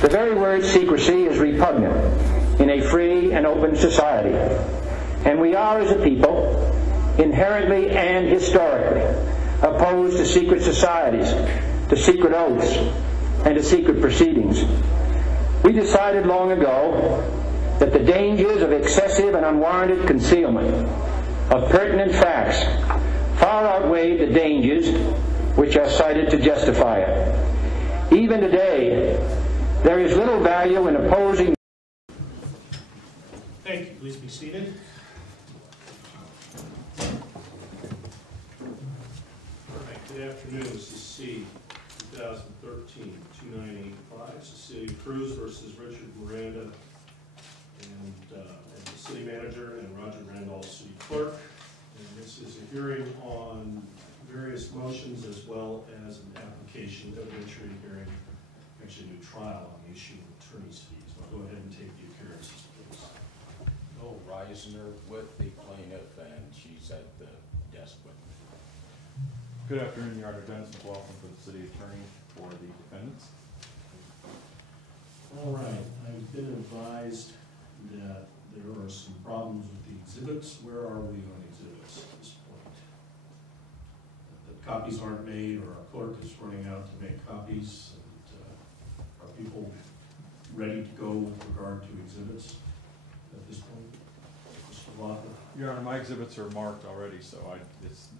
The very word secrecy is repugnant in a free and open society. And we are, as a people, inherently and historically opposed to secret societies, to secret oaths, and to secret proceedings. We decided long ago that the dangers of excessive and unwarranted concealment of pertinent facts far outweighed the dangers which are cited to justify it. Even today, there is little value in opposing. Thank you. Please be seated. All right. Good afternoon. This is C 2013-2985. Cecilia Cruz versus Richard Miranda, and the city manager, and Roger Randolph, city clerk. And this is a hearing on various motions as well as an application, evidentiary hearing, actually a new trial on the issue of attorney's fees. I'll go ahead and take the appearances, please. Bill Reisner with the plaintiff, and she's at the desk with me. Good afternoon, Your Honor. Dennis McLaughlin for the city attorney for the defendants. All right. I've been advised that there are some problems with the exhibits. Where are we on exhibits at this point? That copies aren't made, or our clerk is running out to make copies. And, are people ready to go with regard to exhibits at this point? Mr. Loeffler? Your Honor, my exhibits are marked already, so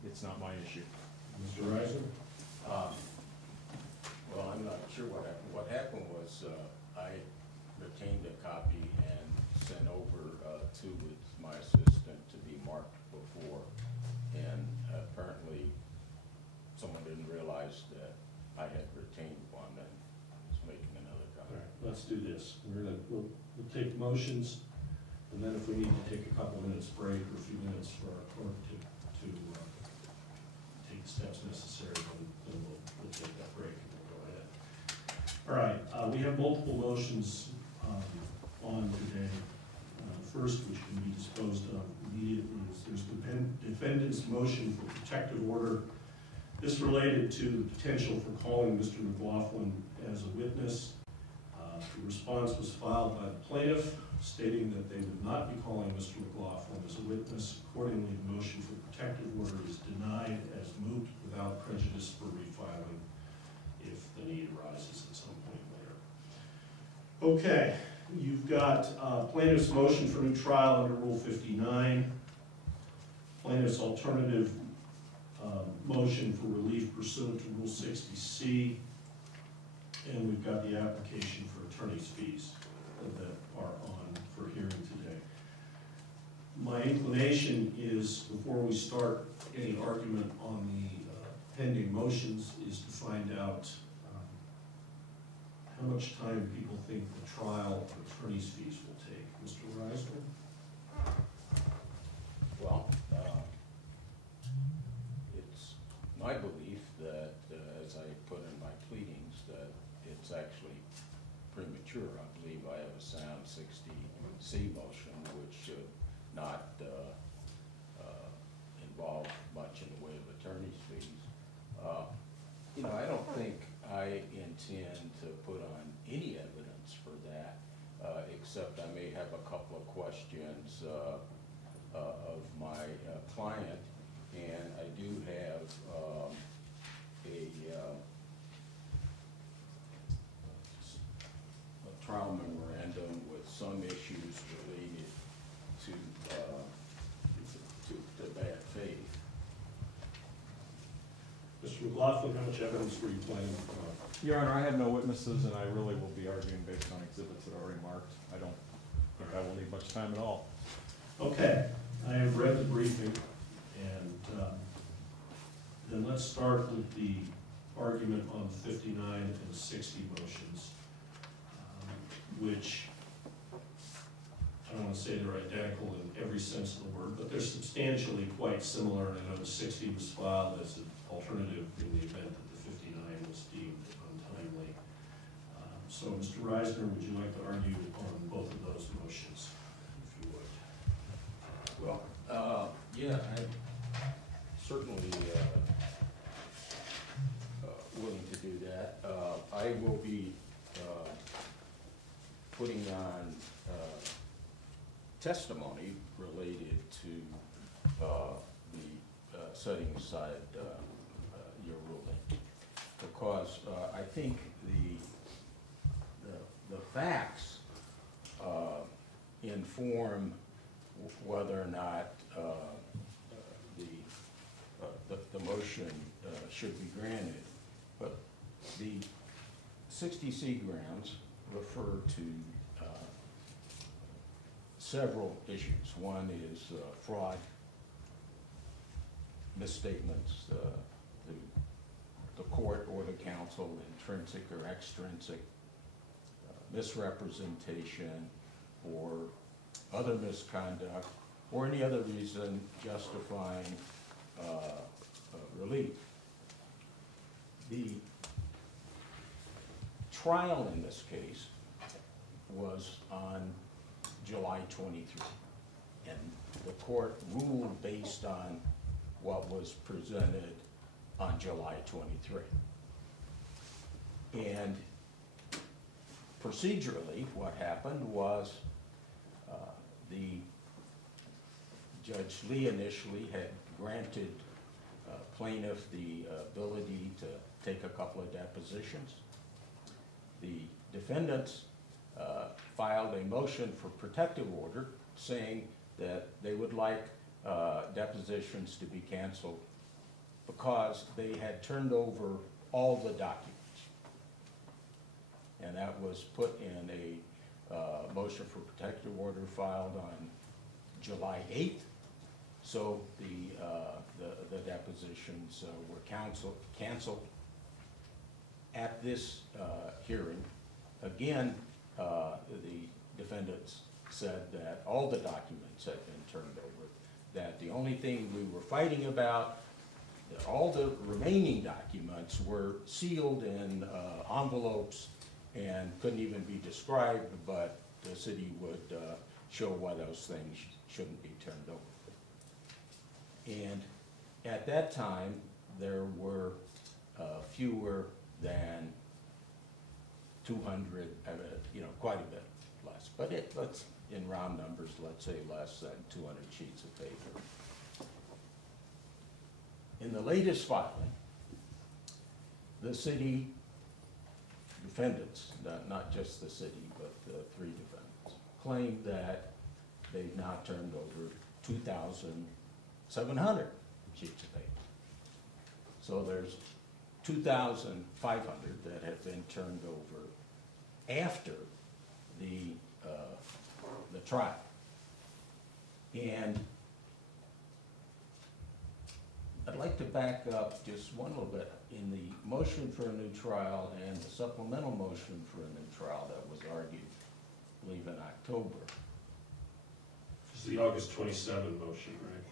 it's not my issue. Mr. Reiser? Well, I'm not sure what happened. What happened was I retained a copy and sent over to my assistant to be marked before, and apparently someone didn't realize that I had retained one and was making another copy. All right, let's do this. We'll take motions, and then if we need to take a couple minutes break or a few minutes for our clerk to take the steps necessary, then we'll take that break and we'll go ahead. All right, we have multiple motions on today. First, which can be disposed of immediately, is there's the defendant's motion for protective order. This related to the potential for calling Mr. McLaughlin as a witness. The response was filed by the plaintiff, stating that they would not be calling Mr. McLaughlin as a witness. Accordingly, the motion for protective order is denied as moot without prejudice for refiling if the need arises at some point later. Okay, you've got plaintiff's motion for new trial under Rule 59, plaintiff's alternative motion for relief pursuant to Rule 60C, and we've got the application for attorney's fees that are on for hearing today. My inclination is, before we start any argument on the pending motions, is to find out how much time people think the trial of attorney's fees will take. Mr. Reisner? Well, it's my belief that, as I put in my pleadings, that it's actually premature. I believe I have a sound 60C motion, which should not involve much in the way of attorney's fees. You know, I don't think I intend to put on any evidence for that, except I may have a couple of questions of my client, and I do have a trial memorandum with some issues related to bad faith. Mr. McLaughlin, how much evidence were you planning to put on? Your Honor, I have no witnesses, and I really will be arguing based on exhibits that are already marked. I don't think I will need much time at all. Okay, I have read the briefing, and then let's start with the argument on 59 and 60 motions, which I don't want to say they're identical in every sense of the word, but they're substantially quite similar, and I know the 60 was filed as an alternative in the event that the 59 was deemed untimely. So, Mr. Reisner, would you like to argue on both of those motions, if you would? Well, yeah, I'm certainly willing to do that. I will be putting on testimony related to the setting aside your ruling, because I think the facts inform whether or not the motion should be granted. But the 60C grounds refer to several issues. One is fraud, misstatements, the court or the council, intrinsic or extrinsic, misrepresentation, or other misconduct, or any other reason justifying relief. The trial in this case was on July 23, and the court ruled based on what was presented on July 23. And procedurally, what happened was the Judge Lee initially had granted plaintiff the ability to take a couple of depositions. The defendants filed a motion for protective order saying that they would like depositions to be canceled because they had turned over all the documents. And that was put in a motion for protective order filed on July 8th. So the depositions were canceled. At this hearing, again, the defendants said that all the documents had been turned over, that the only thing we were fighting about, that all the remaining documents were sealed in envelopes and couldn't even be described, but the city would show why those things shouldn't be turned over. And at that time, there were fewer than 200, quite a bit less, but let's, in round numbers, let's say less than 200 sheets of paper. In the latest filing, the city defendants, not just the city, but the three defendants, claimed that they've now turned over 2,700 sheets of paper. So there's 2,500 that have been turned over after the trial. And I'd like to back up just one little bit. In the motion for a new trial and the supplemental motion for a new trial that was argued, I believe in October. It's the August 27 motion, right?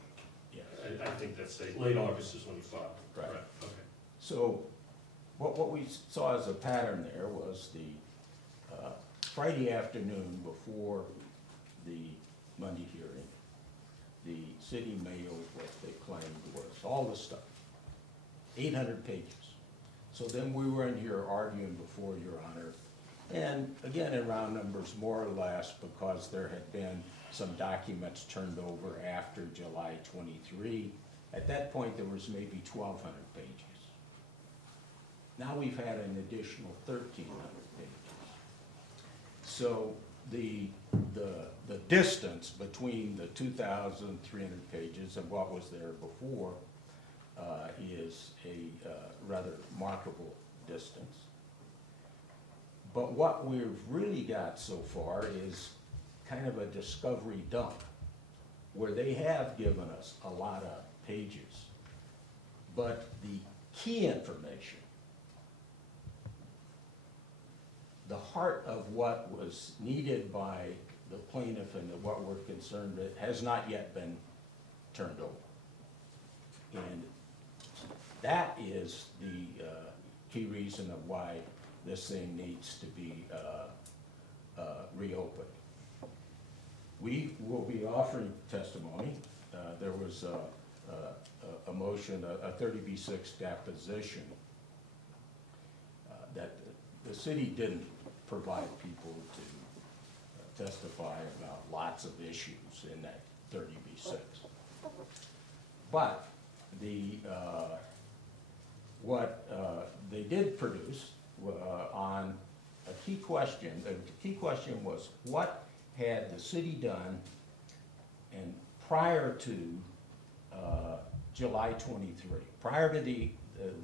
Yeah. I think that's late August is when you filed. Right. Okay. So what we saw as a pattern there was the Friday afternoon before the Monday hearing, the city mailed what they claimed was all the stuff, 800 pages. So then we were in here arguing before Your Honor, and again in round numbers more or less, because there had been some documents turned over after July 23. At that point there was maybe 1,200 pages. Now we've had an additional 1,300 pages. So the distance between the 2,300 pages and what was there before is a rather remarkable distance. But what we've really got so far is kind of a discovery dump, where they have given us a lot of pages, but the key information, the heart of what was needed by the plaintiff and what we're concerned with, has not yet been turned over. And that is the key reason of why this thing needs to be reopened. We will be offering testimony. There was a motion, a 30B6 deposition that the city didn't provide people testify about lots of issues in that 30B6. But what they did produce on a key question, the key question was, what had the city done and prior to July 23, prior to the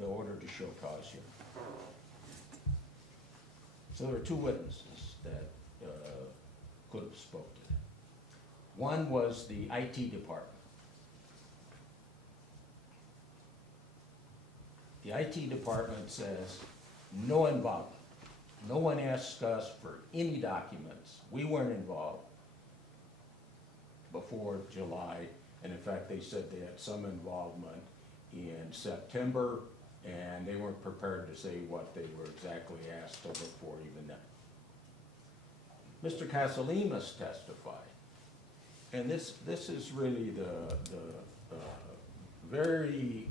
order to show cause here. So there were two witnesses that could have spoke to that. One was the IT department. The IT department says, no involvement. No one asked us for any documents. We weren't involved before July, and in fact, they said they had some involvement in September, and they weren't prepared to say what they were exactly asked to look for even then. Mr. Casalemas testified, and this is really the very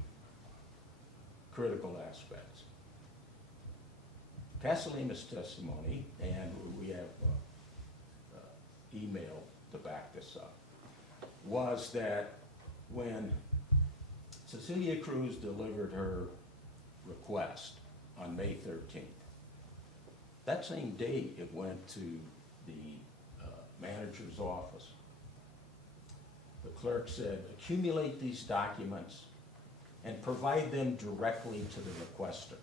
critical aspects. Casalemas' testimony, and we have email to back this up, was that when Cecilia Cruz delivered her request on May 13th, that same day it went to the manager's office. The clerk said, accumulate these documents and provide them directly to the requester.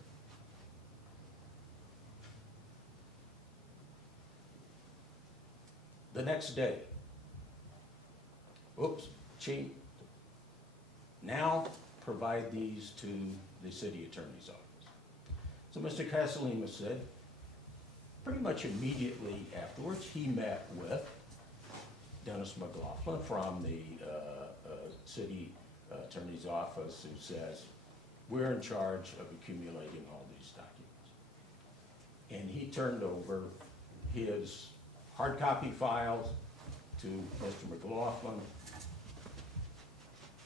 The next day, oops, cheat. Now provide these to the city attorney's office. So Mr. Casalemas said, pretty much immediately afterwards, he met with Dennis McLaughlin from the city attorney's office, who says, we're in charge of accumulating all these documents. And he turned over his hard copy files to Mr. McLaughlin,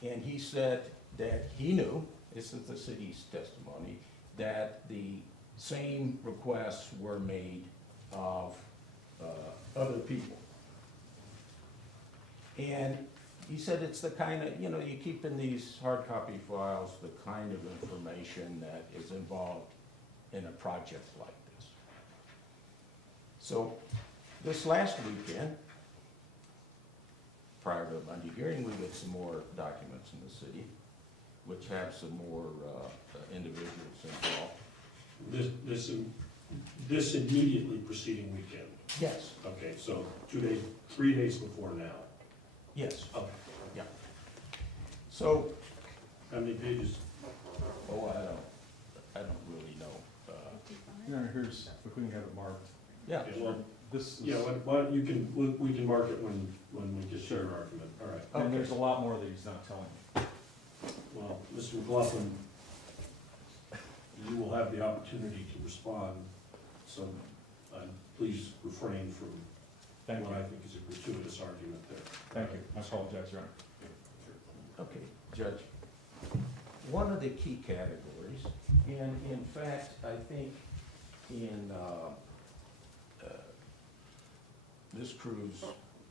and he said that he knew, this is the city's testimony, that the same requests were made of other people. And he said it's the kind of, you know, you keep in these hard copy files the kind of information that is involved in a project like this. So this last weekend, prior to Monday hearing, we get some more documents in the city, which have some more individuals involved. This immediately preceding weekend? Yes. Okay, so 3 days before now? Yes. Okay. Yeah. So. How many pages? Oh, I don't really know. Yeah, here's, if we can have it marked. Yeah. Okay, well, This is, yeah, we can mark it when we get to your argument. All right. and Okay. there's a lot more that he's not telling you. Well, Mr. McLaughlin, you will have the opportunity to respond, so please refrain from Thank what you. I think is a gratuitous argument there. Thank you. I apologize, Your Honor. Okay, Judge. One of the key categories, and in fact, I think in this cruise,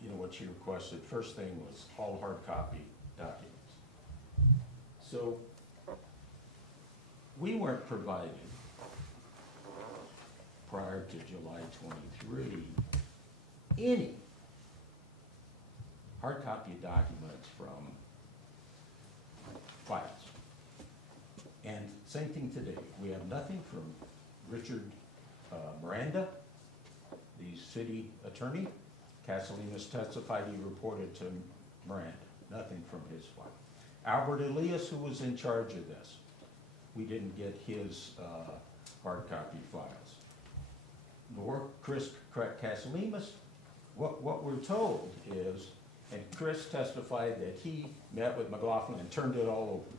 you know, what you requested, first thing was all hard copy documents. So we weren't provided prior to July 23 any hard copy documents from files. And same thing today. We have nothing from Richard Miranda, the city attorney. Casalemas testified he reported to Miranda. Nothing from his file. Albert Elias, who was in charge of this, we didn't get his hard copy files. Nor Chris Casalemas. What we're told is, and Chris testified that he met with McLaughlin and turned it all over.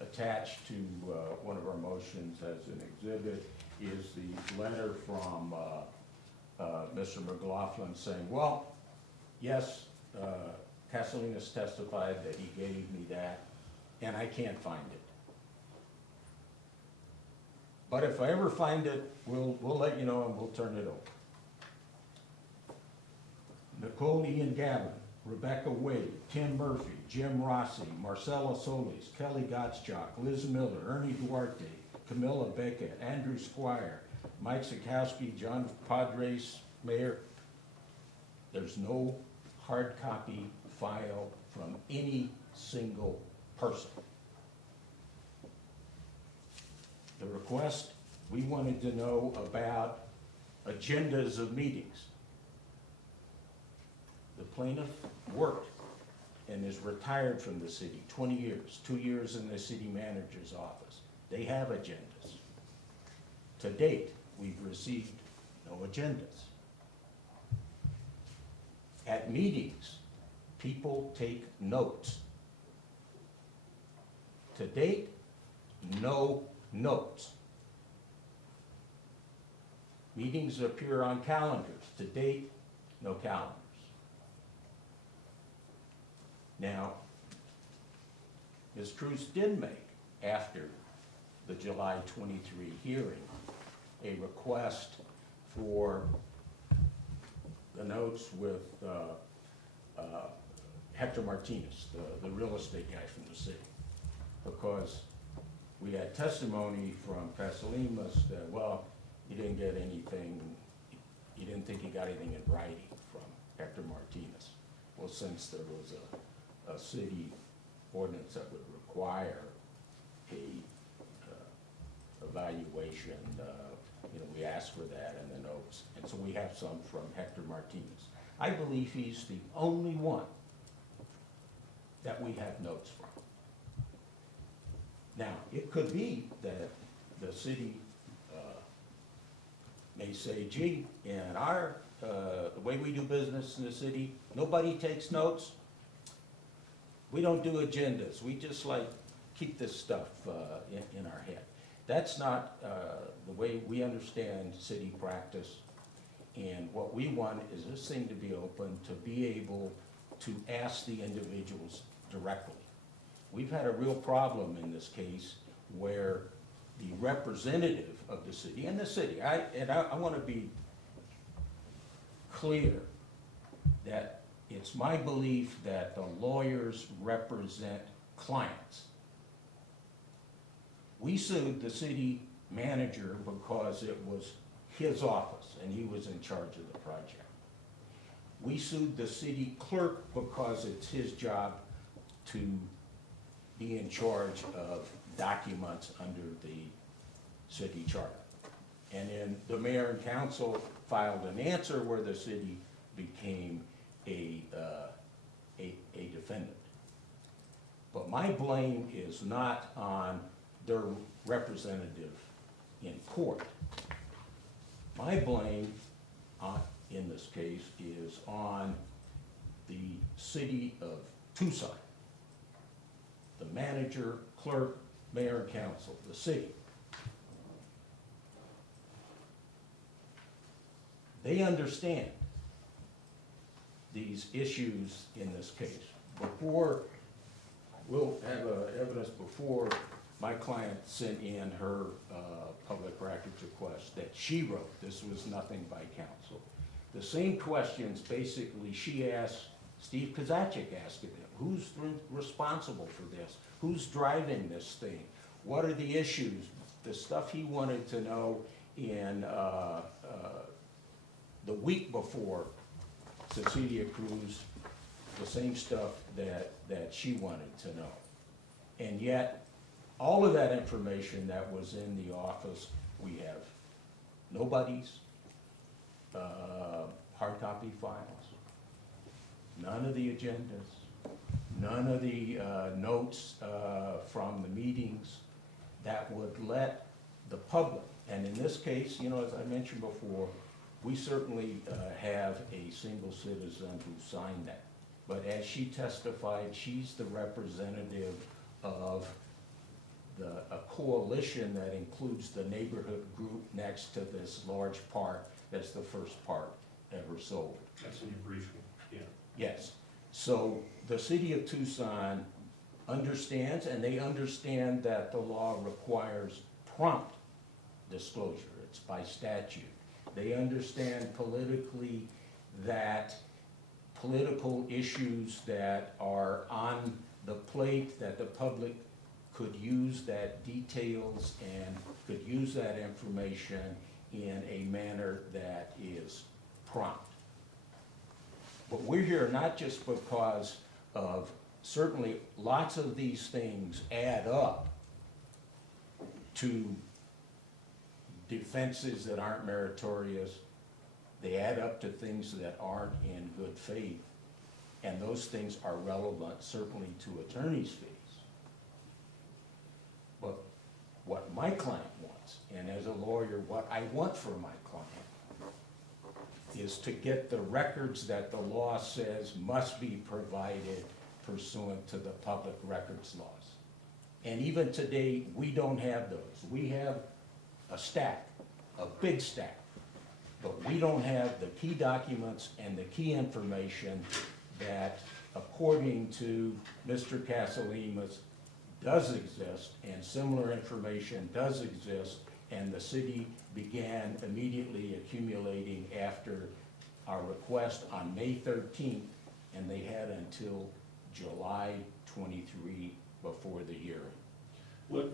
Attached to one of our motions as an exhibit is the letter from Mr. McLaughlin saying, well, yes, Casalemas testified that he gave me that, and I can't find it. But if I ever find it, we'll let you know and we'll turn it over. Nicole Ian Gavin, Rebecca Wade, Tim Murphy, Jim Rossi, Marcella Solis, Kelly Gottschalk, Liz Miller, Ernie Duarte, Camilla Beckett, Andrew Squire, Mike Sikowski, John Padres, Mayor. There's no hard copy file from any single person. The request, we wanted to know about agendas of meetings. The plaintiff worked and is retired from the city, 20 years, 2 years in the city manager's office. They have agendas. To date, we've received no agendas. At meetings, people take notes. To date, no notes. Meetings appear on calendars. To date, no calendars. Now, Ms. Cruz did make, after the July 23 hearing, a request for the notes with Hector Martinez, the real estate guy from the city, because we had testimony from Pasalimas that, well, he didn't get anything, he didn't think he got anything in writing from Hector Martinez. Well, since there was a city ordinance that would require a evaluation, we asked for that in the notes, and so we have some from Hector Martinez. I believe he's the only one that we have notes from. Now, it could be that the city may say, gee, in the way we do business in the city, nobody takes notes. We don't do agendas. We just keep this stuff in our head. That's not the way we understand city practice. And what we want is this thing to be open, to be able to ask the individuals directly. We've had a real problem in this case where the representative of the city, and the city, I want to be clear that it's my belief that the lawyers represent clients. We sued the city manager because it was his office and he was in charge of the project. We sued the city clerk because it's his job to be in charge of documents under the city charter. And then the mayor and council filed an answer where the city became a defendant. But my blame is not on their representative in court. My blame in this case is on the city of Tucson, the manager, clerk, mayor, and council, the city. They understand these issues in this case. We'll have evidence before my client sent in her public records request that she wrote. This was nothing by counsel. The same questions basically she asked, Steve Kozaczek asked them. Who's responsible for this? Who's driving this thing? What are the issues? The stuff he wanted to know in the week before Cecilia Cruz, the same stuff that she wanted to know. And yet, all of that information that was in the office, we have nobody's hard copy files, none of the agendas, none of the notes from the meetings that would let the public, and in this case, as I mentioned before, we certainly have a single citizen who signed that. But as she testified, she's the representative of a coalition that includes the neighborhood group next to this large park that's the first park ever sold. That's in your briefing, yeah. Yes. So the city of Tucson understands, and they understand that the law requires prompt disclosure. It's by statute. They understand politically that political issues that are on the plate that the public could use that details and could use that information in a manner that is prompt. But we're here not just because of, certainly lots of these things add up to defenses that aren't meritorious. They add up to things that aren't in good faith. And those things are relevant certainly to attorney's fees. But what my client wants, and as a lawyer, what I want for my client, is to get the records that the law says must be provided pursuant to the public records laws. And even today, we don't have those. We have a stack, a big stack, but we don't have the key documents and the key information that, according to Mr. Casalemas, does exist, and similar information does exist, and the city began immediately accumulating after our request on May 13th, and they had until July 23 before the hearing. What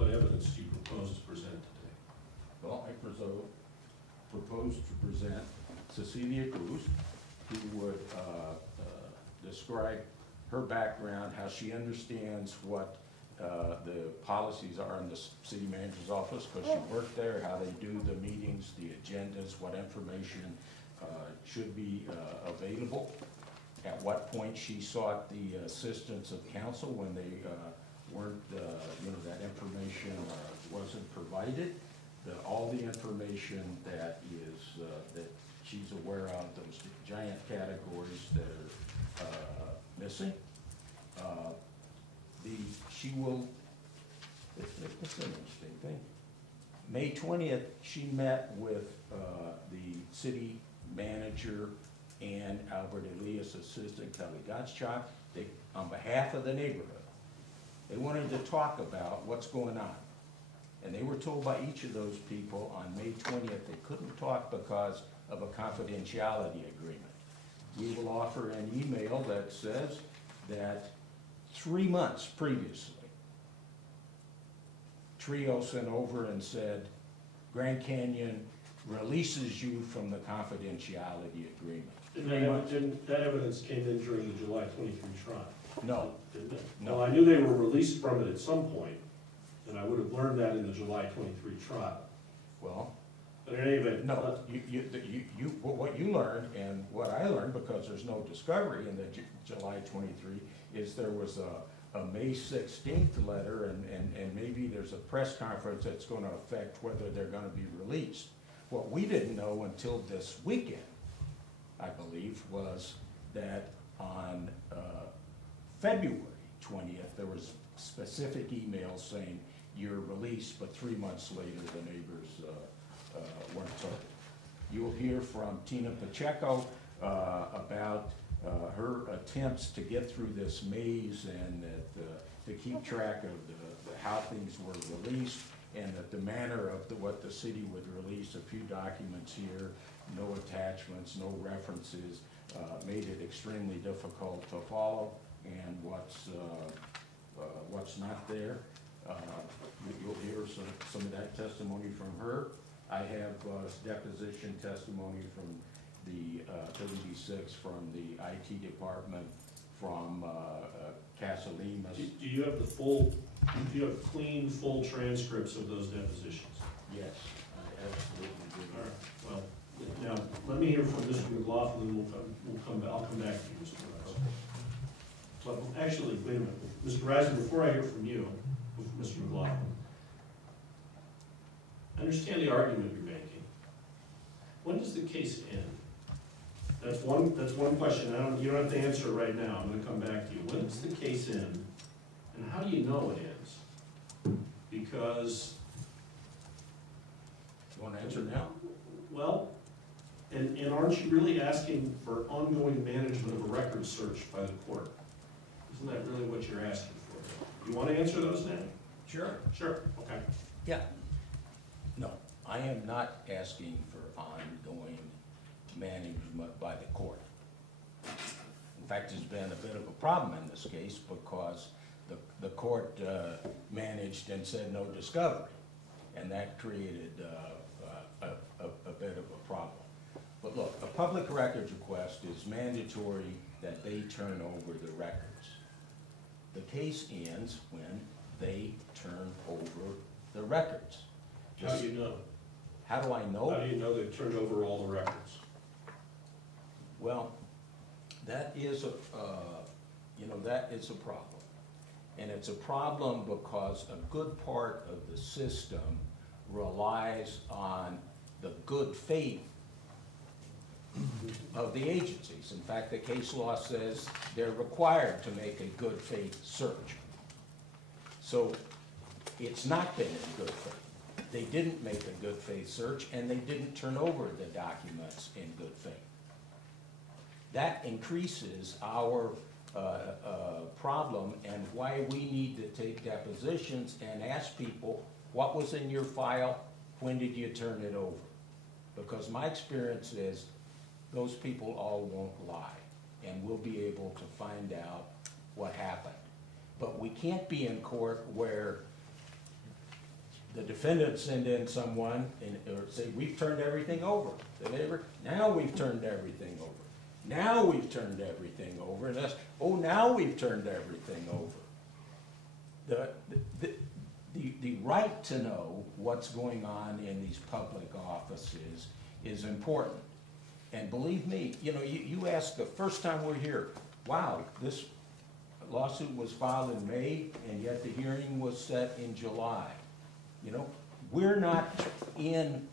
evidence do you propose to present today? Well, I propose to present Cecilia Cruz, who would describe her background, how she understands what the policies are in the city manager's office, because she worked there, how they do the meetings, the agendas, what information should be available, at what point she sought the assistance of counsel when they weren't, that information wasn't provided, all the information that is, that she's aware of, those giant categories that are missing. She will, it's an interesting thing. May 20th, she met with the city manager and Albert Elias' assistant, Kelly Gottschalk, on behalf of the neighborhood. They wanted to talk about what's going on. And they were told by each of those people on May 20th they couldn't talk because of a confidentiality agreement. We will offer an email that says that 3 months previously, TREO sent over and said, Grand Canyon releases you from the confidentiality agreement. That evidence came in during the July 23 trial? No. Didn't it? No. Well, I knew they were released from it at some point, and I would have learned that in the July 23 trial. Well, But in any event, no, what you learned and what I learned, because there's no discovery in the July 23, is there was a May 16th letter, and maybe there's a press conference that's going to affect whether they're going to be released. What we didn't know until this weekend, I believe, was that on February 20th, there was specific emails saying you're released, but 3 months later the neighbors weren't told. You'll hear from Tina Pacheco about her attempts to get through this maze and to keep track of how things were released, and that the manner of what the city would release, a few documents here, no attachments, no references, made it extremely difficult to follow, and what's not there. You'll hear some of that testimony from her. I have deposition testimony from the 36 from the IT department, from Casalemas. do you have clean, full transcripts of those depositions? Yes, I absolutely do. All right. Well, now, let me hear from Mr. McLaughlin, I'll come back to you, Mr. Rice. Well, actually, wait a minute. Mr. Rice, before I hear from you, Mr. McLaughlin, I understand the argument you're making. When does the case end? That's one question. You don't have to answer it right now. I'm going to come back to you. When does the case end, and how do you know it ends? Because... You want to answer now? Well, and aren't you really asking for ongoing management of a record search by the court? Isn't that really what you're asking for? You want to answer those now? Sure. Sure, okay. Yeah. No, I am not asking for ongoing management by the court. In fact, there's been a bit of a problem in this case because the court managed and said no discovery, and that created a bit of a problem. But look, a public records request is mandatory that they turn over the records. The case ends when they turn over the records. How do you know? How do I know? How do you know they've turned over all the records? Well, that is a, that is a problem. And it's a problem because a good part of the system relies on the good faith of the agencies. In fact, the case law says they're required to make a good faith search. So it's not been in good faith. They didn't make a good faith search, and they didn't turn over the documents in good faith. That increases our problem and why we need to take depositions and ask people, what was in your file? When did you turn it over? Because my experience is those people all won't lie, and we'll be able to find out what happened. But we can't be in court where the defendants send in someone or say, we've turned everything over. Now we've turned everything over. Now we've turned everything over. And that's, oh, now we've turned everything over. The right to know what's going on in these public offices is important. And believe me, you ask the first time we're here, wow, this lawsuit was filed in May, and yet the hearing was set in July. We're not in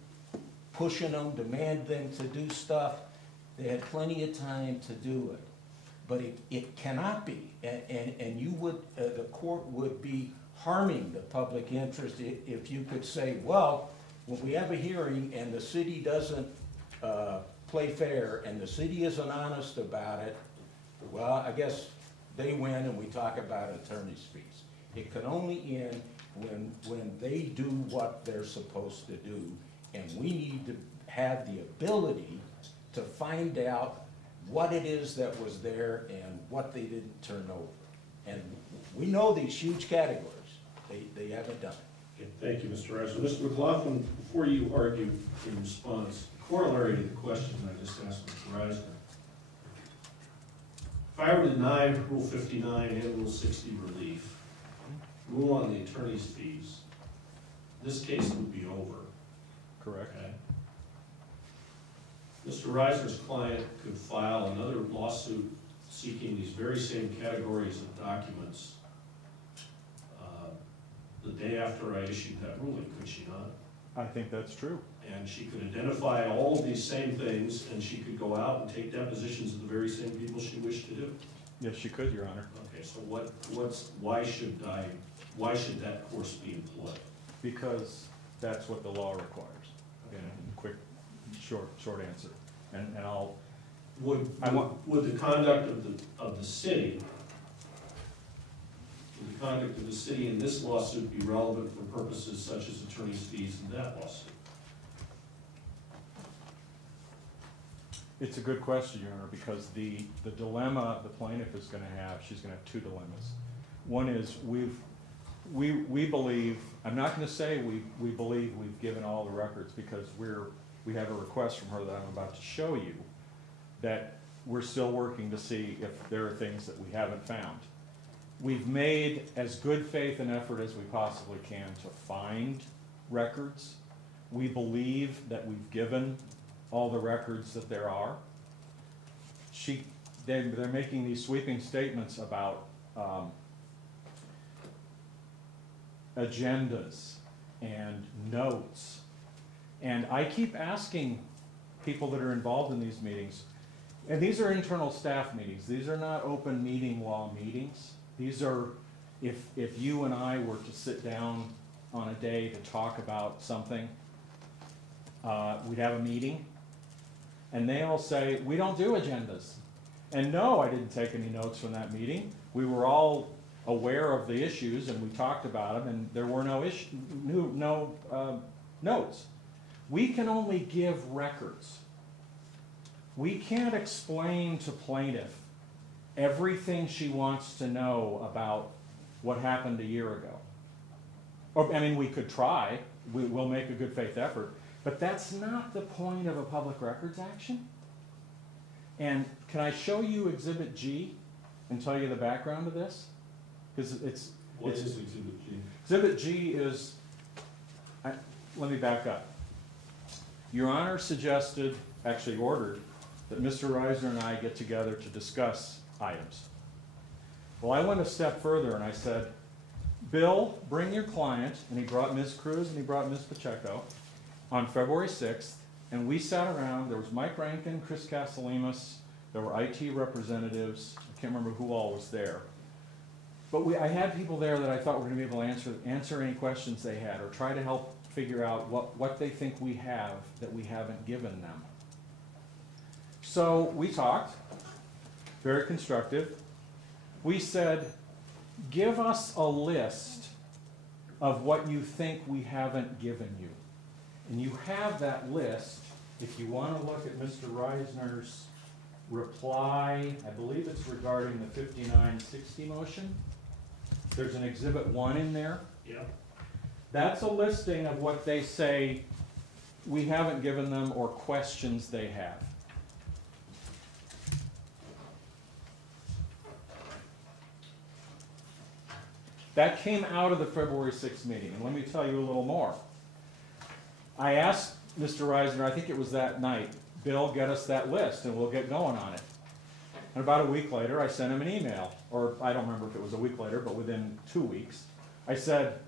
pushing them, demand them to do stuff. They had plenty of time to do it. But it cannot be, and you would, the court would be harming the public interest if you could say, well, when we have a hearing and the city doesn't play fair and the city isn't honest about it, well, I guess they win and we talk about attorney's fees. It can only end when they do what they're supposed to do, and we need to have the ability to find out what it is that was there and what they didn't turn over. And we know these huge categories. They haven't done it. Okay, thank you, Mr. A.R.S. So, Mr. McLaughlin, before you argue in response, corollary to the question I just asked Mr. Reisner, if I were to deny Rule 59 and Rule 60 relief, rule on the attorney's fees, this case would be over. Correct. Okay? Mr. Reisner's client could file another lawsuit seeking these very same categories of documents the day after I issued that ruling, could she not? I think that's true. And she could identify all of these same things, and she could go out and take depositions of the very same people she wished to do. Yes, she could, Your Honor. Okay, so why should that course be employed? Because that's what the law requires. Okay. Quick, short answer. And I'll. Would the conduct of the city, in this lawsuit be relevant for purposes such as attorney's fees in that lawsuit? It's a good question, Your Honor, because the dilemma the plaintiff is going to have, she's going to have two dilemmas. One is we believe, I'm not going to say we believe we've given all the records, because we have a request from her that I'm about to show you that we're still working to see if there are things that we haven't found. We've made as good faith and effort as we possibly can to find records. We believe that we've given all the records that there are. They're making these sweeping statements about agendas and notes. And I keep asking people that are involved in these meetings, and these are internal staff meetings. These are not open meeting law meetings. These are, if you and I were to sit down on a day to talk about something, we'd have a meeting, and they all say, we don't do agendas. And no, I didn't take any notes from that meeting. We were all aware of the issues, and we talked about them, and there were no notes. We can only give records. We can't explain to plaintiff everything she wants to know about what happened a year ago. Or, I mean, we could try, we'll make a good faith effort, but that's not the point of a public records action. And can I show you Exhibit G and tell you the background of this? Because What is Exhibit G? Exhibit G is, let me back up. Your Honor suggested, actually ordered, that Mr. Reisner and I get together to discuss items. Well, I went a step further and I said, Bill, bring your client, and he brought Ms. Cruz and he brought Ms. Pacheco on February 6th, and we sat around. There was Mike Rankin, Chris Castellanos, there were IT representatives, I can't remember who all was there. But I had people there that I thought were going to be able to answer any questions they had, or try to help figure out what they think we have that we haven't given them. So we talked, very constructive. We said, give us a list of what you think we haven't given you. And you have that list. If you want to look at Mr. Reisner's reply, I believe it's regarding the 5960 motion. There's an Exhibit 1 in there. Yep. That's a listing of what they say we haven't given them or questions they have. That came out of the February 6th meeting, and let me tell you a little more. I asked Mr. Reisner, I think it was that night, Bill, get us that list and we'll get going on it. And about a week later, I sent him an email, or I don't remember if it was a week later, but within 2 weeks. I said,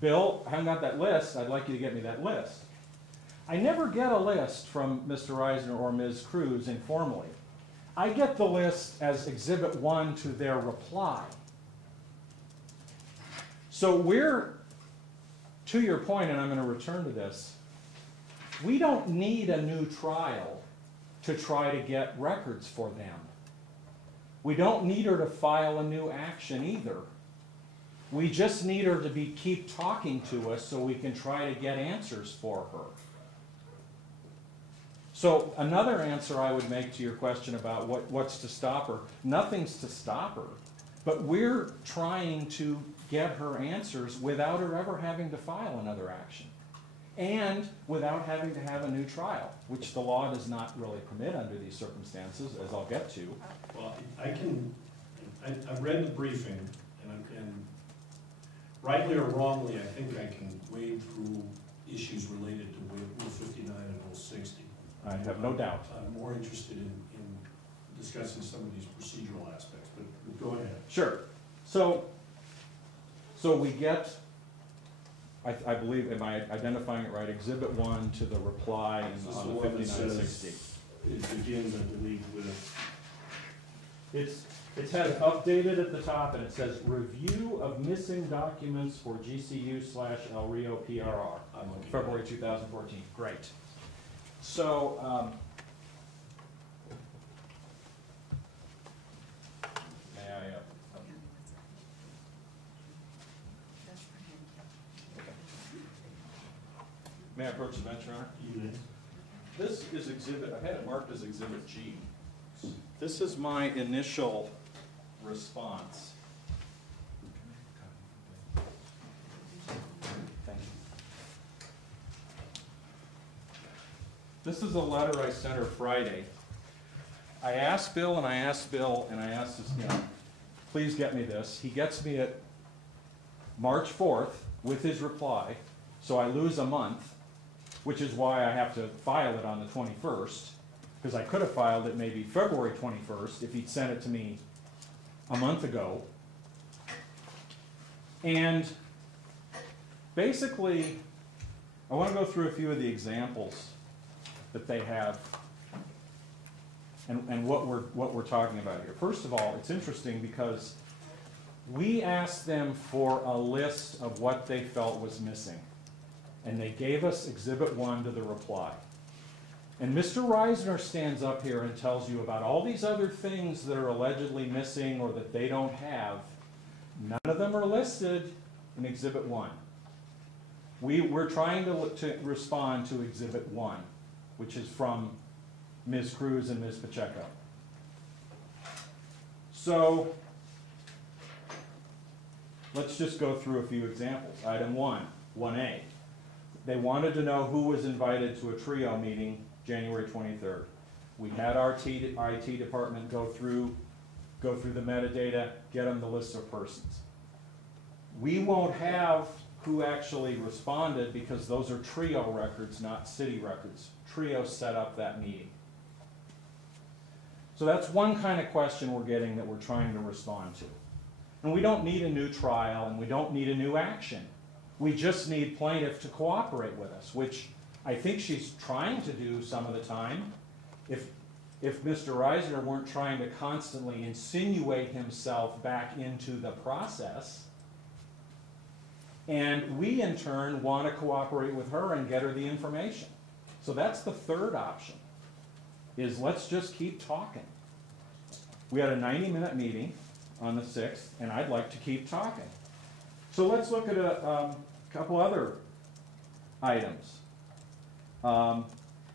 Bill, I haven't got that list, I'd like you to get me that list. I never get a list from Mr. Reisner or Ms. Cruz informally. I get the list as Exhibit 1 to their reply. So we're, to your point, and I'm going to return to this, we don't need a new trial to try to get records for them. We don't need her to file a new action either. We just need her to keep talking to us so we can try to get answers for her. So another answer I would make to your question about what's to stop her, nothing's to stop her, but we're trying to get her answers without her ever having to file another action, and without having to have a new trial, which the law does not really permit under these circumstances, as I'll get to. Well, I've read the briefing, and rightly or wrongly, I think I can wade through issues related to Rule 59 and Rule 60. I have no doubt. I'm more interested in discussing some of these procedural aspects, but go ahead. Sure. So we get, I believe, am I identifying it right, Exhibit 1 to the reply on the 5960. It begins, I believe, with... It's had it updated at the top, and it says, review of missing documents for GCU/Rio-TRIO, February 2014. Great. So, may I... May I approach the bench, Your Honor? You may. This is Exhibit, I had it marked as Exhibit G. This is my initial response. Thank you. This is a letter I sent her Friday. I asked Bill, and I asked Bill, and I asked this, please get me this. He gets me it March 4th with his reply, so I lose a month, which is why I have to file it on the 21st, because I could have filed it maybe February 21st if he'd sent it to me a month ago. And basically, I want to go through a few of the examples that they have and what we're talking about here. First of all, it's interesting because we asked them for a list of what they felt was missing, and they gave us Exhibit 1 to the reply. And Mr. Reisner stands up here and tells you about all these other things that are allegedly missing or that they don't have. None of them are listed in Exhibit 1. We're trying to respond to Exhibit 1, which is from Ms. Cruz and Ms. Pacheco. So let's just go through a few examples. Item 1A. They wanted to know who was invited to a TREO meeting January 23rd. We had our IT department go through the metadata, get them the list of persons. We won't have who actually responded because those are TREO records, not city records. TREO set up that meeting. So that's one kind of question we're getting that we're trying to respond to. And we don't need a new trial and we don't need a new action. We just need plaintiff to cooperate with us, which I think she's trying to do some of the time. If Mr. Reisner weren't trying to constantly insinuate himself back into the process, and we in turn want to cooperate with her and get her the information. So that's the third option, is let's just keep talking. We had a 90-minute meeting on the 6th, and I'd like to keep talking. So let's look at a couple other items.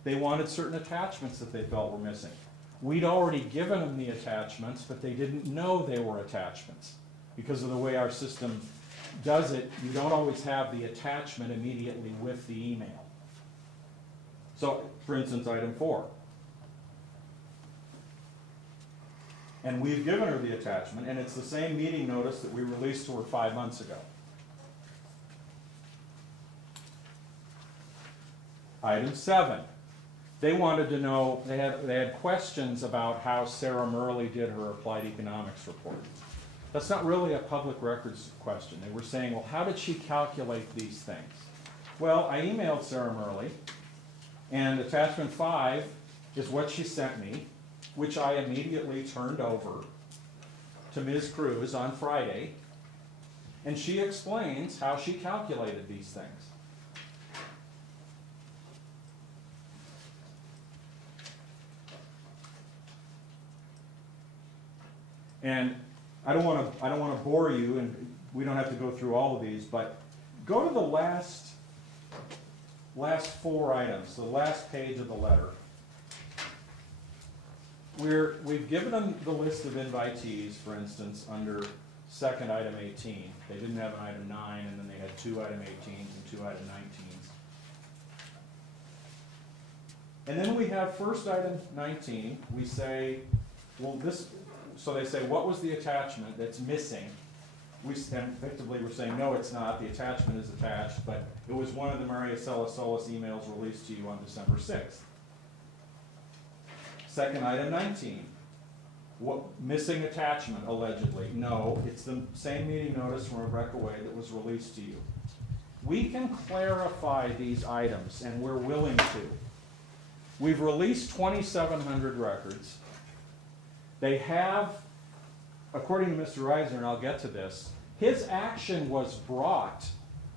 They wanted certain attachments that they felt were missing. We'd already given them the attachments, but they didn't know they were attachments. Because of the way our system does it, you don't always have the attachment immediately with the email. So, for instance, item 4. And we've given her the attachment, and it's the same meeting notice that we released to her 5 months ago. Item 7. They wanted to know, they had questions about how Sarah Murley did her applied economics report. That's not really a public records question. They were saying, well, how did she calculate these things? Well, I emailed Sarah Murley, and attachment 5 is what she sent me, which I immediately turned over to Ms. Cruz on Friday, and she explains how she calculated these things. And I don't want to bore you, and we don't have to go through all of these, but go to the last 4 items, the last page of the letter. We've given them the list of invitees, for instance, under second item 18. They didn't have an item 9, and then they had 2 item 18s and 2 item 19s. And then we have first item 19. We say, well, so they say, what was the attachment that's missing? Effectively, we're saying, no, it's not. The attachment is attached, but it was one of the Maria Solis emails released to you on December 6th. Second item 19. What missing attachment, allegedly? No, it's the same meeting notice from Rebecca Way that was released to you. We can clarify these items, and we're willing to. We've released 2,700 records. They have, according to Mr. Reisner, and I'll get to this, his action was brought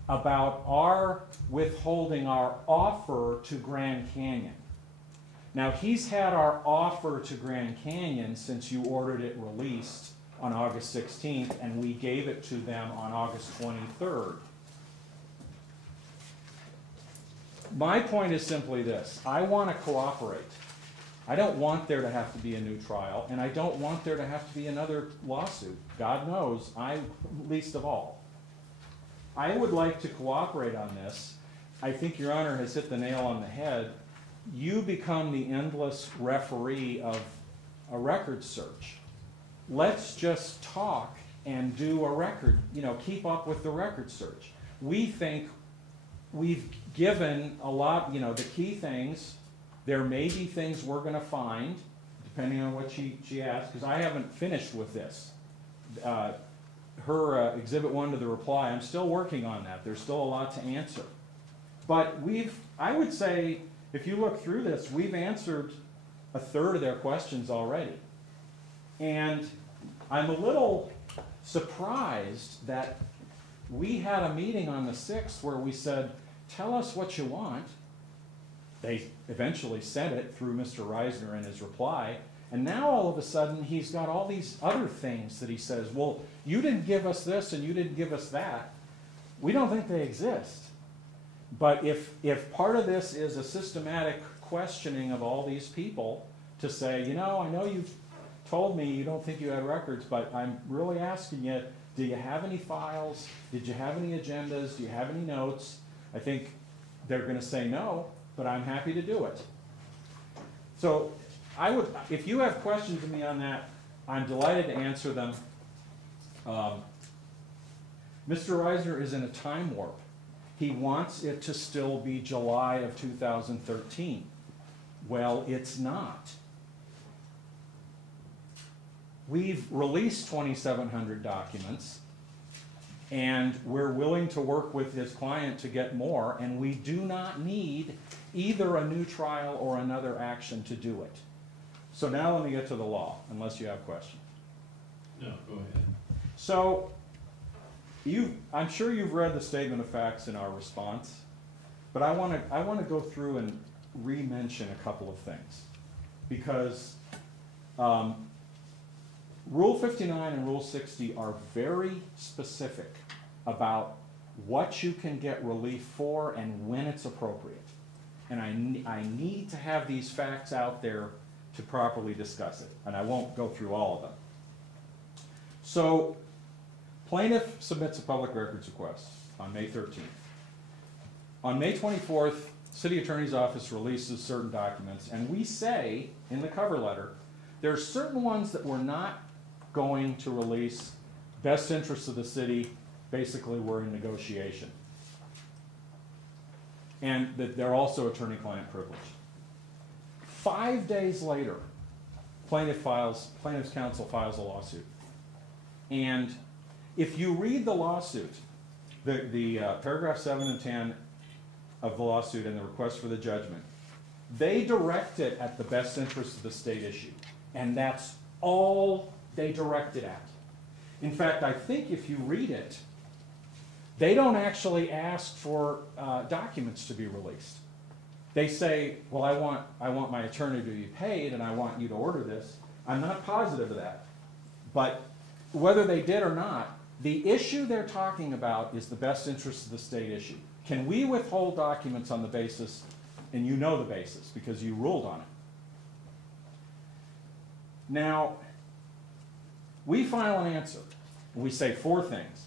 about our withholding our offer to Grand Canyon. Now, he's had our offer to Grand Canyon since you ordered it released on August 16th, and we gave it to them on August 23rd. My point is simply this. I want to cooperate. I don't want there to have to be a new trial, and I don't want there to have to be another lawsuit. God knows, I least of all. I would like to cooperate on this. I think Your Honor has hit the nail on the head. You become the endless referee of a record search. Let's just talk and do a record, keep up with the record search. We think we've given a lot, the key things. There may be things we're going to find, depending on what she asks, because I haven't finished with this. Her Exhibit 1 to the reply, I'm still working on that. There's still a lot to answer. But I would say, if you look through this, we've answered a third of their questions already. And I'm a little surprised that we had a meeting on the 6th where we said, tell us what you want. They eventually said it through Mr. Reisner in his reply, and now all of a sudden he's got all these other things that he says, well, you didn't give us this and you didn't give us that. We don't think they exist. But if part of this is a systematic questioning of all these people to say, I know you've told me you don't think you had records, but I'm really asking you, do you have any files? Did you have any agendas? Do you have any notes? I think they're going to say no, but I'm happy to do it. So I would, if you have questions of me on that, I'm delighted to answer them. Mr. Reisner is in a time warp. He wants it to still be July of 2013. Well, it's not. We've released 2,700 documents, and we're willing to work with his client to get more, and we do not need either a new trial or another action to do it. So now let me get to the law, unless you have questions. No, go ahead. So, I'm sure you've read the statement of facts in our response, but I want to go through and re-mention a couple of things, because Rule 59 and Rule 60 are very specific about what you can get relief for and when it's appropriate. And I need to have these facts out there to properly discuss it, and I won't go through all of them. So, plaintiff submits a public records request on May 13th. On May 24th, City Attorney's Office releases certain documents, and we say in the cover letter, there are certain ones that we're not going to release. Best interests of the city, basically we're in negotiation. And that they're also attorney-client privilege. 5 days later, plaintiff's counsel files a lawsuit. And if you read the lawsuit, the paragraph 7 and 10 of the lawsuit and the request for the judgment, they direct it at the best interest of the state issue. And that's all they direct it at. In fact, I think if you read it, they don't actually ask for documents to be released. They say, well, I want my attorney to be paid and I want you to order this. I'm not positive of that. But whether they did or not, the issue they're talking about is the best interest of the state issue. Can we withhold documents on the basis, and you know the basis because you ruled on it. Now, we file an answer. We say 4 things.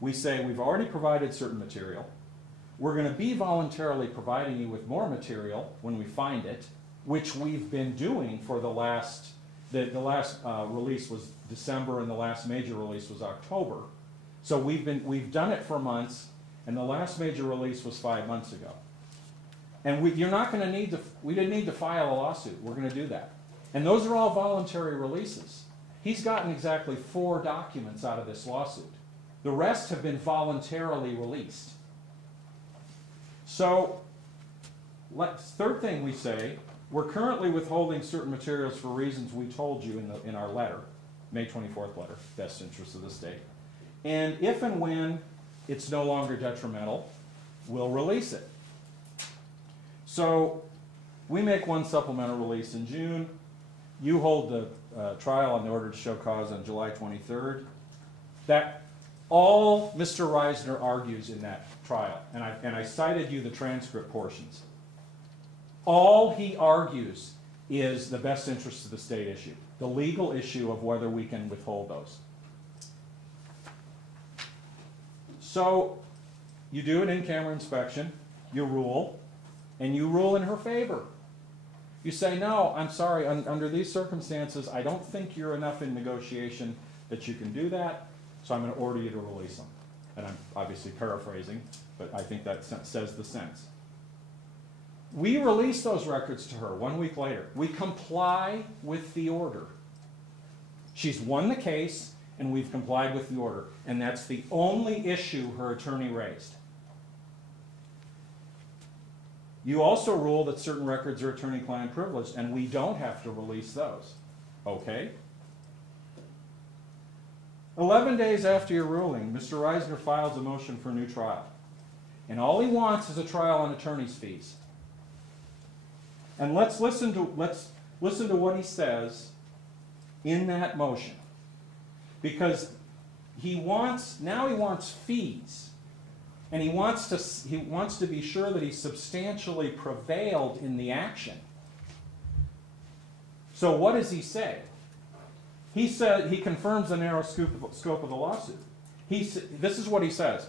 We say we've already provided certain material. We're going to be voluntarily providing you with more material when we find it, which we've been doing for the last release was December and the last major release was October. So we've done it for months, and the last major release was 5 months ago. And you're not going to need to, we didn't need to file a lawsuit. We're going to do that. And those are all voluntary releases. He's gotten exactly 4 documents out of this lawsuit. The rest have been voluntarily released. So, third thing we say, we're currently withholding certain materials for reasons we told you in our letter, May 24th letter, best interest of the state. And if and when it's no longer detrimental, we'll release it. So, we make one supplemental release in June. You hold the trial on the order to show cause on July 23rd. That all Mr. Reisner argues in that trial, and I cited you the transcript portions. All he argues is the best interest of the state issue, the legal issue of whether we can withhold those. So you do an in-camera inspection, you rule, and you rule in her favor. You say, no, I'm sorry, under these circumstances, I don't think you're enough in negotiation that you can do that, so I'm going to order you to release them. And I'm obviously paraphrasing, but I think that says the sense. We release those records to her 1 week later. We comply with the order. She's won the case, and we've complied with the order. And that's the only issue her attorney raised. You also rule that certain records are attorney-client privileged, and we don't have to release those. Okay? 11 days after your ruling, Mr. Reisner files a motion for a new trial. And all he wants is a trial on attorney's fees. And let's listen to what he says in that motion. Because now he wants fees. And he wants to be sure that he substantially prevailed in the action. So what does he say? he said, he confirms the narrow scope of the lawsuit. This is what he says.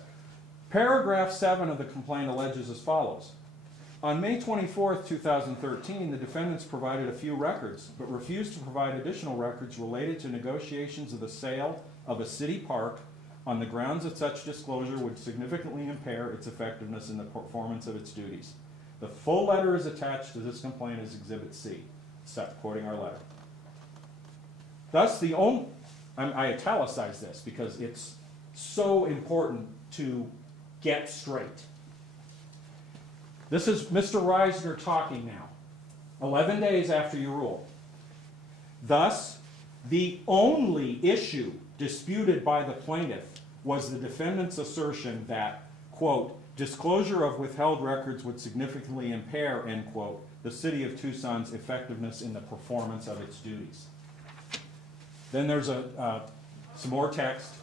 Paragraph 7 of the complaint alleges as follows. On May 24th, 2013, the defendants provided a few records, but refused to provide additional records related to negotiations of the sale of a city park on the grounds that such disclosure would significantly impair its effectiveness in the performance of its duties. The full letter is attached to this complaint as Exhibit C, quoting our letter. Thus, the only, I italicize this because it's so important to get straight. This is Mr. Reisner talking now, 11 days after you ruled. Thus, the only issue disputed by the plaintiff was the defendant's assertion that, quote, disclosure of withheld records would significantly impair, end quote, the city of Tucson's effectiveness in the performance of its duties. Then there's some more text,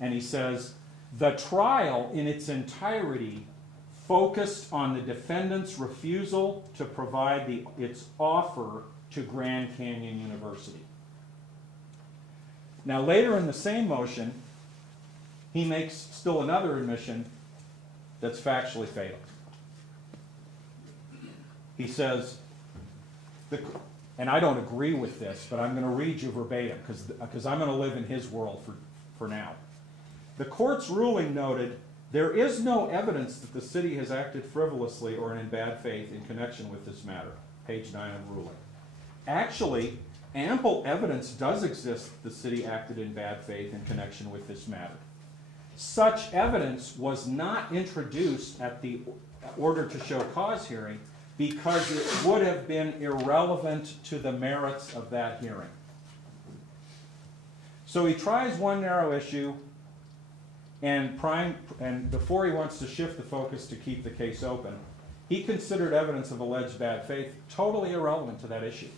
and he says, the trial in its entirety focused on the defendant's refusal to provide its offer to Grand Canyon University. Now later in the same motion, he makes still another admission that's factually fatal. He says, and I don't agree with this, but I'm going to read you verbatim because I'm going to live in his world for now. The court's ruling noted, there is no evidence that the city has acted frivolously or in bad faith in connection with this matter. Page 9 of the ruling. Actually, ample evidence does exist that the city acted in bad faith in connection with this matter. Such evidence was not introduced at the order to show cause hearing because it would have been irrelevant to the merits of that hearing. So he tries one narrow issue, and before he wants to shift the focus to keep the case open, he considered evidence of alleged bad faith totally irrelevant to that issue.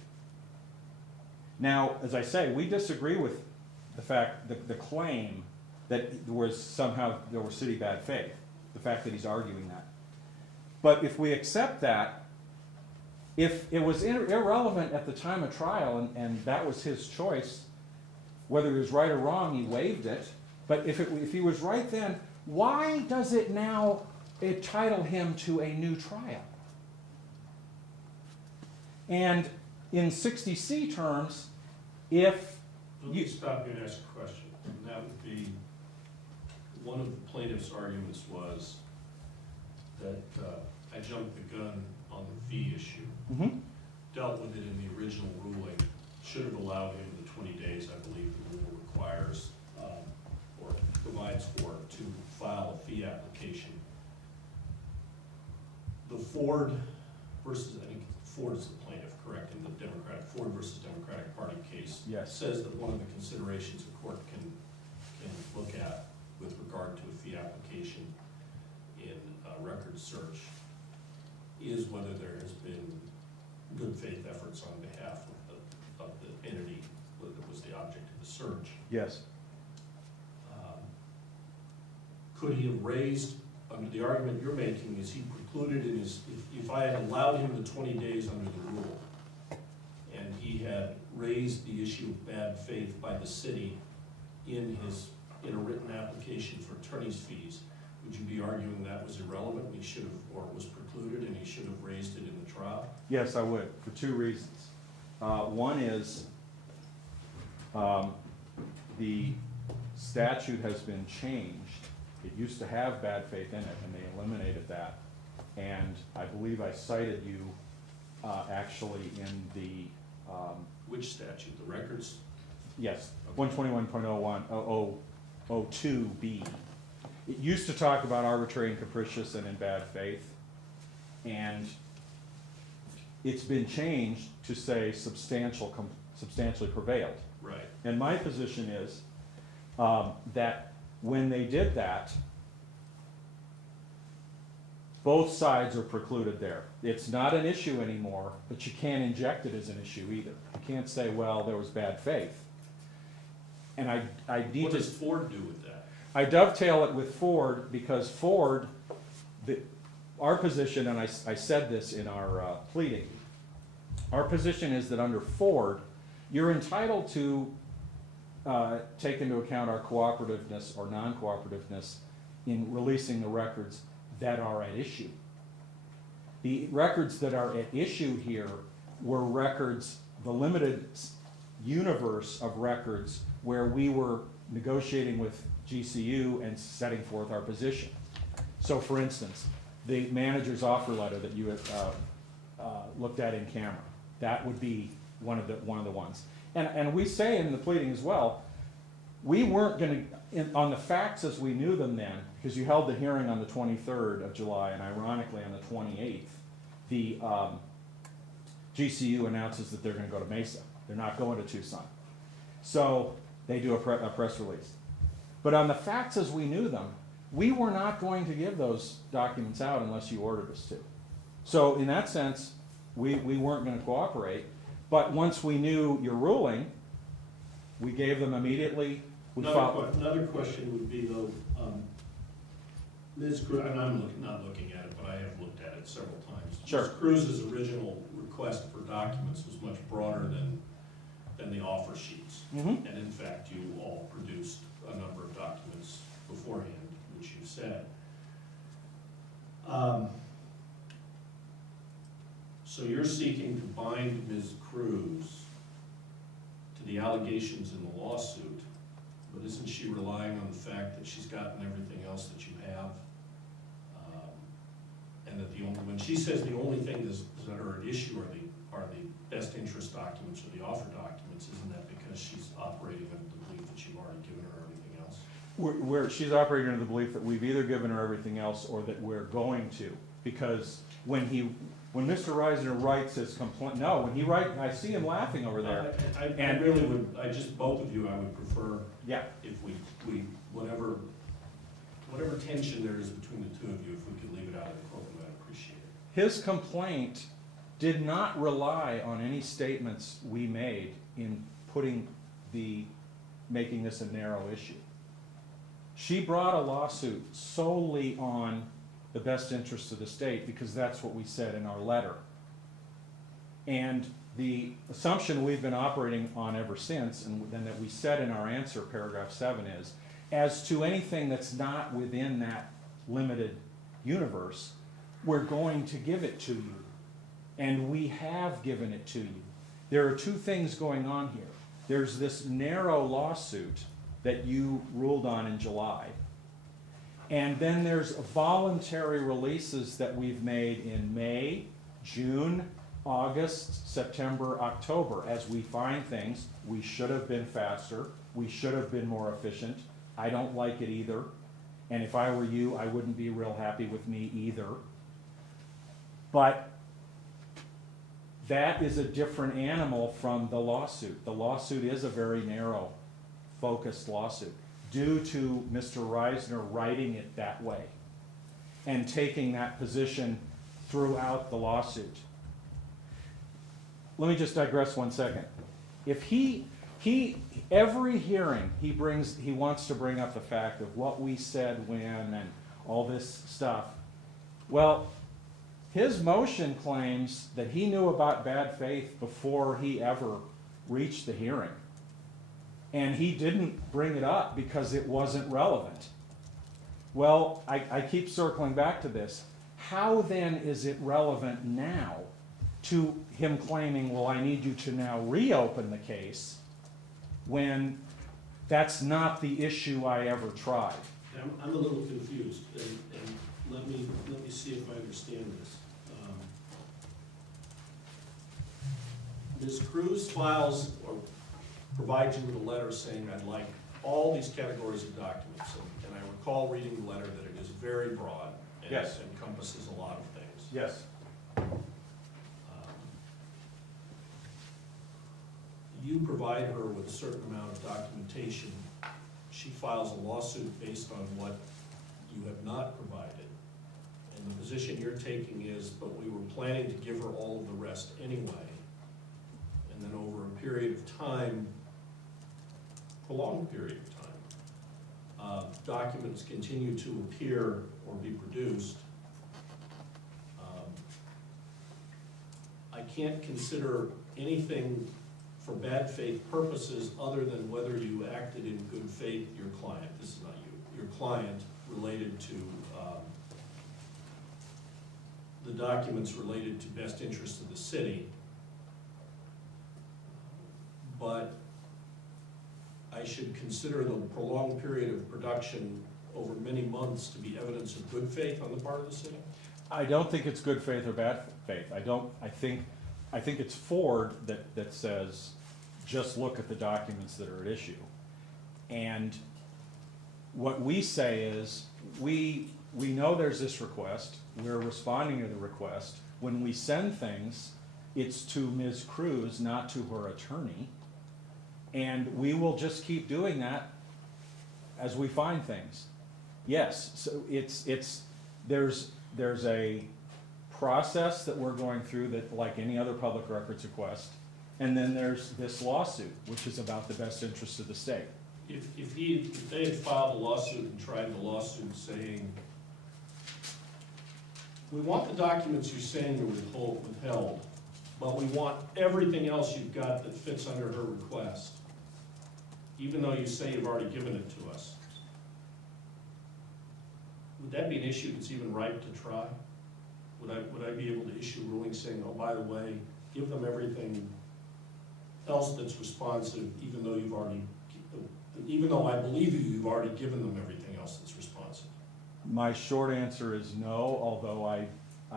Now, as I say, we disagree with the fact, the claim that there was city bad faith, the fact that he's arguing that. But if we accept that, if it was irrelevant at the time of trial and that was his choice, whether he was right or wrong, he waived it. But if he was right then, why does it now entitle him to a new trial? And in 60C terms, if Let me stop you and ask a question. And that would be, one of the plaintiff's arguments was that I jumped the gun on the fee issue. Mm-hmm. Dealt with it in the original ruling, should have allowed him the 20 days, I believe the rule requires, or provides for, to file a fee application. The Ford versus, I think Ford is the plaintiff, correct, in the Ford versus Democratic Party case, yes, says that one of the considerations a court can look at with regard to a fee application in record search is whether there has been good faith efforts on behalf of the entity that was the object of the search. yes. Could he have raised, under the argument you're making, is he precluded in his, if I had allowed him the 20 days under the rule, and he had raised the issue of bad faith by the city in a written application for attorney's fees, would you be arguing that was irrelevant, and he should have, or was precluded, and he should have raised it in the trial? Yes, I would, for two reasons. One is the statute has been changed. It used to have bad faith in it, and they eliminated that. And I believe I cited you actually in the... Which statute, the records? Yes, 121.02B. It used to talk about arbitrary and capricious and in bad faith, and it's been changed to say substantially prevailed. Right. And my position is that when they did that, both sides are precluded there. It's not an issue anymore, but you can't inject it as an issue either. You can't say, well, there was bad faith. And I need what to... does Ford do with that? I dovetail it with Ford because Ford, our position, and I said this in our pleading, our position is that under Ford, you're entitled to take into account our cooperativeness or non-cooperativeness in releasing the records that are at issue. The records that are at issue here were records, the limited universe of records where we were negotiating with GCU and setting forth our position. So for instance, the manager's offer letter that you had looked at in camera, that would be one of the ones. And we say in the pleading as well, we weren't going to, on the facts as we knew them then, because you held the hearing on the 23rd of July, and ironically on the 28th, the GCU announces that they're going to go to Mesa. They're not going to Tucson. So they do a press release. But on the facts as we knew them, we were not going to give those documents out unless you ordered us to. So in that sense, we weren't going to cooperate. But once we knew your ruling, we gave them immediately. Another question would be though, Ms. Cruz, and I'm not looking at it, but I have looked at it several times. Sure. Ms. Cruz's original request for documents was much broader than the offer sheets. Mm-hmm. And in fact, you all produced a number of documents beforehand, which you said. So you're seeking to bind Ms. Cruz to the allegations in the lawsuit, but isn't she relying on the fact that she's gotten everything else that you have? And that when she says the only things that are at issue are the best interest documents or the offer documents, isn't that because she's operating under the belief that you've already given her everything else? She's operating under the belief that we've either given her everything else or that we're going to. Because when Mr. Reisner writes his complaint, no, when he writes, I see him laughing over there. I really would, both of you, I would prefer, yeah, if we whatever tension there is between the two of you, if we could leave it out of the courtroom, I'd appreciate it. His complaint did not rely on any statements we made in making this a narrow issue. She brought a lawsuit solely on the best interests of the state because that's what we said in our letter. And the assumption we've been operating on ever since, and then that we said in our answer, paragraph 7, is, as to anything that's not within that limited universe, we're going to give it to you. And we have given it to you. There are two things going on here. There's this narrow lawsuit that you ruled on in July. And then there's voluntary releases that we've made in May, June, August, September, October. As we find things, we should have been faster. We should have been more efficient. I don't like it either. And if I were you, I wouldn't be real happy with me either. But that is a different animal from the lawsuit. The lawsuit is a very narrow, focused lawsuit due to Mr. Reisner writing it that way and taking that position throughout the lawsuit. Let me just digress 1 second. If every hearing he wants to bring up the fact of what we said when and all this stuff. Well, his motion claims that he knew about bad faith before he ever reached the hearing. And he didn't bring it up because it wasn't relevant. Well, I keep circling back to this. How then is it relevant now to him claiming, well, I need you to now reopen the case when that's not the issue I ever tried? I'm a little confused, and let me see if I understand this. Ms. Cruz files or provides you with a letter saying, I'd like all these categories of documents. And I recall reading the letter that it is very broad and yes, encompasses a lot of things. Yes. You provide her with a certain amount of documentation. She files a lawsuit based on what you have not provided. And the position you're taking is, but we were planning to give her all of the rest anyway. And then over a period of time, prolonged period of time, documents continue to appear or be produced. I can't consider anything for bad bad faith purposes other than whether you acted in good faith, your client, this is not you, your client related to the documents related to best interests of the city. But I should consider the prolonged period of production over many months to be evidence of good faith on the part of the city? I don't think it's good faith or bad faith. I think it's Ford that says, just look at the documents that are at issue. And what we say is, we know there's this request, we're responding to the request. When we send things, it's to Ms. Cruz, not to her attorney. And we will just keep doing that as we find things. Yes, so there's a process that we're going through that, like any other public records request, and then there's this lawsuit, which is about the best interest of the state. If they had filed a lawsuit and tried the lawsuit saying, we want the documents you're saying are withheld, but we want everything else you've got that fits under her request, even though you say you've already given it to us, would that be an issue that's even ripe to try? Would I be able to issue a ruling saying, oh, by the way, give them everything else that's responsive, even though I believe you've already given them everything else that's responsive? My short answer is no, although I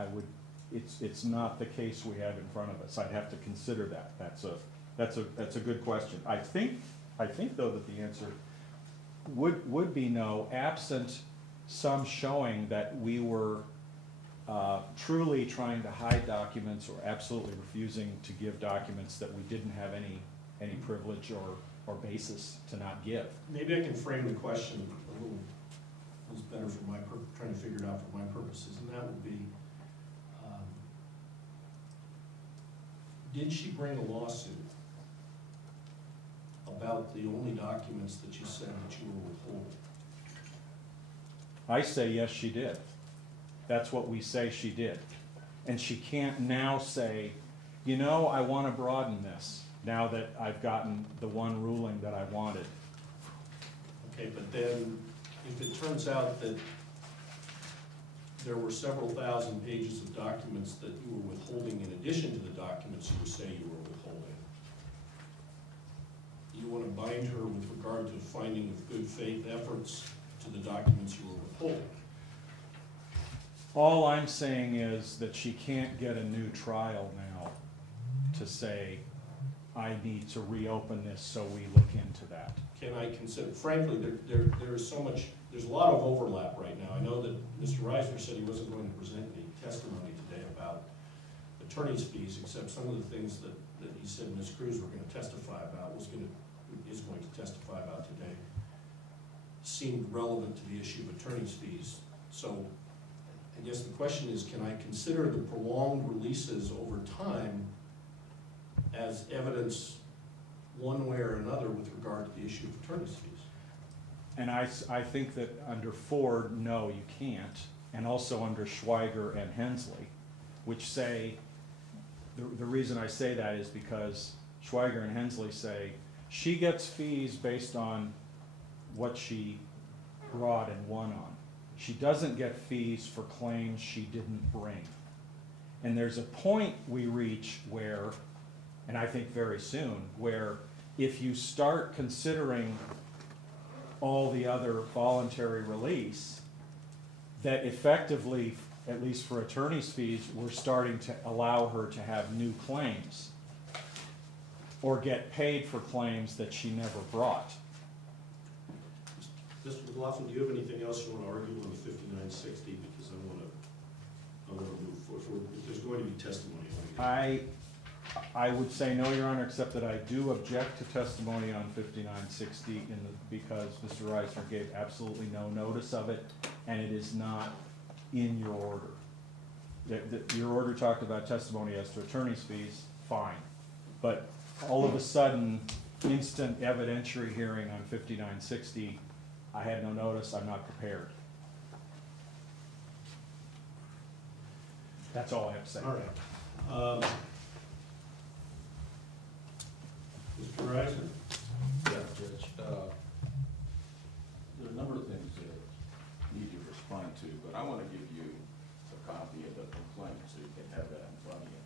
would, it's not the case we have in front of us. I'd have to consider that. That's a good question. I think though that the answer would be no, absent some showing that we were truly trying to hide documents or absolutely refusing to give documents that we didn't have any privilege or basis to not give. Maybe I can frame the question a little better for my trying to figure it out for my purposes, and that would be, did she bring a lawsuit about the only documents that you said that you were withholding? I say yes, she did. That's what we say she did. And she can't now say, you know, I want to broaden this now that I've gotten the one ruling that I wanted. Okay, but then if it turns out that there were several thousand pages of documents that you were withholding in addition to the documents you say you were withholding, you want to bind her with regard to finding of good faith efforts to the documents you were withholding? All I'm saying is that she can't get a new trial now to say, I need to reopen this so we look into that. Can I consider, frankly, there is so much, there's a lot of overlap right now. I know that Mr. Reisner said he wasn't going to present any testimony today about attorney's fees, except some of the things that he said Ms. Cruz were going to testify about, is going to testify about today, seemed relevant to the issue of attorney's fees. So I guess the question is, can I consider the prolonged releases over time as evidence one way or another with regard to the issue of attorney's fees? And I think that under Ford, no, you can't. And also under Schweiger and Hensley, which say, the reason I say that is because Schweiger and Hensley say, she gets fees based on what she brought and won on. She doesn't get fees for claims she didn't bring. And there's a point we reach where, and I think very soon, where if you start considering all the other voluntary release, that effectively, at least for attorney's fees, we're starting to allow her to have new claims or get paid for claims that she never brought. Mr. McLaughlin, do you have anything else you want to argue on the 5960? Because I want to move forward. If there's going to be testimony, I would say no, Your Honor, except that I do object to testimony on 5960 because Mr. Reisner gave absolutely no notice of it, and it is not in your order. Your order talked about testimony as to attorney's fees, fine. But all of a sudden, instant evidentiary hearing on 5960, I had no notice, I'm not prepared. That's all I have to say. All right. Mr. Mr. Reisner? Yeah, Judge, there are a number of things that I need to respond to, but I want to give you a copy of the complaint so you can have that in front of you.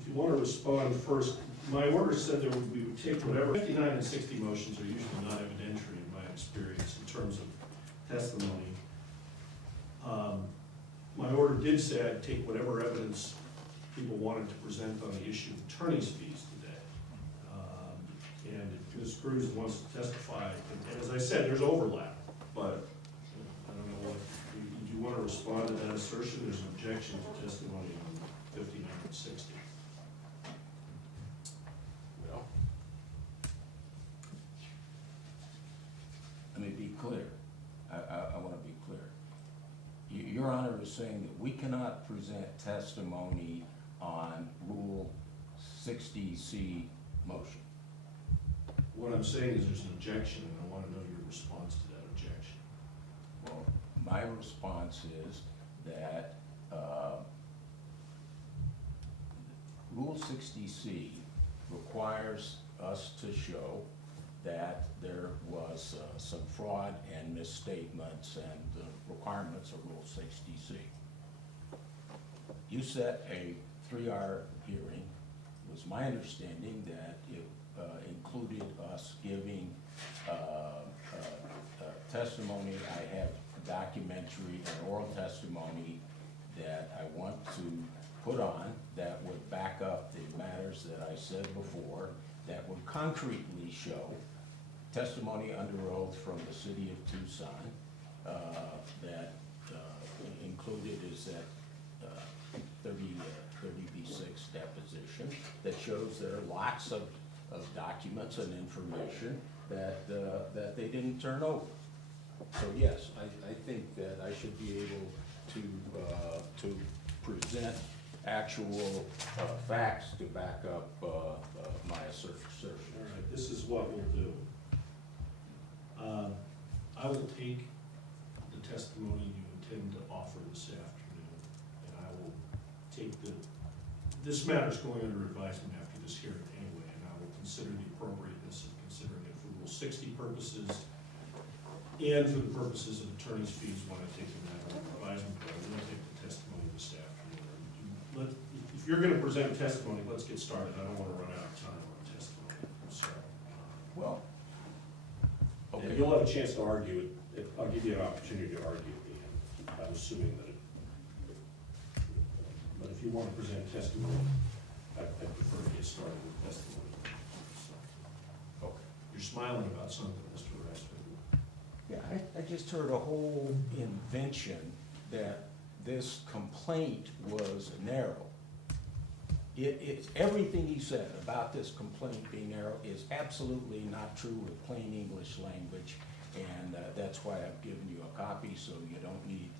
If you want to respond first, my order said that we would take whatever, 59 and 60 motions are usually not evidentiary in my experience in terms of testimony. My order did say I'd take whatever evidence people wanted to present on the issue of attorney's fees today. And if Ms. Cruz wants to testify, and as I said, there's overlap, but I don't know what, do you want to respond to that assertion? There's an objection to testimony on 59 and 60. Well, let me be clear. I want to be clear. Your Honor is saying that we cannot present testimony on Rule 60C motion. What I'm saying is there's an objection, and I want to know your response to that objection. Well, my response is that Rule 60C requires us to show that there was some fraud and misstatements and the requirements of Rule 60C. You set a 3-hour hearing. It was my understanding that it included us giving testimony. I have documentary and oral testimony that I want to put on that would back up the matters that I said before, that would concretely show testimony under oath from the city of Tucson that included is that 30B6 deposition that shows there are lots of documents and information that they didn't turn over. So yes, I think that I should be able to present actual facts to back up my assertion. All right, this is what we'll do. I will take the testimony you intend to offer this afternoon, and I will take this matter's going under advisement after this hearing anyway, and I will consider the appropriateness of considering it for Rule 60 purposes and for the purposes of attorney's fees when I take the matter under advisement, but I will take the testimony this afternoon. If you're going to present testimony, let's get started. I don't want to run out of time on testimony. So, Well, okay. and you'll have a chance to argue it. I'll give you an opportunity to argue at the end. I'm assuming that but if you want to present testimony, I prefer to get started with testimony. So, Okay. you're smiling about something, Mr. Reisner. Yeah, I just heard a whole invention that this complaint was narrow. It's everything he said about this complaint being narrow is absolutely not true with plain English language, and that's why I've given you a copy so you don't need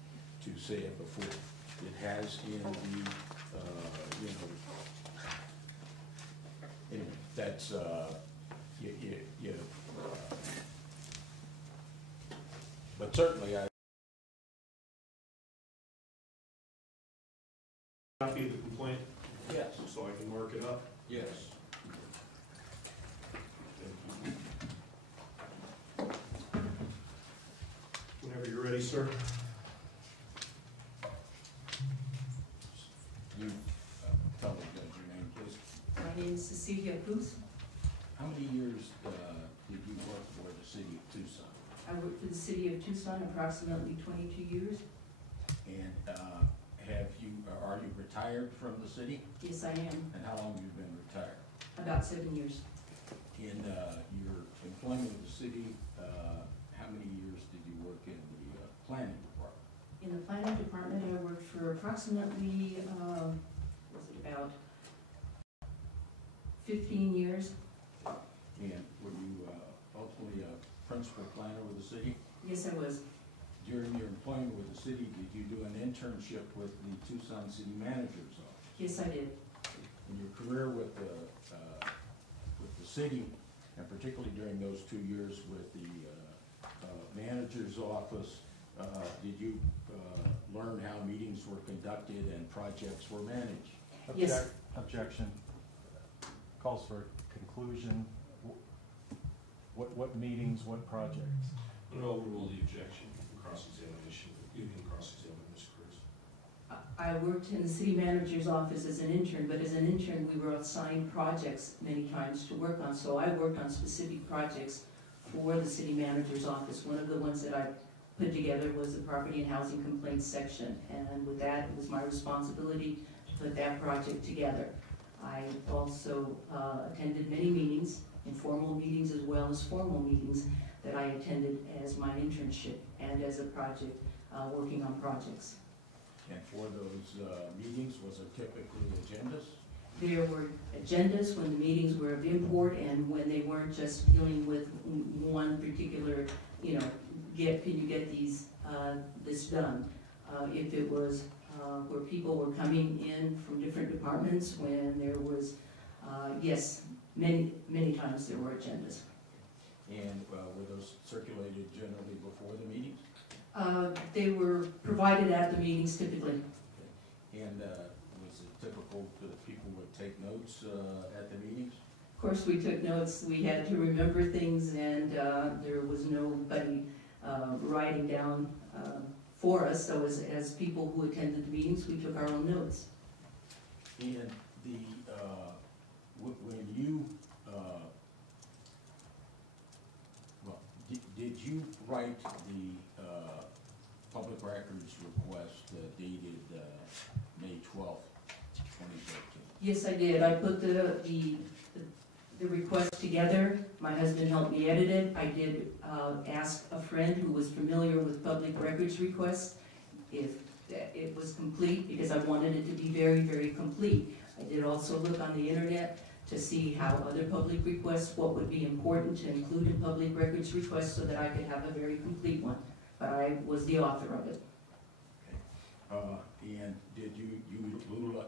to say it before. It has in the, anyway, that's, but certainly I. Copy of the complaint? Yes. So I can mark it up? Yes. Thank you. Whenever you're ready, sir. You tell me, Judge, your name, please. My name is Cecilia Cruz. How many years did you work for the city of Tucson? I worked for the city of Tucson approximately 22 years. And are you retired from the city? Yes, I am. And how long have you been retired? About 7 years. In your employment with the city, how many years did you work in the planning department? In the planning department, I worked for approximately, about 15 years. And were you ultimately a principal planner with the city? Yes, I was. During your employment with the city, did you do an internship with the Tucson City Manager's Office? Yes, I did. In your career with the city, and particularly during those 2 years with the manager's office, did you learn how meetings were conducted and projects were managed? Yes. Objection. Calls for conclusion. conclusion? What meetings, what projects? I'm going to overrule the objection for cross-examination. You can cross-examine Ms. Cruz. I worked in the city manager's office as an intern, but as an intern we were assigned projects many times to work on. So I worked on specific projects for the city manager's office. One of the ones that I put together was the property and housing complaints section, and with that it was my responsibility to put that project together. I also attended many meetings, informal meetings as well as formal meetings that I attended as my internship and as a project, working on projects. And for those meetings, was there typically agendas? There were agendas when the meetings were of import and when they weren't just dealing with one particular, you know, can you get these, this done? If it was where people were coming in from different departments, when there was, yes, many times there were agendas. And were those circulated generally before the meetings? They were provided at the meetings typically. Okay. And was it typical that people would take notes at the meetings? Of course, we took notes. We had to remember things, and there was nobody writing down for us. So as people who attended the meetings, we took our own notes. And the when you well, did you write the public records request dated May 12th, 2013? Yes, I did. I put the request together. My husband helped me edit it. I did ask a friend who was familiar with public records requests if it was complete, because I wanted it to be very, very complete. I did also look on the internet to see how other public requests, what would be important to include in public records requests so that I could have a very complete one. But I was the author of it. Okay. And did you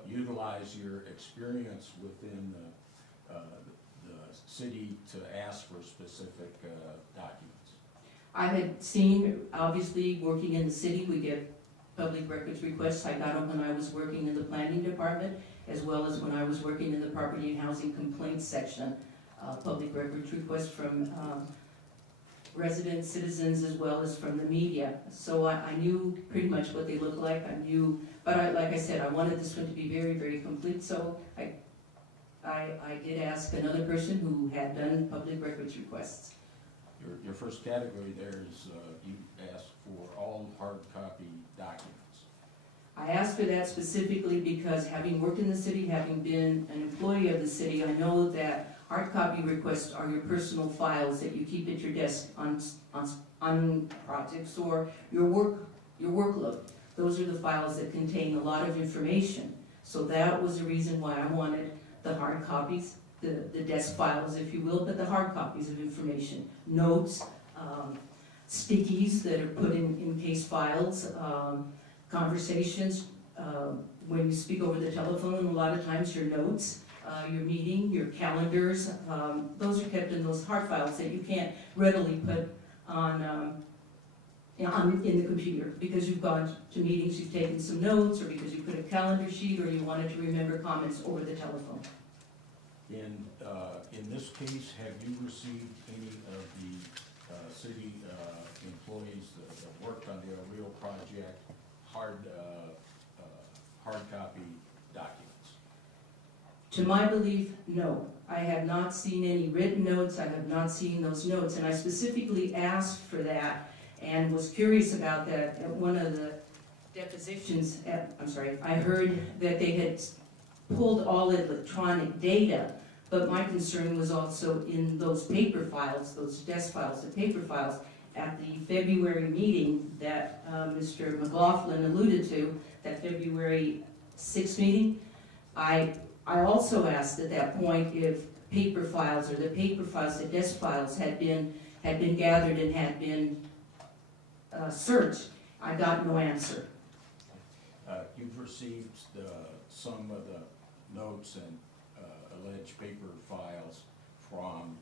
utilize your experience within the city to ask for specific documents? I had seen, obviously, working in the city, we get public records requests. I got them when I was working in the planning department, as well as when I was working in the property and housing complaints section. Public records requests from residents, citizens, as well as from the media. So I knew pretty much what they looked like. I knew, but like I said, I wanted this one to be very, very complete. So I did ask another person who had done public records requests. Your first category there is you asked for all hard copy documents. I asked for that specifically because having worked in the city, having been an employee of the city, I know that hard copy requests are your personal files that you keep at your desk on projects or your workload. Those are the files that contain a lot of information. So that was the reason why I wanted the hard copies, the desk files, if you will, but the hard copies of information, notes, stickies that are put in case files, conversations, when you speak over the telephone, a lot of times your notes, your meeting, your calendars, those are kept in those hard files that you can't readily put on in the computer because you've gone to meetings, you've taken some notes, or because you put a calendar sheet, or you wanted to remember comments over the telephone. In this case, have you received any of the city employees that worked on the Rio project hard copy documents? To my belief, no. I have not seen any written notes. I have not seen those notes, and I specifically asked for that and was curious about that at one of the depositions. I heard that they had pulled all electronic data, but my concern was also in those paper files, those desk files, the paper files. At the February meeting that Mr. McLaughlin alluded to, that February 6th meeting, I also asked at that point if paper files, or the paper files, the desk files had been gathered and had been searched. I got no answer. You've received some of the notes and alleged paper files from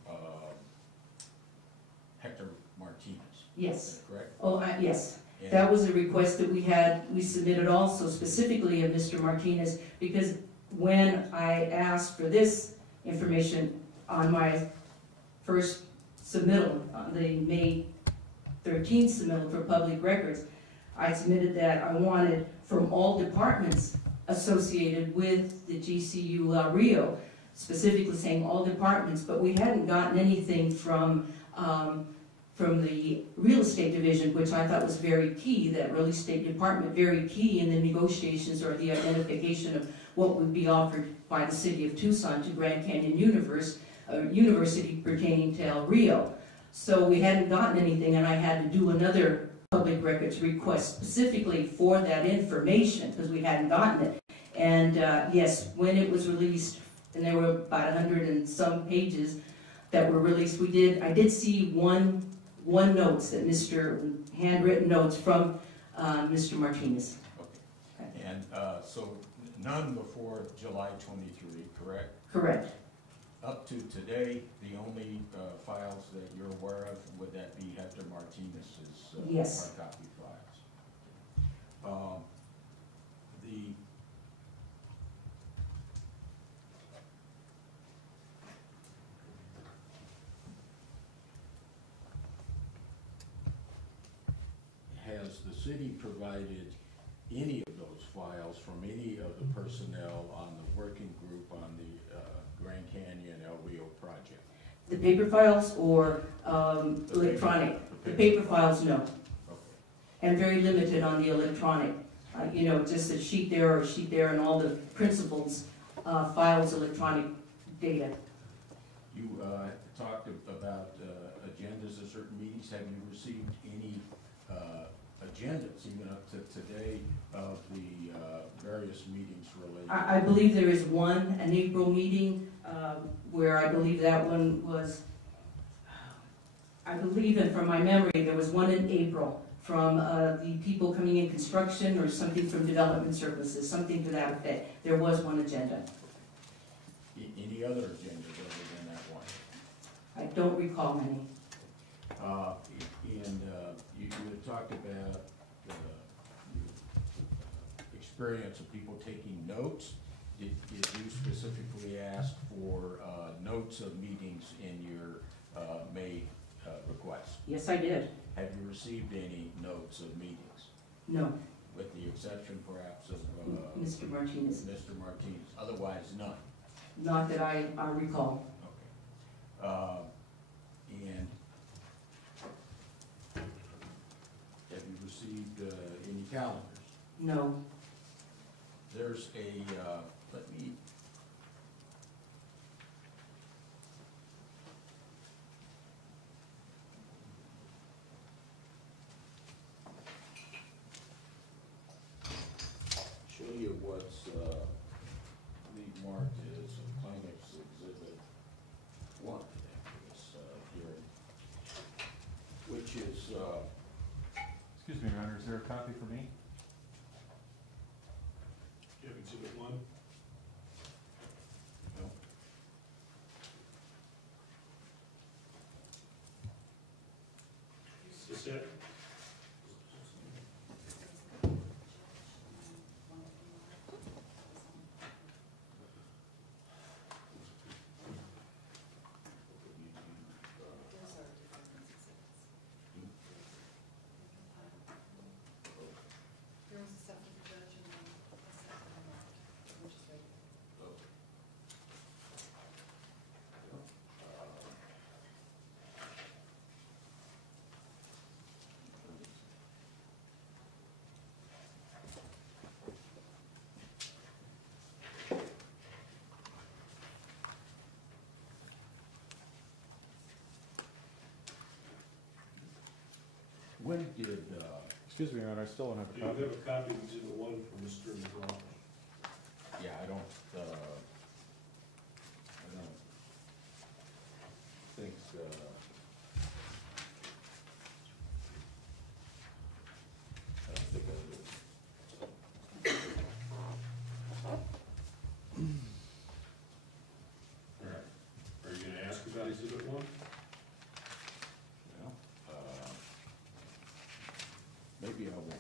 Hector Martinez. Yes. Correct? Oh, yes. And That was a request that we submitted also specifically of Mr. Martinez, because when I asked for this information on my first submittal, on the May 13th submittal for public records, I submitted that I wanted from all departments associated with the GCU Rio, specifically saying all departments, but we hadn't gotten anything from the real estate division, which I thought was very key, that real estate department, very key in the negotiations or the identification of what would be offered by the city of Tucson to Grand Canyon University pertaining to El Rio. So we hadn't gotten anything, and I had to do another public records request specifically for that information because we hadn't gotten it. And yes, when it was released, and there were about 100 and some pages that were released, I did see one notes that handwritten notes from Mr. Martinez. Okay. And so none before July 23, correct? Correct. Up to today, the only files that you're aware of, would that be Hector Martinez's Yes. hard copy files? Has the city provided any of those files from any of the personnel on the working group on the Grand Canyon El Rio project? The paper files or electronic? The paper files, no. Okay. And very limited on the electronic. You know, just a sheet there or a sheet there, and all the principals files electronic data. You talked about agendas of certain meetings. Have you received any agendas, even up to today, of the various meetings related? I believe there is one, an April meeting, where I believe that one was, I believe, and from my memory, there was one in April from the people coming in construction or something from development services, something to that effect. There was one agenda. Any other agendas other than that one? I don't recall any. You had talked about experience of people taking notes. Did you specifically ask for notes of meetings in your May request? Yes, I did. Have you received any notes of meetings? No. With the exception perhaps of Mr. Martinez. Mr. Martinez. Otherwise, none. Not that I recall. Okay. And have you received any calendars? No. There's a, let me, show you what's marked as Plaintiff's Exhibit 1 after this hearing, which is, Excuse me, Your Honor, is there a copy for me? You have Exhibit 1? no, Is this it? There was a separate judge and then a second one, which is right. when did, Excuse me, Your Honor, I still don't have Do a you have copy. a copy of Exhibit 1 from Mr. McGraw? yeah, I don't think, I don't think I do. All right. Are you gonna ask about Exhibit 1? Well, maybe I won't.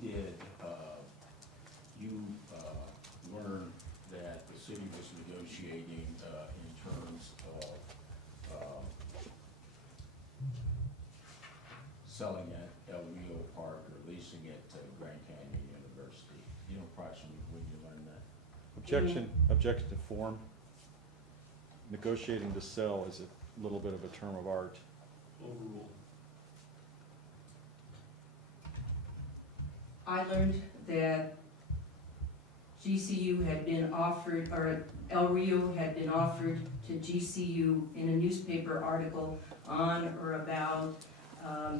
when did you learn that the city was negotiating in terms of selling at El Rio Park or leasing it to Grand Canyon University? You know approximately when you learned that? Objection to form. Negotiating to sell is a little bit of a term of art. Overruled. I learned that GCU had been offered, or El Rio had been offered to GCU in a newspaper article on or about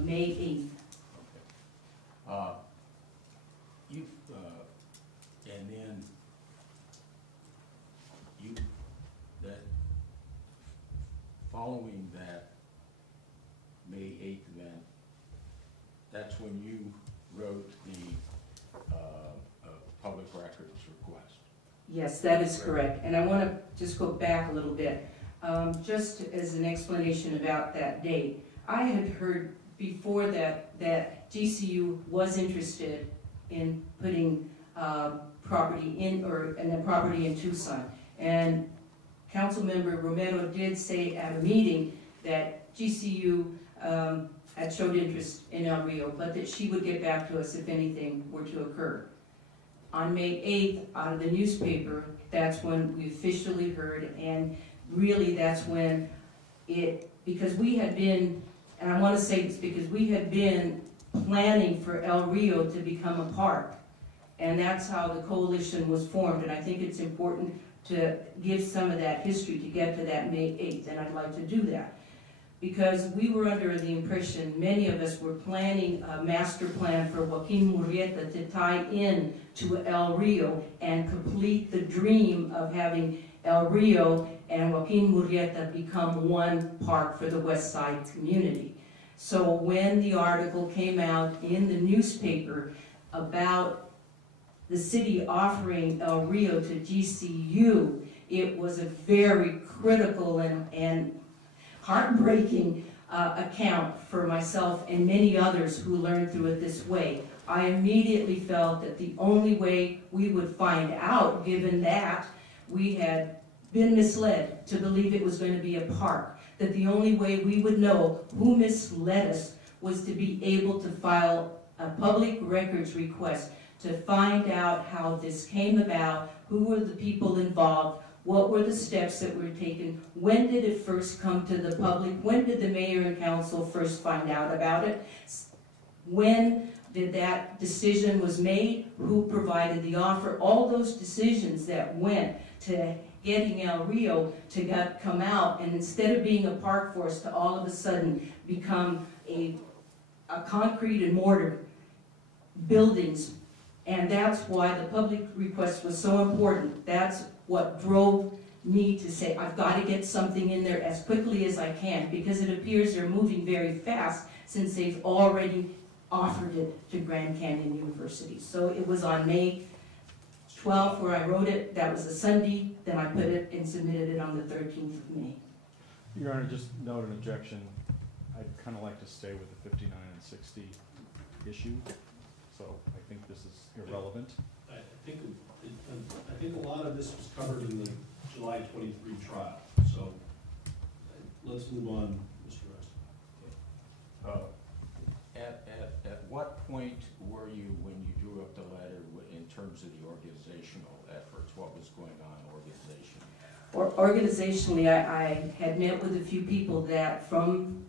May 8th. Okay. You, and then you, that, following that May 8th event, that's when you wrote the public records request. Yes, that is correct. And I want to just go back a little bit. Just as an explanation about that date, I had heard before that GCU was interested in putting property in, or a property in Tucson. And Councilmember Romero did say at a meeting that GCU had showed interest in El Rio, but that she would get back to us if anything were to occur. On May 8th, out of the newspaper, that's when we officially heard, and really that's when because we had been, and I want to say this because we had been planning for El Rio to become a park, and that's how the coalition was formed, and I think it's important to give some of that history to get to that May 8th, and I'd like to do that. Because we were under the impression, many of us were planning a master plan for Joaquin Murrieta to tie in to El Rio and complete the dream of having El Rio and Joaquin Murrieta become one park for the West Side community. So when the article came out in the newspaper about the city offering El Rio to GCU, it was a very critical and heartbreaking account for myself and many others who learned through it this way. I immediately felt that the only way we would find out, given that we had been misled to believe it was going to be a park, that the only way we would know who misled us was to be able to file a public records request to find out how this came about, who were the people involved, what were the steps that were taken, when did it first come to the public, when did the mayor and council first find out about it, when did that decision was made, who provided the offer, all those decisions that went to getting El Rio to come out, and instead of being a park for us to all of a sudden become a concrete and mortar buildings. And that's why the public request was so important. That's what drove me to say, I've got to get something in there as quickly as I can, because it appears they're moving very fast since they've already offered it to Grand Canyon University. So it was on May 12th where I wrote it. That was a Sunday. Then I put it and submitted it on the 13th of May. Your Honor, just note an objection. I'd kind of like to stay with the 59 and 60 issue. So I think this is irrelevant. I think a lot of this was covered in the July 23 trial. So let's move on, Mr. Rest. At what point were you when you drew up the letter in terms of the organizational efforts? What was going on organizationally? Organizationally, I had met with a few people that from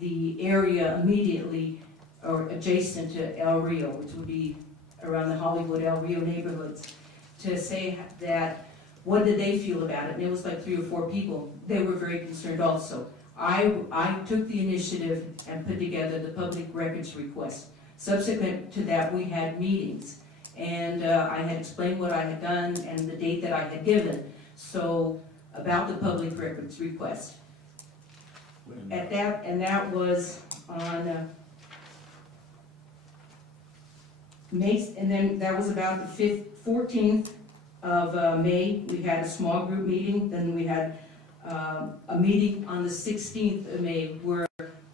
the area immediately or adjacent to El Rio, which would be around the Hollywood El Rio neighborhoods, to say that what did they feel about it. And it was like 3 or 4 people. They were very concerned also. I took the initiative and put together the public records request. Subsequent to that, we had meetings, and I had explained what I had done and the date that I had given. So about the public records request. That was on May, and then that was about the 14th of May. We had a small group meeting. Then we had a meeting on the 16th of May where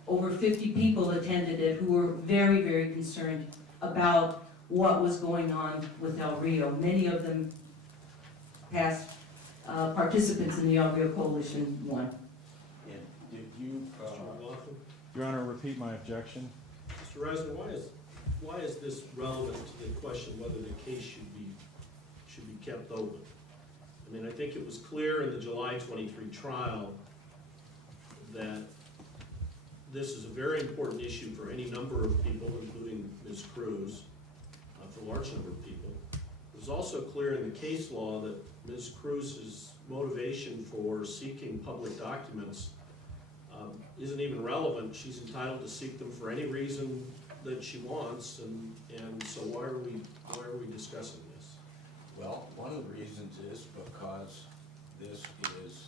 over 50 people attended it who were very, very concerned about what was going on with El Rio. Many of them past participants in the El Rio Coalition won. And did you, Mr. McLaughlin? Your Honor, repeat my objection. Mr. Reisner, why is this relevant to the question whether the case should be kept open? I mean, I think it was clear in the July 23 trial that this is a very important issue for any number of people, including Ms. Cruz, for a large number of people. It was also clear in the case law that Ms. Cruz's motivation for seeking public documents isn't even relevant. She's entitled to seek them for any reason that she wants, and so why are we discussing this? well, one of the reasons is because this is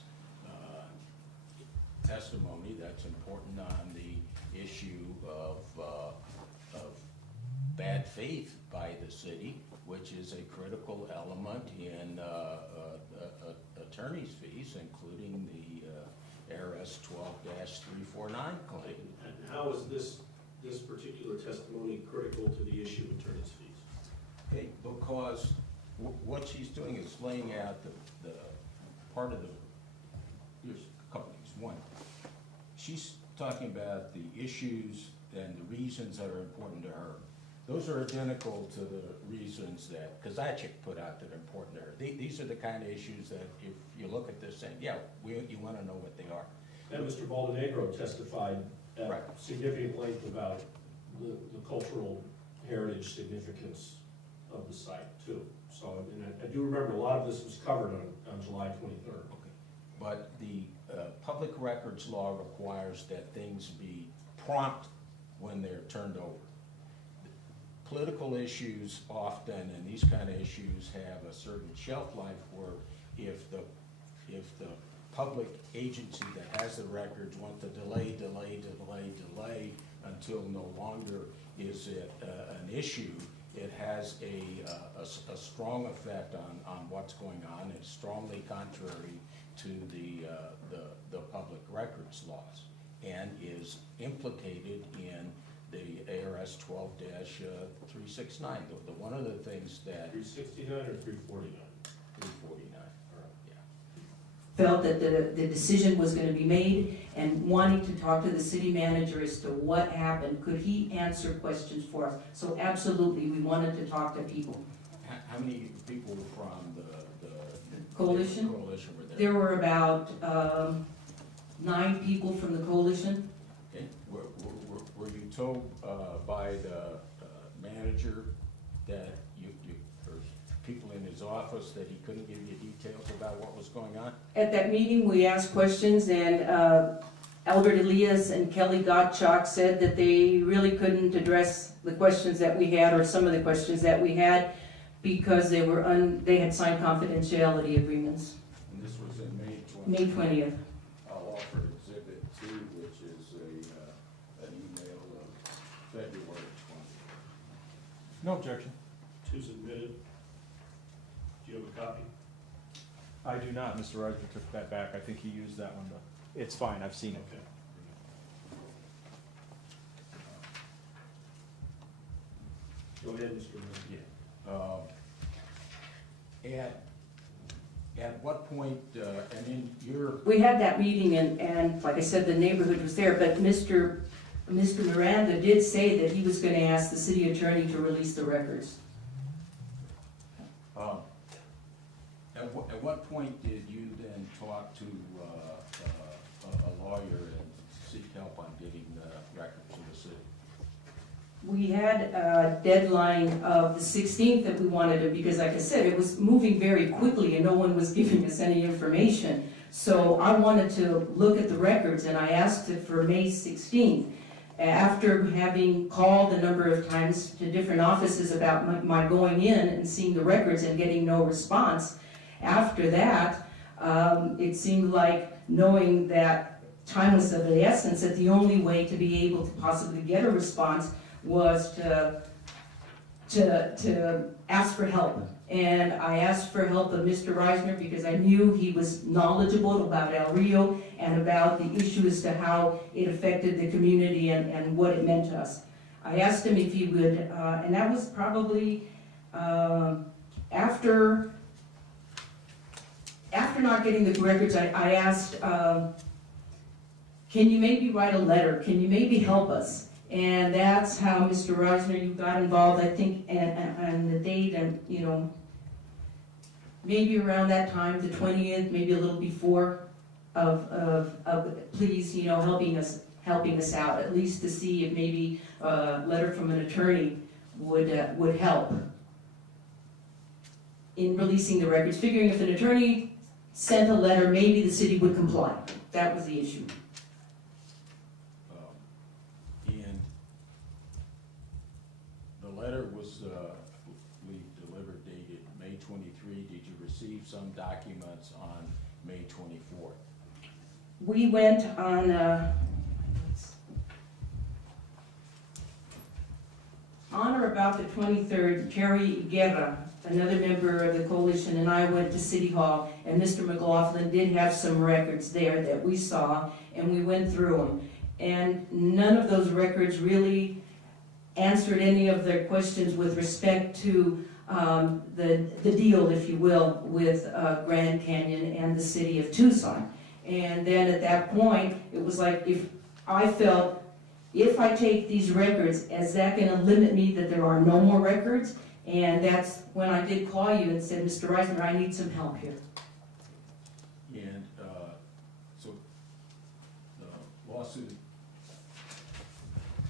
testimony that's important on the issue of bad faith by the city, which is a critical element in attorney's fees, including the A.R.S. 12-349 claim. And how is this particular testimony critical to the issue of attorney's fees? Okay, because what she's doing is laying out the part of the, here's a couple things. One, she's talking about the issues and the reasons that are important to her. Those are identical to the reasons that Kozaczek put out that are important to her. These are the kind of issues that if you look at this and, yeah, you want to know what they are. And Mr. Baldonegro testified at Right. significant length about the cultural heritage significance of the site, too. So, and I do remember a lot of this was covered on July 23rd. Okay. But the public records law requires that things be prompt when they're turned over. Political issues often, and these kind of issues, have a certain shelf life where if the public agency that has the records wants to delay until no longer is it an issue, it has a strong effect on what's going on. It's strongly contrary to the public records laws and is implicated in the A.R.S. 12-369. The one of the things that 369 or 349? 349. All right. Yeah. Felt that the decision was going to be made and wanting to talk to the city manager as to what happened. Could he answer questions for us? So absolutely, we wanted to talk to people. How many people from the Coalition? coalition were there? There were about 9 people from the coalition. Okay. Were you told by the manager that or people in his office that he couldn't give you details about what was going on? At that meeting, we asked questions, and Albert Elias and Kelly Gottschalk said that they really couldn't address the questions that we had, or some of the questions that we had, because they had signed confidentiality agreements. And this was in May 20th. May 20th. I'll offer Exhibit 2, which is an email of February 20th. No objection. Two's admitted. Do you have a copy? I do not. Mr. Reisner took that back. I think he used that one, but it's fine. I've seen it. Okay. Go ahead, Mr. Murphy. At what point, and in your... We had that meeting, and like I said, the neighborhood was there, but Mr. Miranda did say that he was going to ask the city attorney to release the records. At what point did you then talk to a lawyer and seek help on getting the records to the city? We had a deadline of the 16th that we wanted to, because like I said, it was moving very quickly and no one was giving us any information. So I wanted to look at the records, and I asked it for May 16th. After having called a number of times to different offices about my going in and seeing the records and getting no response, after that, it seemed like, knowing that time was of the essence, that the only way to be able to possibly get a response was to ask for help. And I asked for help of Mr. Reisner because I knew he was knowledgeable about El Rio and about the issue as to how it affected the community and what it meant to us. I asked him if he would, and that was probably after not getting the records, I asked, can you maybe write a letter? Can you maybe help us? And that's how Mr. Reisner, you got involved, I think, and the date, and you know, maybe around that time, the 20th, maybe a little before, of please, you know, helping us out, at least to see if maybe a letter from an attorney would help in releasing the records, figuring if an attorney sent a letter, maybe the city would comply. That was the issue. And the letter was, we delivered dated May 23. Did you receive some documents on May 24th? We went on or about the 23rd, Jerry Guerra, another member of the coalition, and I went to City Hall, and Mr. McLaughlin did have some records there that we saw, and we went through them. And none of those records really answered any of their questions with respect to the deal, if you will, with Grand Canyon and the city of Tucson. And then at that point, it was like, if I felt, if I take these records, is that going to limit me that there are no more records? And that's when I did call you and said, Mr. Reisner, I need some help here. And so the lawsuit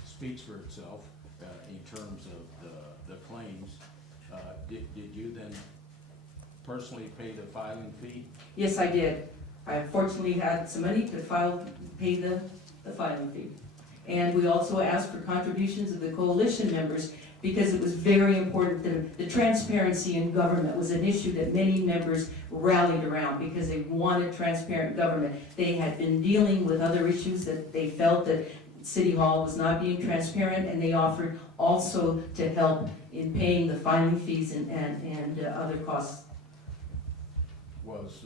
speaks for itself in terms of the claims. Did you then personally pay the filing fee? Yes, I did. I fortunately had some money to pay the filing fee. And we also asked for contributions of the coalition members because it was very important that the transparency in government was an issue that many members rallied around because they wanted transparent government. They had been dealing with other issues that they felt that City Hall was not being transparent, and they offered also to help in paying the filing fees and other costs. Was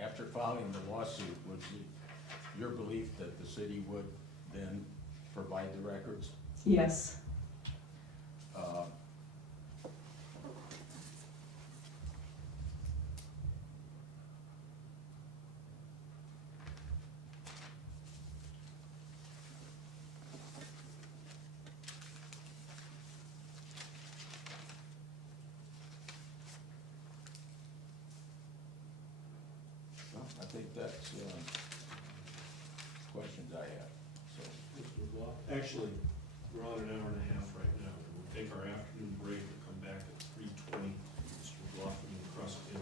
after filing the lawsuit, was it your belief that the city would then provide the records? Yes. Well, I think that's questions I have. So, Mr. McLaughlin, actually, we're on an hour and a half right now. We'll take our afternoon break. We'll come back at 3:20. Mr. McLaughlin will cross in.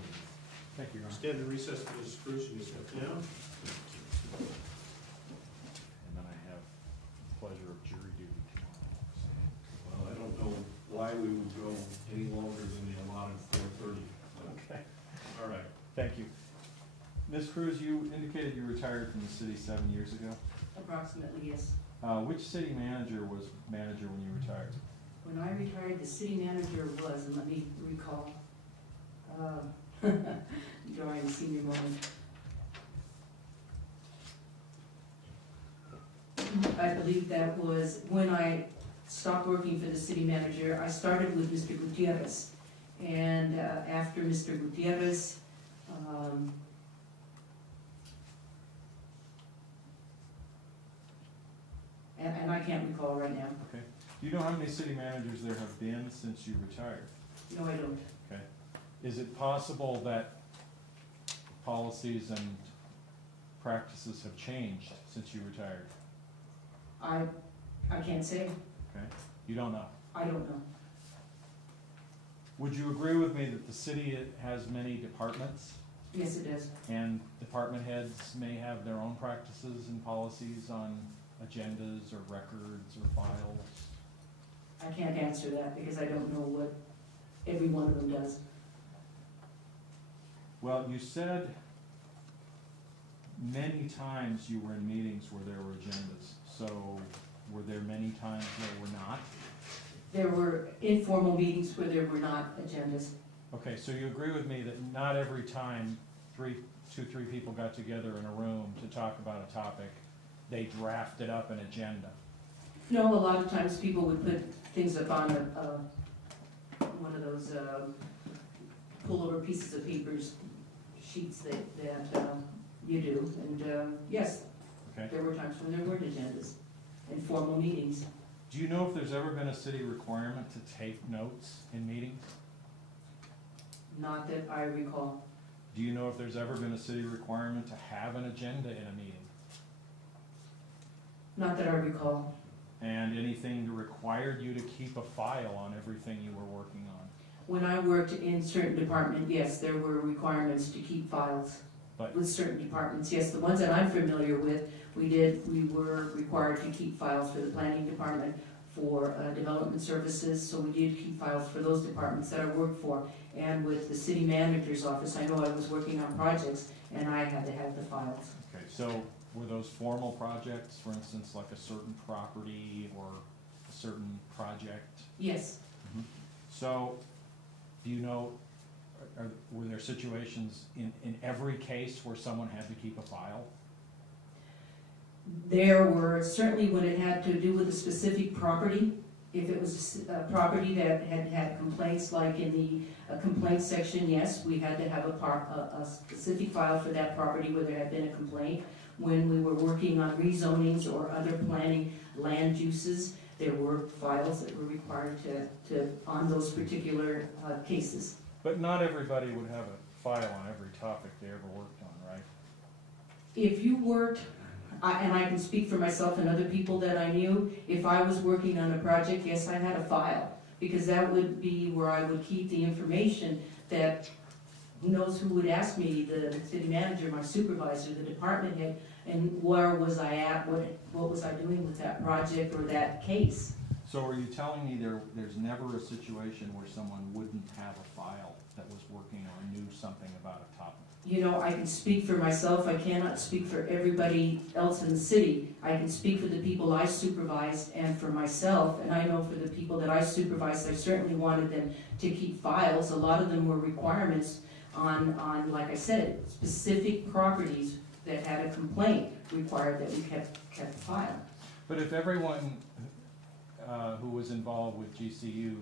Thank you, Your Honor. Stand in recess for this Cruz. You step down. And then I have the pleasure of jury duty tomorrow. Well, I don't know why we would go any longer than the allotted 4:30. Okay. All right. Thank you. Ms. Cruz, you indicated you retired from the city 7 years ago. Approximately, yes. Which city manager was manager when you retired? When I retired, the city manager was, and let me recall, during the senior moment. I believe that was when I stopped working for the city manager. I started with Mr. Gutierrez. And after Mr. Gutierrez, and I can't recall right now. Okay. Do you know how many city managers there have been since you retired? No, I don't. Okay. Is it possible that policies and practices have changed since you retired? I can't say. Okay. You don't know? I don't know. Would you agree with me that the city has many departments? Yes, it is. And department heads may have their own practices and policies on agendas or records or files? I can't answer that because I don't know what every one of them does. Well, you said many times you were in meetings where there were agendas. So were there many times there were not? There were informal meetings where there were not agendas. Okay, so you agree with me that not every time two, three people got together in a room to talk about a topic, they drafted up an agenda. No, a lot of times people would put things up on one of those pullover pieces of papers, sheets that you do, and yes, Okay. there were times when there weren't agendas and formal meetings. Do you know if there's ever been a city requirement to take notes in meetings? Not that I recall. Do you know if there's ever been a city requirement to have an agenda in a meeting? Not that I recall. And anything that required you to keep a file on everything you were working on? When I worked in certain department, yes, there were requirements to keep files. But With certain departments, yes, the ones that I'm familiar with, we were required to keep files for the planning department, for development services, so we did keep files for those departments that I worked for. And with the city manager's office, I know I was working on projects, and I had to have the files. okay, so were those formal projects, for instance, like a certain property or a certain project? Yes, So, do you know, were there situations in every case where someone had to keep a file? there were, certainly when it had to do with a specific property, if it was a property that had had complaints, like in the complaint section, yes, we had to have a specific file for that property where there had been a complaint. When we were working on rezonings or other planning land uses, there were files that were required to on those particular cases. But not everybody would have a file on every topic they ever worked on, right? If you worked, and I can speak for myself and other people that I knew, if I was working on a project, yes, I had a file, because that would be where I would keep the information that, who knows who would ask me, the city manager, my supervisor, the department head, and where was I at, what was I doing with that project or that case. So are you telling me there's never a situation where someone wouldn't have a file that was working or knew something about a topic? You know, I can speak for myself, I cannot speak for everybody else in the city. I can speak for the people I supervised and for myself, and I know for the people that I supervised, I certainly wanted them to keep files. A lot of them were requirements on like I said, specific properties that had a complaint required that we kept a file. But if everyone who was involved with GCU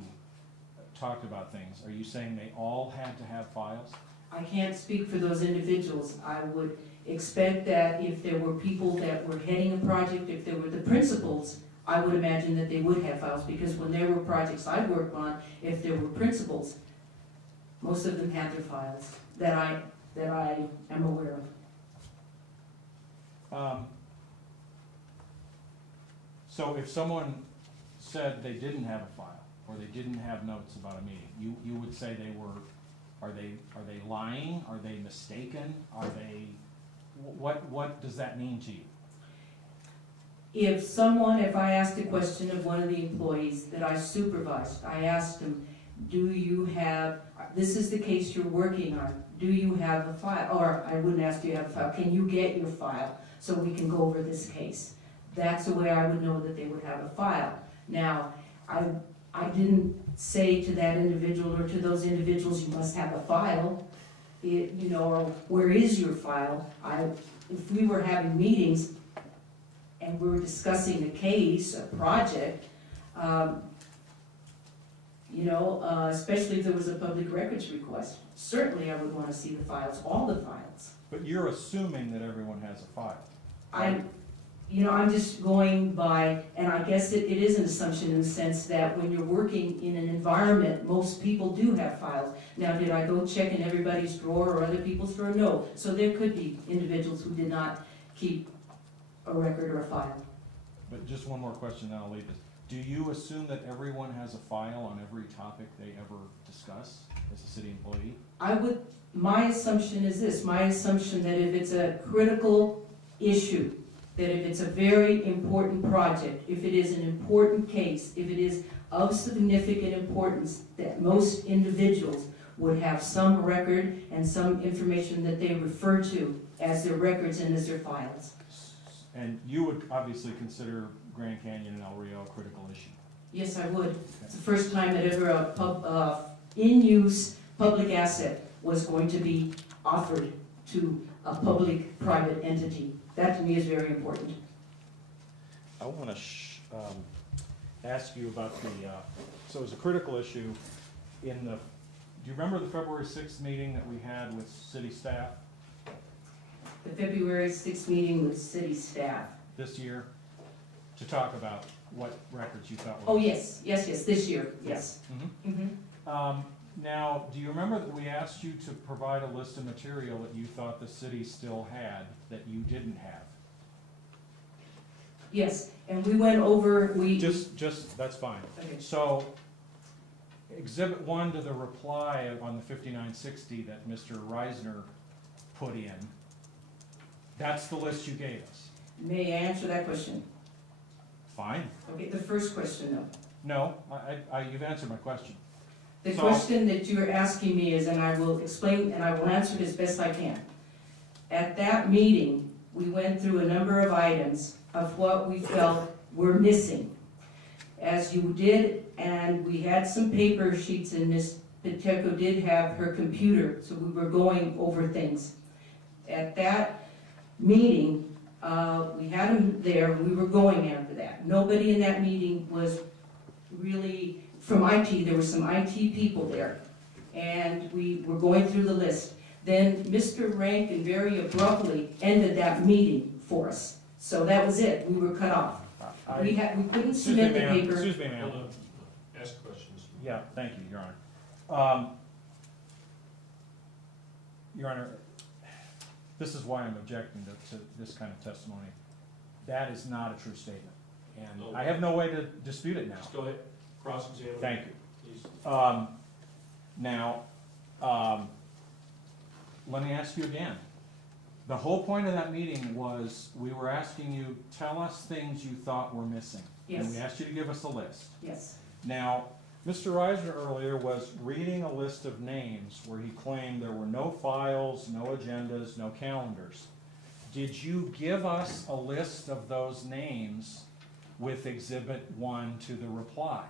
talked about things, are you saying they all had to have files? I can't speak for those individuals. I would expect that if there were people that were heading a project, if there were the principals, I would imagine that they would have files, because when there were projects I worked on, if there were principals, most of them had their files that I am aware of. So if someone said they didn't have a file, or they didn't have notes about a meeting, you would say they were, are they lying? Are they mistaken? Are they, what does that mean to you? If I asked a question of one of the employees that I supervised, I asked him, do you have, this is the case you're working on, do you have a file? Or I wouldn't ask, do you have a file? Can you get your file so we can go over this case? That's the way I would know that they would have a file. Now, I didn't say to that individual or to those individuals, you must have a file, you know, or where is your file? If we were having meetings and we were discussing a case, a project, you know, especially if there was a public records request, certainly I would want to see the files, all the files. But you're assuming that everyone has a file. I'm just going by, and I guess it is an assumption in the sense that when you're working in an environment, most people do have files. Now, did I go check in everybody's drawer or other people's drawer? No. So there could be individuals who did not keep a record or a file. But just one more question, then I'll leave this. Do you assume that everyone has a file on every topic they ever discuss as a city employee? My assumption is this, my assumption that if it's a critical issue, that if it's a very important project, if it is an important case, if it is of significant importance, that most individuals would have some record and some information that they refer to as their records and as their files. And you would obviously consider Grand Canyon and El Rio a critical issue? Yes, I would. It's the first time that ever a in-use public asset was going to be offered to a public-private entity. That to me is very important. I want to ask you about the, so it was a critical issue in the, do you remember the February 6th meeting that we had with city staff The February 6th meeting with city staff. this year to talk about what records you thought were? Oh, yes, this year, yes. Now, do you remember that we asked you to provide a list of material that you thought the city still had that you didn't have? Yes, and we went over, Just, that's fine. Okay. So, Exhibit 1 to the reply on the 5960 that Mr. Reisner put in, that's the list you gave us. May I answer that question? Fine. Okay, the first question though. No, you've answered my question. The So- question that you're asking me is, and I will explain and I will answer it as best I can. At that meeting, we went through a number of items of what we felt were missing. As you did, and we had some paper sheets, and Ms. Pacheco did have her computer, so we were going over things. At that meeting, we had them there, we were going after that. Nobody in that meeting was really from IT. There were some IT people there, and we were going through the list. Then Mr. Rankin very abruptly ended that meeting for us. So that was it, we were cut off. We couldn't submit the paper. Excuse me, ma'am. Hold on. Ask questions. Yeah, thank you, Your Honor. Your Honor, this is why I'm objecting to this kind of testimony. That is not a true statement, and I have no way to dispute it now. Just go ahead, cross-examine. Thank you. Please. Now, let me ask you again. The whole point of that meeting was we were asking you, tell us things you thought were missing. Yes. And we asked you to give us a list. Yes, Now, Mr. Reisner earlier was reading a list of names where he claimed there were no files, no agendas, no calendars. Did you give us a list of those names with Exhibit 1 to the reply?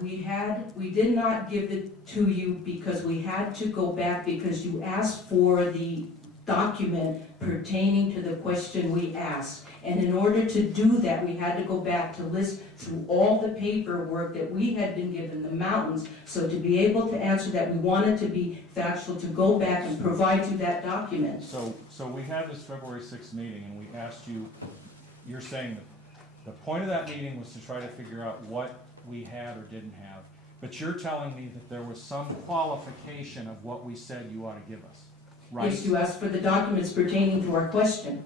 we did not give it to you because we had to go back because you asked for the document pertaining to the question we asked. And in order to do that, we had to go back to list through all the paperwork that we had been given, the mountains. So to be able to answer that, we wanted to be factual, to go back and provide you that document. So we had this February 6th meeting and we asked you, you're saying that the point of that meeting was to try to figure out what we had or didn't have. But you're telling me that there was some qualification of what we said you ought to give us, right? Yes, you asked for the documents pertaining to our question.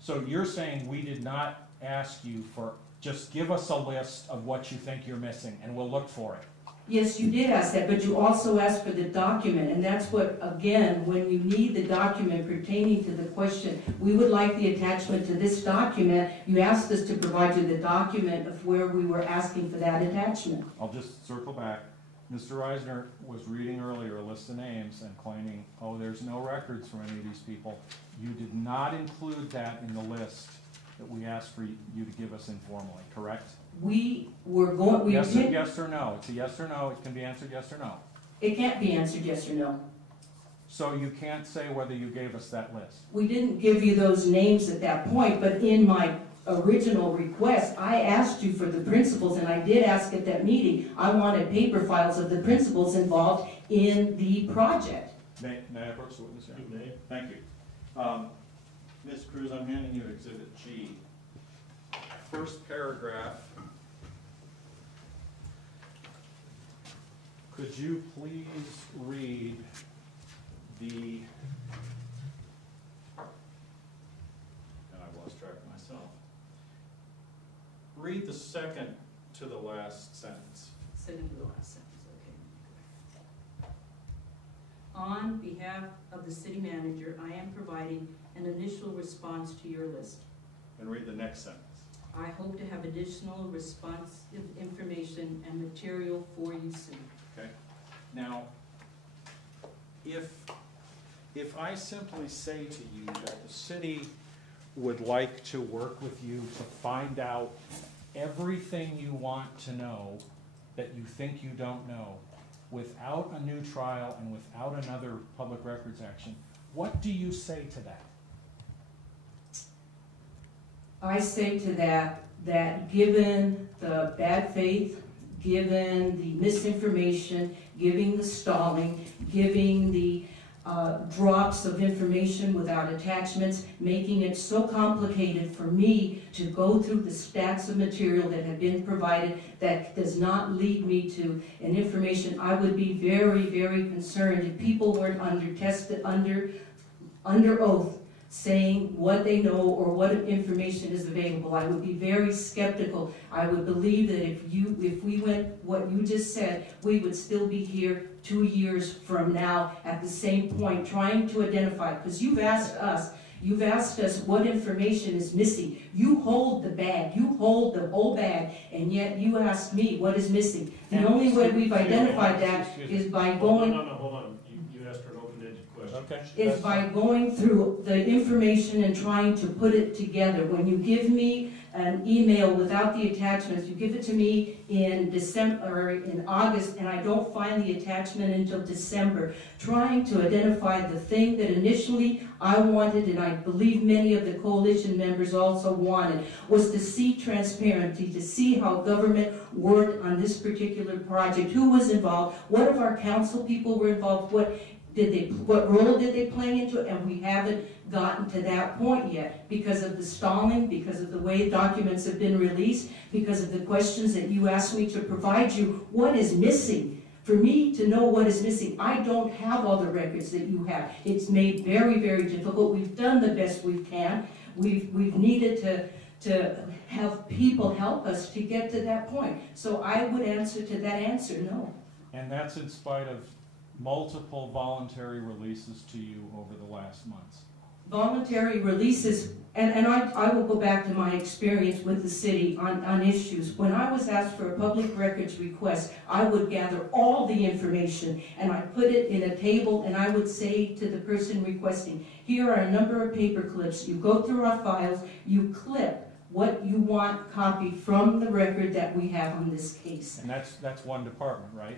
So you're saying we did not ask you for, just give us a list of what you think you're missing and we'll look for it? Yes, you did ask that, but you also asked for the document, and that's what, again, when you need the document pertaining to the question, we would like the attachment to this document. You asked us to provide you the document of where we were asking for that attachment. I'll just circle back. Mr. Reisner was reading earlier a list of names and claiming, oh, there's no records from any of these people. You did not include that in the list that we asked for you to give us informally, correct? We were going, we Yes did, or no. It's a yes or no. It can be answered yes or no. it can't be answered yes or no. So you can't say whether you gave us that list. We didn't give you those names at that point, but in my original request, I asked you for the principals, and I did ask at that meeting, I wanted paper files of the principals involved in the project. May I approach the witness here? You may. Thank you. Ms. Cruz, I'm handing you Exhibit G. First paragraph. Could you please read the, and I've lost track of myself. Read the second to the last sentence. Second to the last sentence, okay. On behalf of the city manager, I am providing an initial response to your list. And read the next sentence. I hope to have additional responsive information and material for you soon. Okay. Now, if I simply say to you that the city would like to work with you to find out everything you want to know that you think you don't know, without a new trial and without another public records action, what do you say to that? I say to that given the bad faith, given the misinformation, giving the stalling, giving the drops of information without attachments, making it so complicated for me to go through the stacks of material that have been provided that does not lead me to an information. I would be very, very concerned if people weren't under oath saying what they know or what information is available. I would be very skeptical. I would believe that if we went what you just said, we would still be here 2 years from now at the same point trying to identify, because you've asked us what information is missing. You hold the bag, you hold the whole bag, and yet you asked me what is missing. The only way we've identified that is by going... No, hold on. You asked her an open-ended question. Okay. Is by going through the information and trying to put it together. When you give me an email without the attachments, you give it to me in December or in August, and I don't find the attachment until December, trying to identify the thing that initially I wanted, and I believe many of the coalition members also wanted, was to see transparency, to see how government worked on this particular project, who was involved, what of our council people were involved, what role did they play into it, and we haven't gotten to that point yet because of the stalling, because of the way documents have been released, because of the questions that you asked me to provide you. What is missing? For me to know what is missing, I don't have all the records that you have. It's made very, very difficult. We've done the best we can. We've needed to have people help us to get to that point. So I would answer to that answer, no. And that's in spite of multiple voluntary releases to you over the last months. Voluntary releases, and I will go back to my experience with the city on issues. When I was asked for a public records request, I would gather all the information and I put it in a table, and I would say to the person requesting, here are a number of paper clips. You go through our files, you clip what you want copied from the record that we have on this case. And that's one department, right?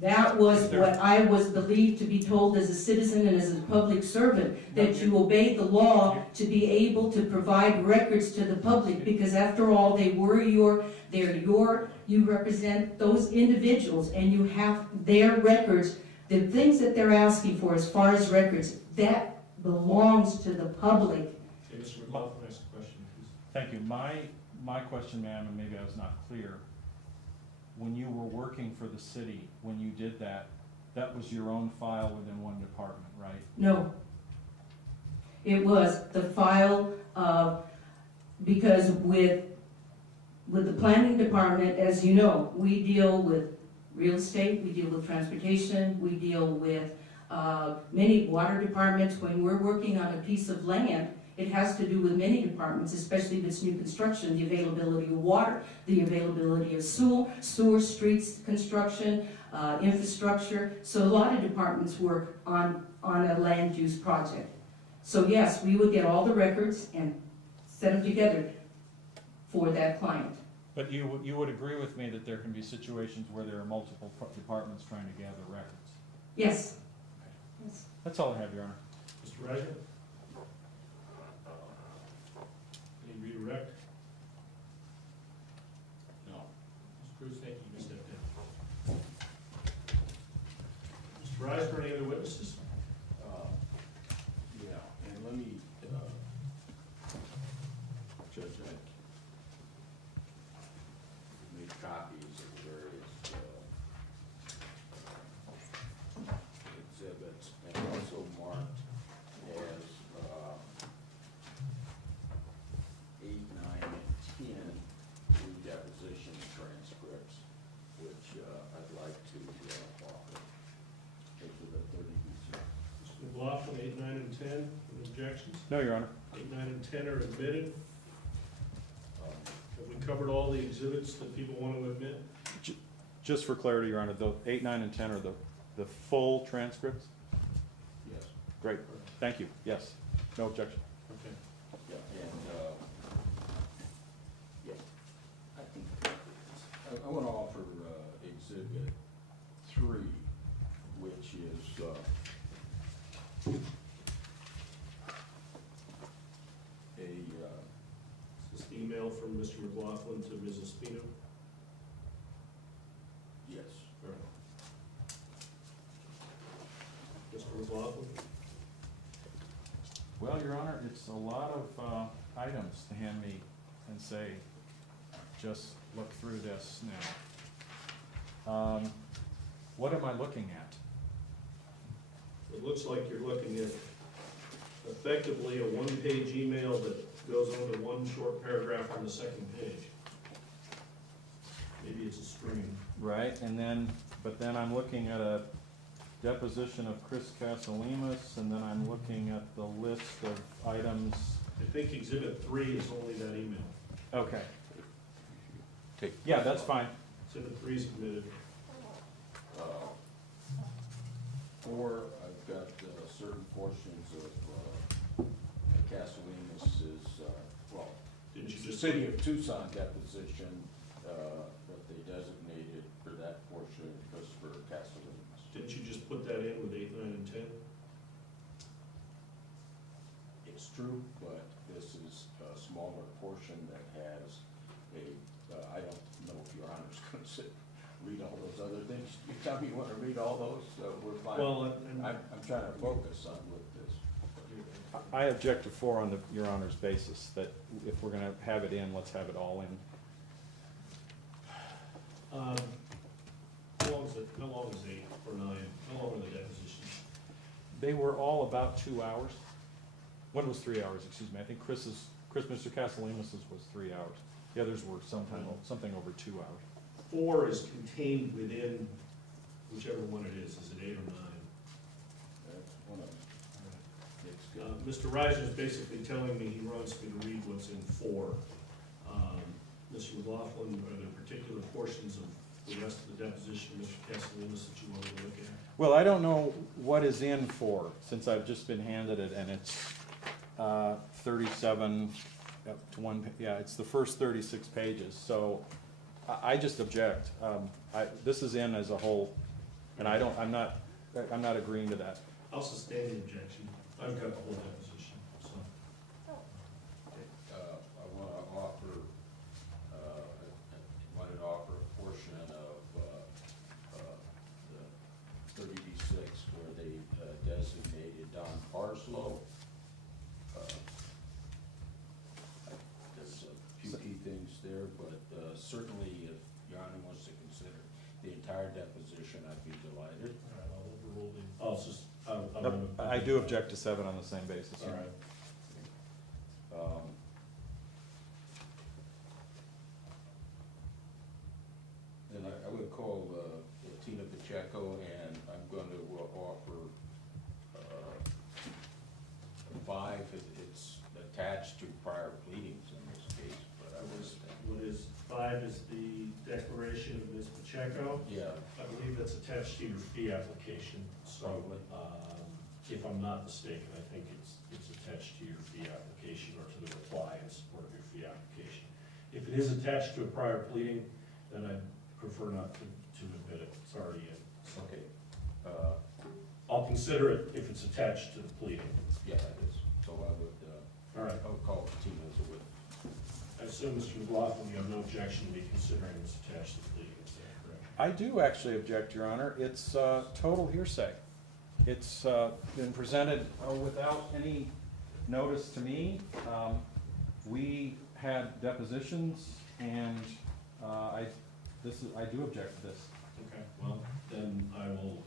That was what I was believed to be told as a citizen and as a public servant, that you obey the law to be able to provide records to the public, because after all, you represent those individuals and you have their records. The things that they're asking for as far as records, that belongs to the public. Okay, Mr. McLaughlin, ask a question, please. Thank you. My question, ma'am, and maybe I was not clear, when you were working for the city, when you did that, that was your own file within one department, right? No. It was the file because with the planning department, as you know, we deal with real estate, we deal with transportation, we deal with many water departments. When we're working on a piece of land, it has to do with many departments, especially if it's new construction, the availability of water, the availability of sewer, streets, construction, infrastructure. So a lot of departments work on a land use project. So yes, we would get all the records and set them together for that client. But you would agree with me that there can be situations where there are multiple departments trying to gather records? Yes. Okay. Yes. That's all I have, Your Honor. Mr. Reiser? Any redirect? No. Ms. Cruz, thank you, Ms. Deputy. Mr. Reiser, any other witnesses? Yeah, and let me, Judge, I made copies of various exhibits and also marked as 8, 9, and 10 deposition transcripts, which I'd like to offer. Exhibit 30B6. Mr. McLaughlin, 8, 9, and 10, any objections? No, Your Honor. 8, 9, and 10 are admitted. Have we covered all the exhibits that people want to admit? Just for clarity, Your Honor, the 8, 9, and 10 are the full transcripts? Yes. Great. Thank you. Yes. No objection. Okay. Yeah, and, yeah, I think, I want to offer exhibit 3, which is, from Mr. McLaughlin to Ms. Espino? Yes. All right. Mr. McLaughlin? Well, Your Honor, it's a lot of items to hand me and say, just look through this now. What am I looking at? It looks like you're looking at effectively a one-page email that goes on to one short paragraph on the second page. Maybe it's a string. Right, and then, but then I'm looking at a deposition of Chris Casalemas, and then I'm looking at the list of items. I think Exhibit 3 is only that email. Okay, Take yeah, that's fine. Exhibit 3 is committed. Or I've got certain portions of Casalemas's, well, Didn't you the just city of Tucson deposition, that they designated for that portion of Christopher Casalemas. Didn't you just put that in with 8, 9, and 10? It's true, but this is a smaller portion that has a, I don't know if Your Honor's gonna sit, read all those other things. You tell me you wanna read all those, we're fine. Well, I'm trying to focus on with this. I object to 4 on the, Your Honor's basis, that if we're gonna have it in, let's have it all in. how long is it? How long is 8 or 9? How long are the depositions? They were all about 2 hours. One was 3 hours, excuse me. I think Mr. Casalemas's was 3 hours. The others were something over 2 hours. 4 is contained within whichever one it is. Is it 8 or 9? That's one of them. It's good. Mr. Reiser is basically telling me he wants me to read what's in 4. Mr. McLaughlin, are there particular portions of the rest of the deposition of Mr. Casalemas that you want to look at? Well, I don't know what is in 4, since I've just been handed it, and it's 37 up to 1, yeah, it's the first 36 pages, so I just object. This is in as a whole, and I'm not agreeing to that. I'll sustain the objection. I've got the whole deposition, so. I wanted to offer a portion of the 30D6 where they designated Don Parslow. There's a few key things there, but certainly if Your Honor wants to consider the entire deposition, I'd be delighted. All right, I'll overrule the, I do object to 7 on the same basis. All right. Then I would call Tina Pacheco, and I'm going to offer 5. It's attached to prior pleadings in this case, but I was. What is 5 is the declaration of Ms. Pacheco. Yeah. I believe that's attached to your fee application, so, Probably. if I'm not mistaken, I think it's attached to your fee application or to the reply in support of your fee application. If it is attached to a prior pleading, then I'd prefer not to admit it, it's already in. So Okay. I'll consider it if it's attached to the pleading. Yeah, it is. So I would, All right, I would call Tina as a witness. I assume, Mr. McLaughlin, you have no objection to me considering it's attached to the pleading, is that correct? I do actually object, Your Honor. It's total hearsay. It's been presented without any notice to me. We had depositions, and I do object to this. Okay, well, then I will,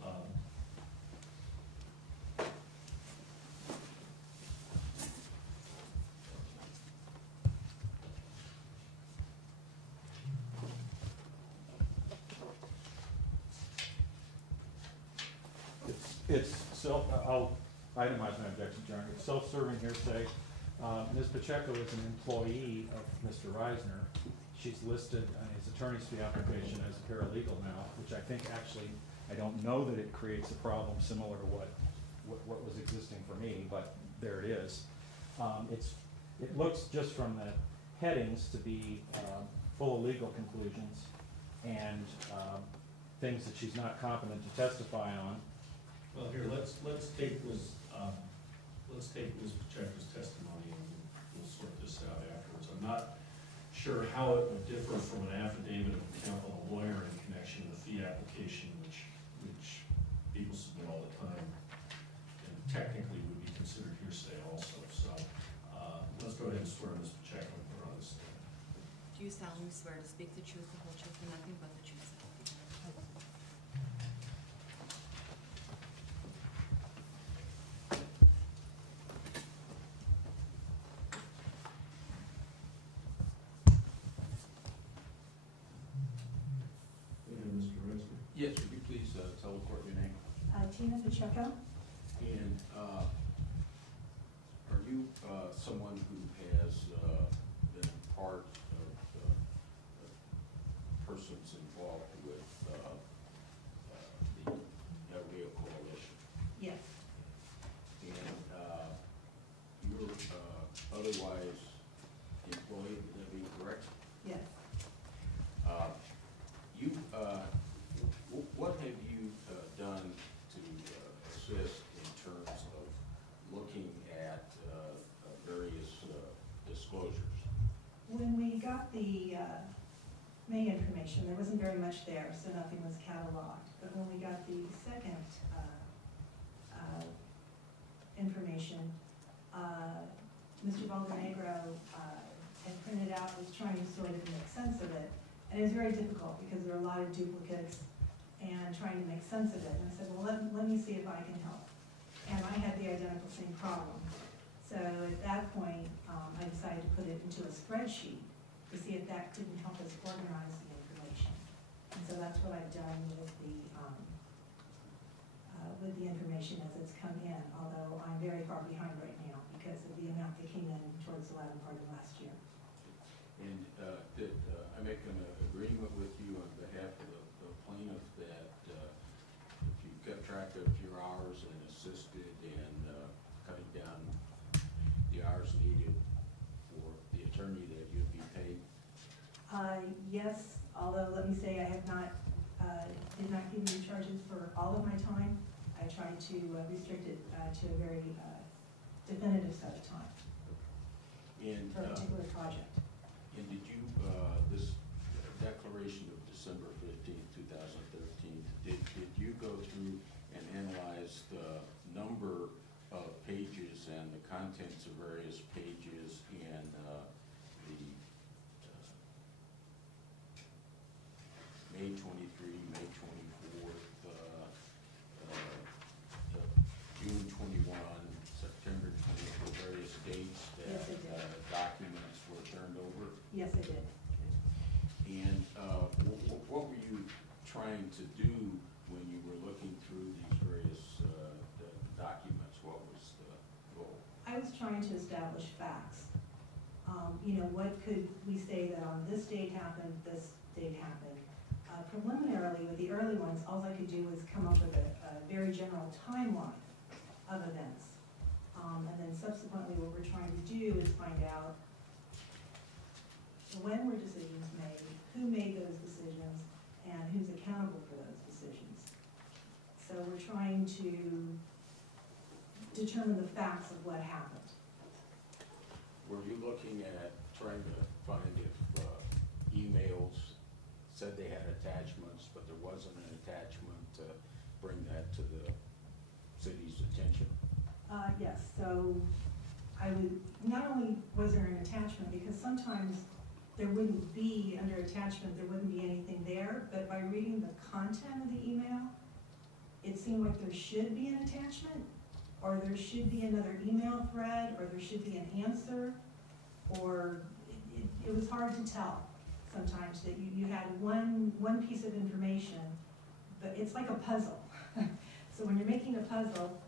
I'll itemize my objection, Your Honor. It's self-serving hearsay. Ms. Pacheco is an employee of Mr. Reisner. She's listed on his attorney's fee application as a paralegal now, which I think actually, I don't know that it creates a problem similar to what was existing for me, but there it is. It looks just from the headings to be full of legal conclusions and things that she's not competent to testify on. well, here, let's take Ms. Pacheco's testimony and we'll sort this out afterwards. I'm not sure how it would differ from an affidavit of account of a lawyer in connection with a fee application, which people submit all the time, and technically would be considered hearsay also. So let's go ahead and swear Ms. Pacheco and put her on the stand. Do you solemnly swear to speak the truth, the whole truth, and nothing but the truth? So help you God? And Mr. Ritzman. Yes, would you please tell the court your name? Tina Pacheco. And are you someone who has been part of persons involved with the Rio Coalition? Yes. And you're otherwise employed, would that be correct? Yes. What have you done to assist in terms of looking at various disclosures? When we got the May information, there wasn't very much there, so nothing was cataloged. But when we got the second information, Mr. Valdenegro had printed out, was trying to sort of make sense of it. And it was very difficult because there were a lot of duplicates and trying to make sense of it. And I said, well, let me see if I can help. And I had the identical same problem. So at that point, I decided to put it into a spreadsheet to see if that couldn't help us organize the information. And so that's what I've done with the information as it's come in, although I'm very far behind right now because of the amount that came in towards the latter part of last year. And did I make an agreement with you on behalf of the plaintiff that if you kept track of your hours and assisted in cutting down the hours needed for the attorney that you'd be paid? Yes, although let me say I have not, did not give you charges for all of my time. I tried to restrict it to a very definitive set of time And for a particular project. And did you, this declaration of December 15th, 2013, did you go through and analyze the number of pages and the contents of various pages in the May 23, May 24th, June 21, September 20th, the various dates that Yes, I did. documents were turned over? Yes, I did. And what were you trying to do when you were looking through these various documents? What was the goal? I was trying to establish facts. You know, what could we say that on this date happened, this date happened? Preliminarily, with the early ones, all I could do was come up with a very general timeline of events. And then subsequently, what we're trying to do is find out when were decisions made, who made those decisions, and who's accountable for those decisions. So we're trying to determine the facts of what happened. Were you looking at trying to find if emails said they had attachments, but there wasn't an attachment to bring that to the city's attention? Yes, so I would, not only was there an attachment, because sometimes there wouldn't be, under attachment, there wouldn't be anything there, but by reading the content of the email, it seemed like there should be an attachment, or there should be another email thread, or there should be an answer, or it was hard to tell sometimes that you had one piece of information, but it's like a puzzle. So when you're making a puzzle,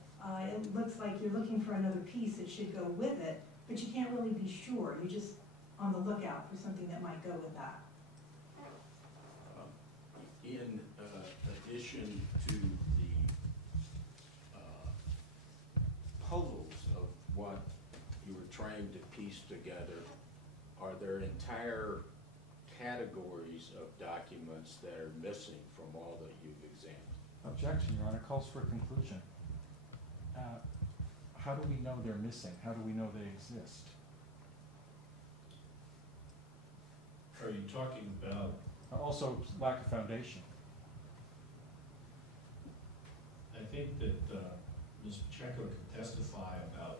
it looks like you're looking for another piece that should go with it, but you can't really be sure. You're just on the lookout for something that might go with that. In addition to the puzzles of what you were trying to piece together, are there entire categories of documents that are missing from all that you've examined? Objection, Your Honor, calls for conclusion. How do we know they're missing? How do we know they exist? Are are you talking about? Also, lack of foundation. I think that Ms. Pacheco can testify about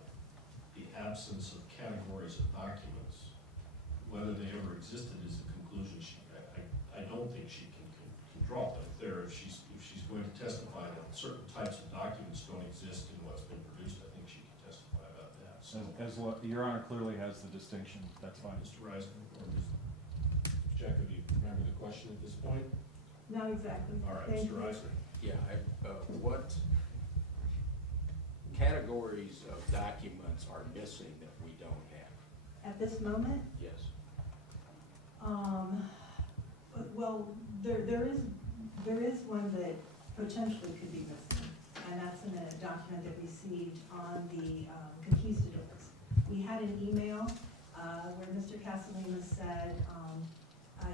the absence of categories of documents. Whether they ever existed is a conclusion I don't think she can draw. But if she's going to testify that certain types of documents don't exist in what's been produced, I think she can testify about that. So, Your Honor clearly has the distinction. That's fine. Mr. Reisner or Ms. Pacheco, do you remember the question at this point? No, exactly. All right, Thank Mr. you. Reisner. Yeah, what categories of documents are missing that we don't have? At this moment, Yes. well, there is one that potentially could be missing, and that's in a document that we received on the conquistadors. We had an email where Mr. Castellino said,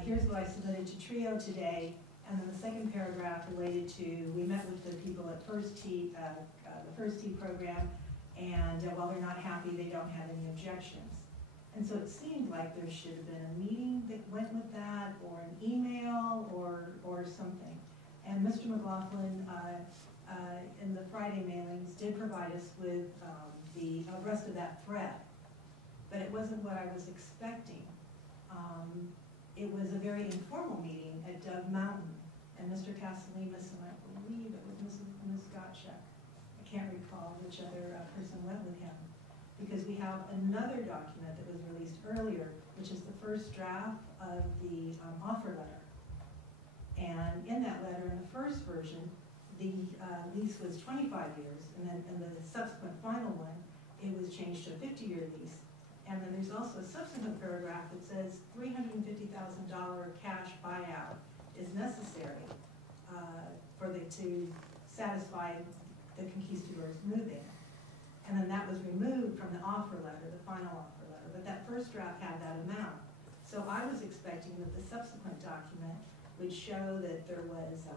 here's what I submitted to TREO today, and then the second paragraph related to, we met with the people at the First Tee program, and while they're not happy, they don't have any objections. And so it seemed like there should have been a meeting that went with that, or an email, or something. And Mr. McLaughlin, in the Friday mailings, did provide us with the rest of that thread. But it wasn't what I was expecting. It was a very informal meeting at Dove Mountain, and Mr. Castellimas, and I believe it was Ms. Gottschalk. I can't recall which other person went with him, because we have another document that was released earlier, which is the first draft of the offer letter. And in that letter, in the first version, the lease was 25 years, and then in the subsequent final one, it was changed to a 50-year lease. And then there's also a subsequent paragraph that says $350,000 cash buyout is necessary to satisfy the conquistadors moving. And then that was removed from the offer letter, the final offer letter. But that first draft had that amount. So I was expecting that the subsequent document would show that there was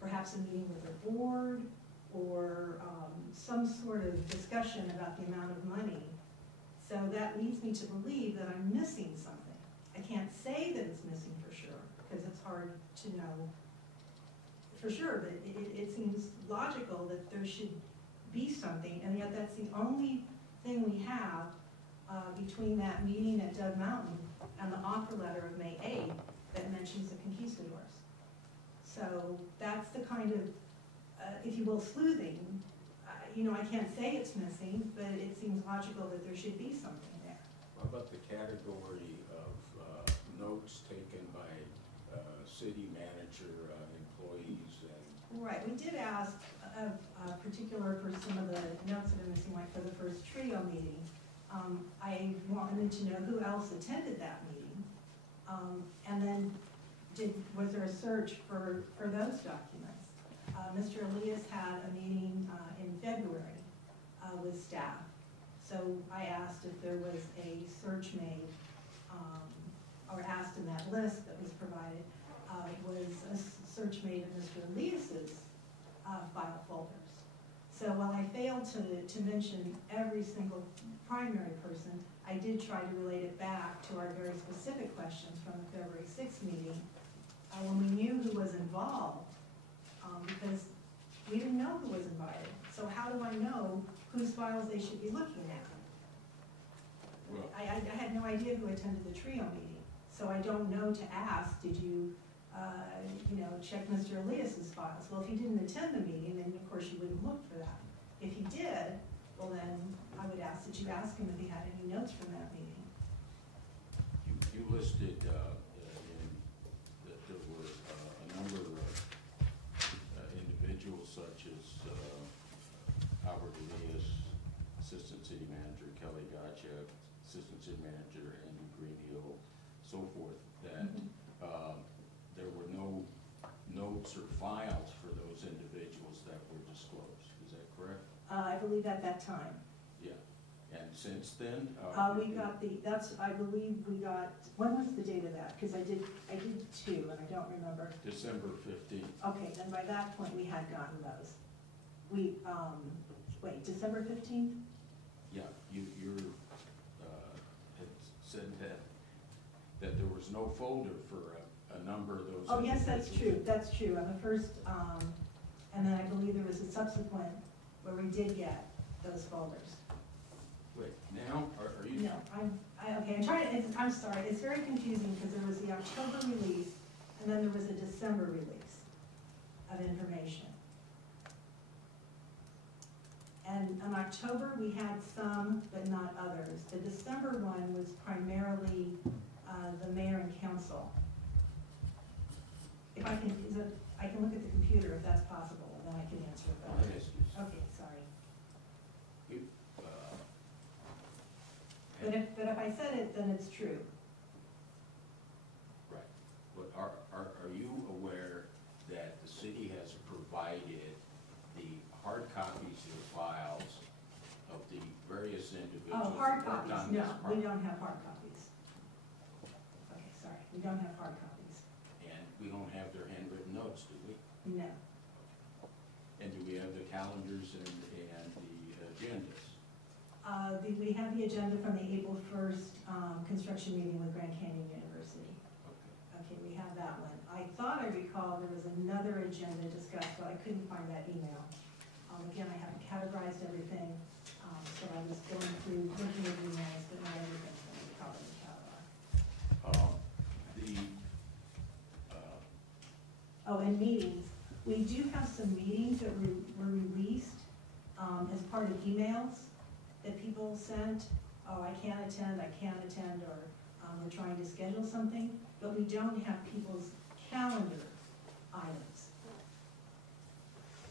perhaps a meeting with the board, or some sort of discussion about the amount of money. So that leads me to believe that I'm missing something. I can't say that it's missing for sure, because it's hard to know for sure, but it seems logical that there should be something, and yet that's the only thing we have between that meeting at Dove Mountain and the offer letter of May 8th that mentions the conquistadors. So that's the kind of, if you will, sleuthing. I can't say it's missing, but it seems logical that there should be something there. What about the category of notes taken by city manager, employees, and... Right, we did ask a particular for some of the notes that are missing, like for the first TREO meeting. I wanted to know who else attended that meeting. And then was there a search for those documents? Mr. Elias had a meeting in February with staff. So I asked if there was a search made, or asked in that list that was provided, was a search made in Mr. Elias's file folders. So while I failed to mention every single primary person, I did try to relate it back to our very specific questions from the February 6th meeting, when we knew who was involved, because we didn't know who was invited. So how do I know whose files they should be looking at? Well, I had no idea who attended the TREO meeting, so I don't know to ask, did you, check Mr. Elias's files? Well, if he didn't attend the meeting, then of course you wouldn't look for that. If he did, well then I would ask that you ask him if he had any notes from that meeting. you listed that there were a number of individuals such as Albert Elias, Assistant City Manager, Kelly Gottschalk, Assistant City Manager, Andrew Greenhill, so forth, that there were no notes or files for those individuals that were disclosed. Is that correct? I believe at that time. Yeah. And since then? We got I believe we got, when was the date of that? Because I did two, and I don't remember. December 15th. Okay, then by that point, we had gotten those. Wait, December 15th? Yeah, you had said that there was no folder for a number of those. Oh, yes, that's individuals. true, that's true. On the first, and then I believe there was a subsequent where we did get those folders. Wait, now, are you? No, okay, I'm sorry, it's very confusing because there was the October release and then there was a December release of information. And in October, we had some, but not others. The December one was primarily the mayor and council. If I can, I can look at the computer if that's possible, and then I can answer it Oh, better. yes, Okay, sorry. you, But if I said it, then it's true. right, but are you aware that the city has provided the hard copies of the files of the various individuals? Oh, hard that worked copies, on this no, part? we don't have hard copies. Okay, sorry, we don't have hard copies, And we don't have their handwritten notes, do we? no. And do we have the calendars and the agendas? We have the agenda from the April 1st construction meeting with Grand Canyon University. Okay. Okay, we have that one. I thought I recalled there was another agenda discussed, but I couldn't find that email. Again, I haven't categorized everything, so I was going through, looking at emails, but not everything's going to be covered in catalog. Oh, and meetings. We do have some meetings that were released as part of emails that people sent. Oh, I can't attend, or we're trying to schedule something, but we don't have people's calendar items.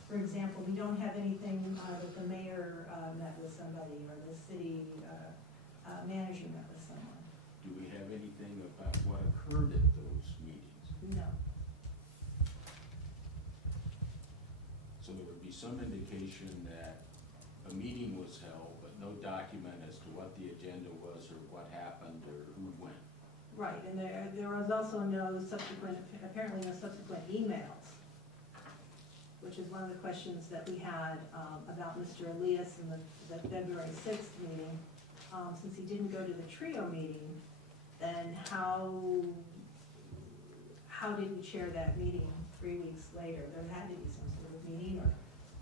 For example, we don't have anything that the mayor met with somebody, or the city manager met with someone. Do we have anything about what occurred at those meetings? No. So there would be some indication that a meeting was held, but no document as to what the agenda was, or what happened, or who went. Right, and there was also no subsequent, apparently no subsequent emails, which is one of the questions that we had about Mr. Elias in the February 6th meeting. Since he didn't go to the TREO meeting, then how did we chair that meeting 3 weeks later? There had to be some sort of meeting, or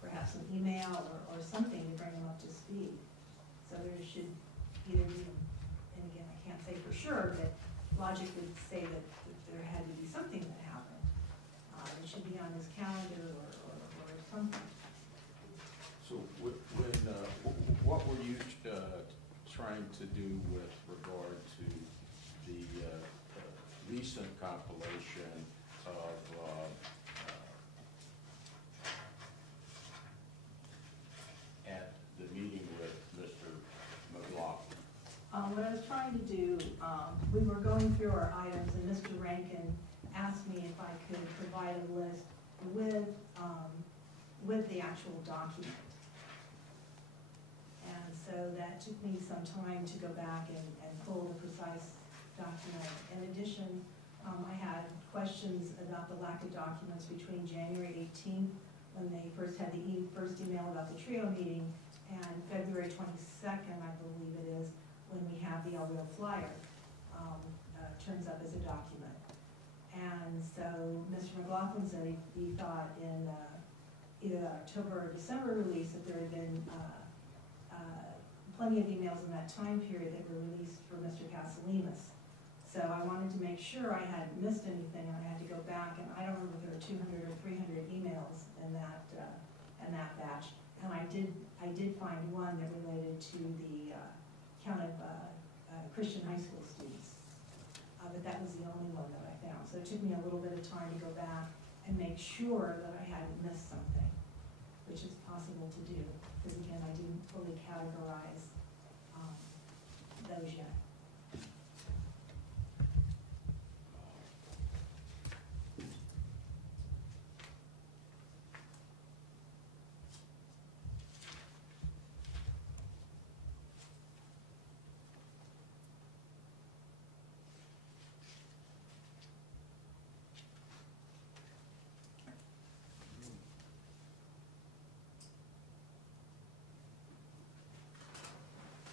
perhaps an email, or something to bring him up to speed. So there should either be, and again, I can't say for sure, but logic would say that there had to be something that happened. It should be on his calendar, or something. So what were you trying to do with regard to the recent compilation of at the meeting with Mr. McLaughlin? What I was trying to do, we were going through our items, and Mr. Rankin asked me if I could provide a list with the actual document. And so that took me some time to go back and pull the precise document. In addition, I had questions about the lack of documents between January 18th, when they first had the first email about the TREO meeting, and February 22nd, I believe it is, when we have the El Rio flyer, turns up as a document. And so Mr. McLaughlin said he thought in either the October or December release that there had been plenty of emails in that time period that were released for Mr. Casalemas. So I wanted to make sure I hadn't missed anything, and I had to go back, and I don't remember if there were 200 or 300 emails in that batch. And I did find one that related to the count of Christian high school students, but that was the only one that I found. So it took me a little bit of time to go back and make sure that I hadn't missed something, which is possible to do, because again, I didn't fully categorize those yet.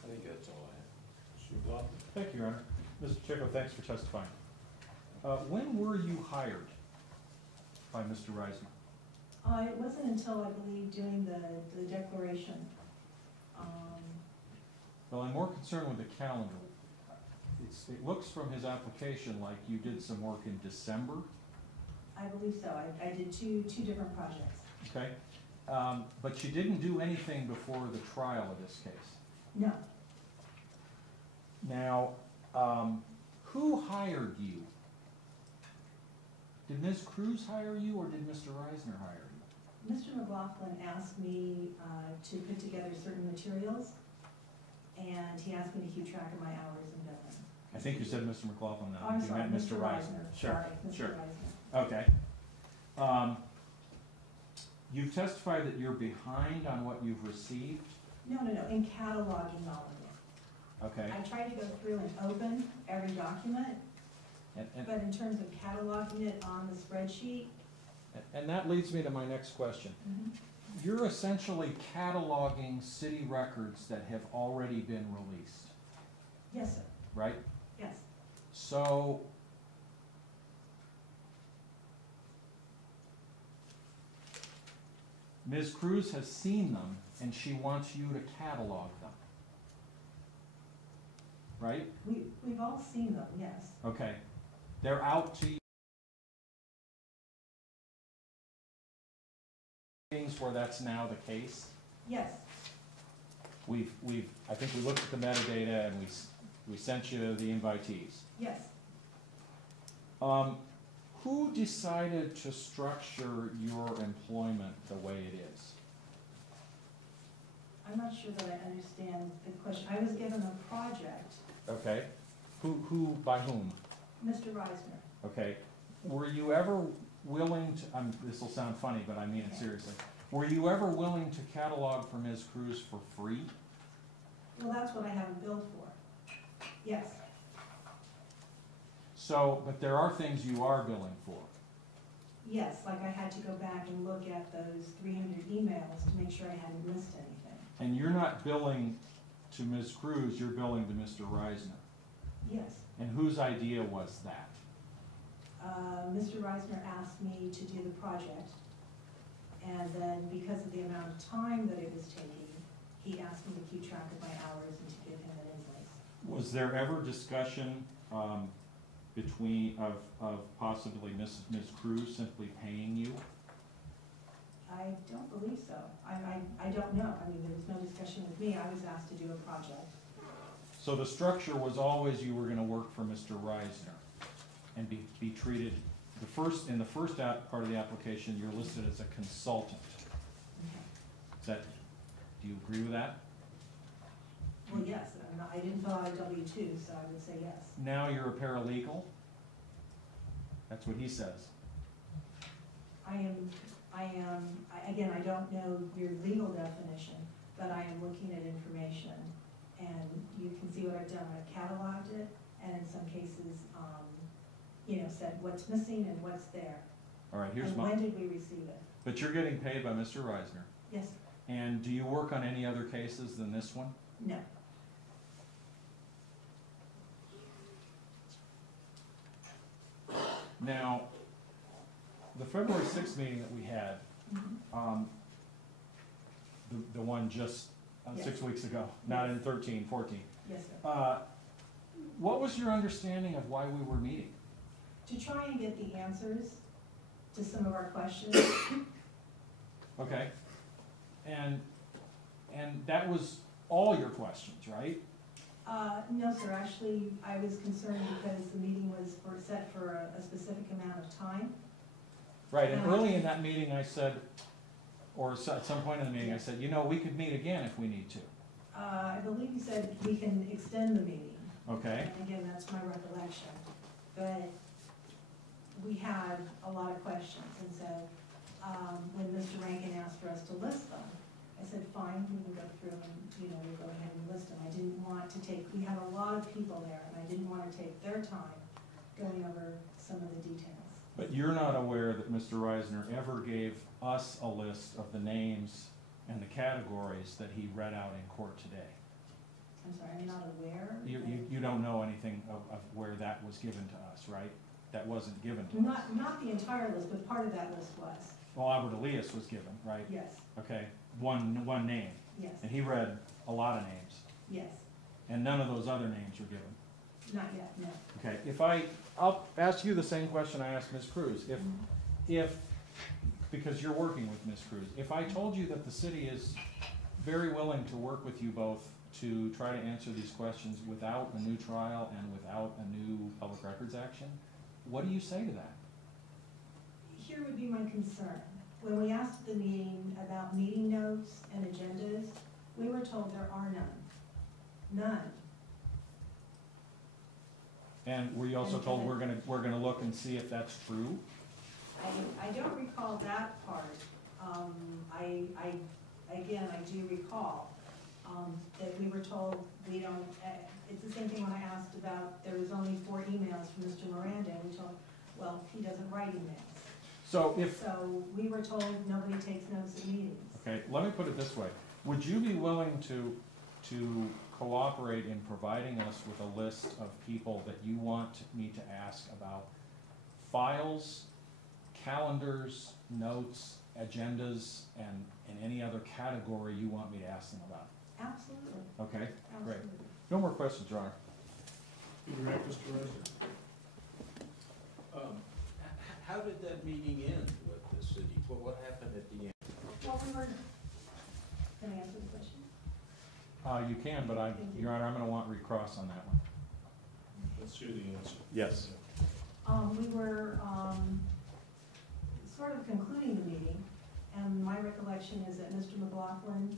I think that's all I have. Mr. McLaughlin? Thank you, Your Honor. Mr. Chico, thanks for testifying. When were you hired by Mr. Reisner? It wasn't until, I believe, doing the declaration. Well, I'm more concerned with the calendar. It looks from his application like you did some work in December. I believe so. I did two different projects. Okay. But you didn't do anything before the trial of this case. No. Now, who hired you? Did Ms. Cruz hire you, or did Mr. Reisner hire you? Mr. McLaughlin asked me to put together certain materials, and he asked me to keep track of my hours and billing. I think you said Mr. McLaughlin now. Oh, I'm You sorry, meant Mr. Reisner. Sure, Sorry, Mr. sure. Reisner. Okay. You've testified that you're behind on what you've received. No, in cataloging all of it. Okay. I tried to go through and open every document, but in terms of cataloging it on the spreadsheet. And that leads me to my next question. You're essentially cataloging city records that have already been released, Yes, sir. right? Yes. So, Ms. Cruz has seen them, and she wants you to catalog them, right? We've all seen them, yes. Okay. They're out to you. Things where that's now the case. Yes. I think we looked at the metadata and we sent you the invitees. Yes. Who decided to structure your employment the way it is? I'm not sure that I understand the question. I was given a project. Okay. Who, by whom? Mr. Reisner. Okay. Were you ever willing to, this will sound funny, but I mean it seriously. Were you ever willing to catalog for Ms. Cruz for free? Well, that's what I haven't billed for. Yes. So, but there are things you are billing for. Yes, like I had to go back and look at those 300 emails to make sure I hadn't missed anything. And you're not billing to Ms. Cruz, you're billing to Mr. Reisner. Yes. And whose idea was that? Mr. Reisner asked me to do the project, and then because of the amount of time that it was taking, he asked me to keep track of my hours and to give him an invoice. Was there ever discussion of possibly Ms. Cruz simply paying you? I don't believe so. I don't know. I mean, there was no discussion with me. I was asked to do a project. So the structure was always you were going to work for Mr. Reisner and be treated, in the first part of the application, you're listed as a consultant. Okay. Do you agree with that? Well, yes. I didn't fill out a W-2, so I would say yes. Now you're a paralegal? That's what he says. Again, I don't know your legal definition, but I am looking at information, and you can see what I've done. I've cataloged it, and in some cases, said what's missing and what's there. All right, And when did we receive it? But you're getting paid by Mr. Reisner. Yes. And do you work on any other cases than this one? No. Now, the February 6th meeting that we had, the one just 6 weeks ago, not in 13, 14. Yes, sir. What was your understanding of why we were meeting? To try and get the answers to some of our questions. Okay. And that was all your questions, right? No, sir. Actually, I was concerned because the meeting was set for a specific amount of time. Right, and early in that meeting I said, or at some point in the meeting I said, we could meet again if we need to. I believe you said we can extend the meeting. Okay. And again, that's my recollection. But we had a lot of questions, and so when Mr. Rankin asked for us to list them, I said, fine, we can go through them and, we'll go ahead and list them. I didn't want to we had a lot of people there, and I didn't want to take their time going over some of the details. But you're not aware that Mr. Reisner ever gave us a list of the names and the categories that he read out in court today? I'm sorry, I'm not aware. You don't know anything of where that was given to us, right? that wasn't given to us. Not the entire list, but part of that list was, Well, Albert Elias was given, right? yes, Okay, one name, yes, and he read a lot of names, yes, and none of those other names were given. not yet, no. Okay, I'll ask you the same question I asked Ms. Cruz. If, because you're working with Ms. Cruz, if I told you that the city is very willing to work with you both to try to answer these questions without a new trial and without a new public records action, what do you say to that? Here would be my concern. When we asked at the meeting about meeting notes and agendas, we were told there are none. None. And were you also told we're gonna look and see if that's true? I don't recall that part. Again, I do recall, that we were told we don't, it's the same thing when I asked about, there was only 4 emails from Mr. Miranda, and we told, well, he doesn't write emails. So we were told nobody takes notes at meetings. okay, let me put it this way. Would you be willing to cooperate in providing us with a list of people that you want me to ask about files, calendars, notes, agendas, and any other category you want me to ask them about? Absolutely. Okay, great. Absolutely. No more questions, Your Honor. You direct, Mr. Reiser? How did that meeting end with the city? What happened at the end? Well, we were, can I answer the question? You can, but Your Honor, I'm gonna want recross on that one. Let's hear the answer. Yes. We were sort of concluding the meeting, and my recollection is that Mr. McLaughlin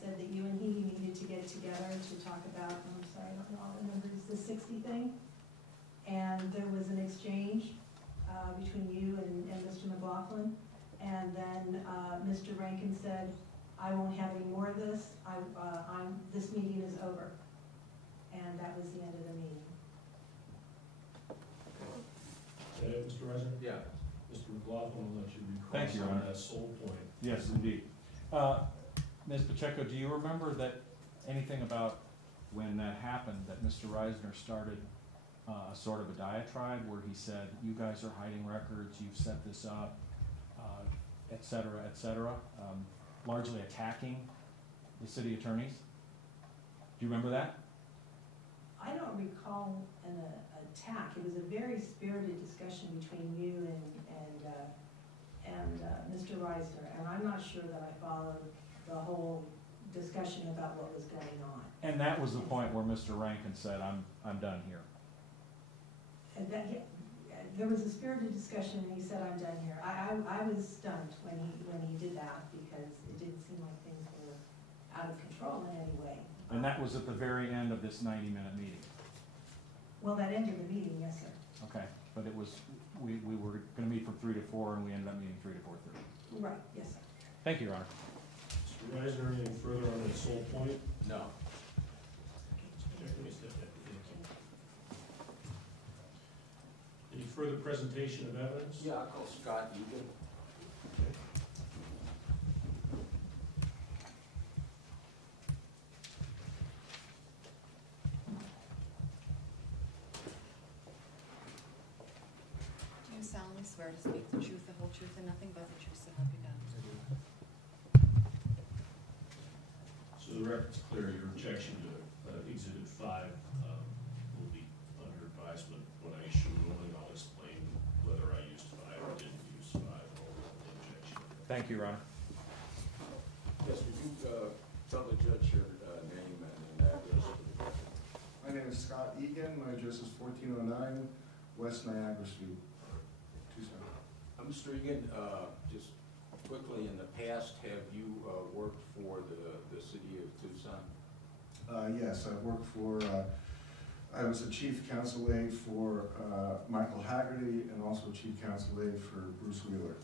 said that you and he needed to get together to talk about, I'm sorry, I don't know all the numbers, the 60 thing. And there was an exchange between you and Mr. McLaughlin. And then Mr. Rankin said, I won't have any more of this. This meeting is over. And that was the end of the meeting. Is that it, Mr. Reiser? Yeah. Mr. McLaughlin will let you Thank you, Your recross on Honor. that sole point. Yes, indeed. Ms. Pacheco, do you remember that anything about when that happened, that Mr. Reisner started a sort of a diatribe where he said, you guys are hiding records, you've set this up, et cetera, largely attacking the city attorneys? Do you remember that? I don't recall an attack. It was a very spirited discussion between you and Mr. Reisner, and I'm not sure that I followed the whole discussion about what was going on. And that was the point where Mr. Rankin said, I'm done here. And there was a spirited discussion, and he said, I'm done here. I was stunned when he did that, because it didn't seem like things were out of control in any way. And that was at the very end of this 90-minute meeting. Well, that ended the meeting, yes, sir. Okay, but it was, we were gonna meet from 3 to 4, and we ended up meeting 3 to 4:30. Right, yes, sir. Thank you, Your Honor. Mr. Reisner, anything further on that sole point? No. Any further presentation of evidence? Yeah, I'll call Scott Egan. Do you solemnly swear to speak the truth, the whole truth, and nothing but the truth, so help you God? So the record's clear, your objection to Exhibit 5 will be under advisement when I issue a ruling. I'll explain whether I used 5 or didn't use 5 or the objection. Thank you, Your Honor. Yes, would you tell the judge your name and address for the record? My name is Scott Egan. My address is 1409 West Niagara Street, Tucson. Mr. Egan, just quickly, in the past, have you worked for the city of Tucson? Yes, I've worked for, I was a chief counsel aide for Michael Haggerty and also chief counsel aide for Bruce Wheeler.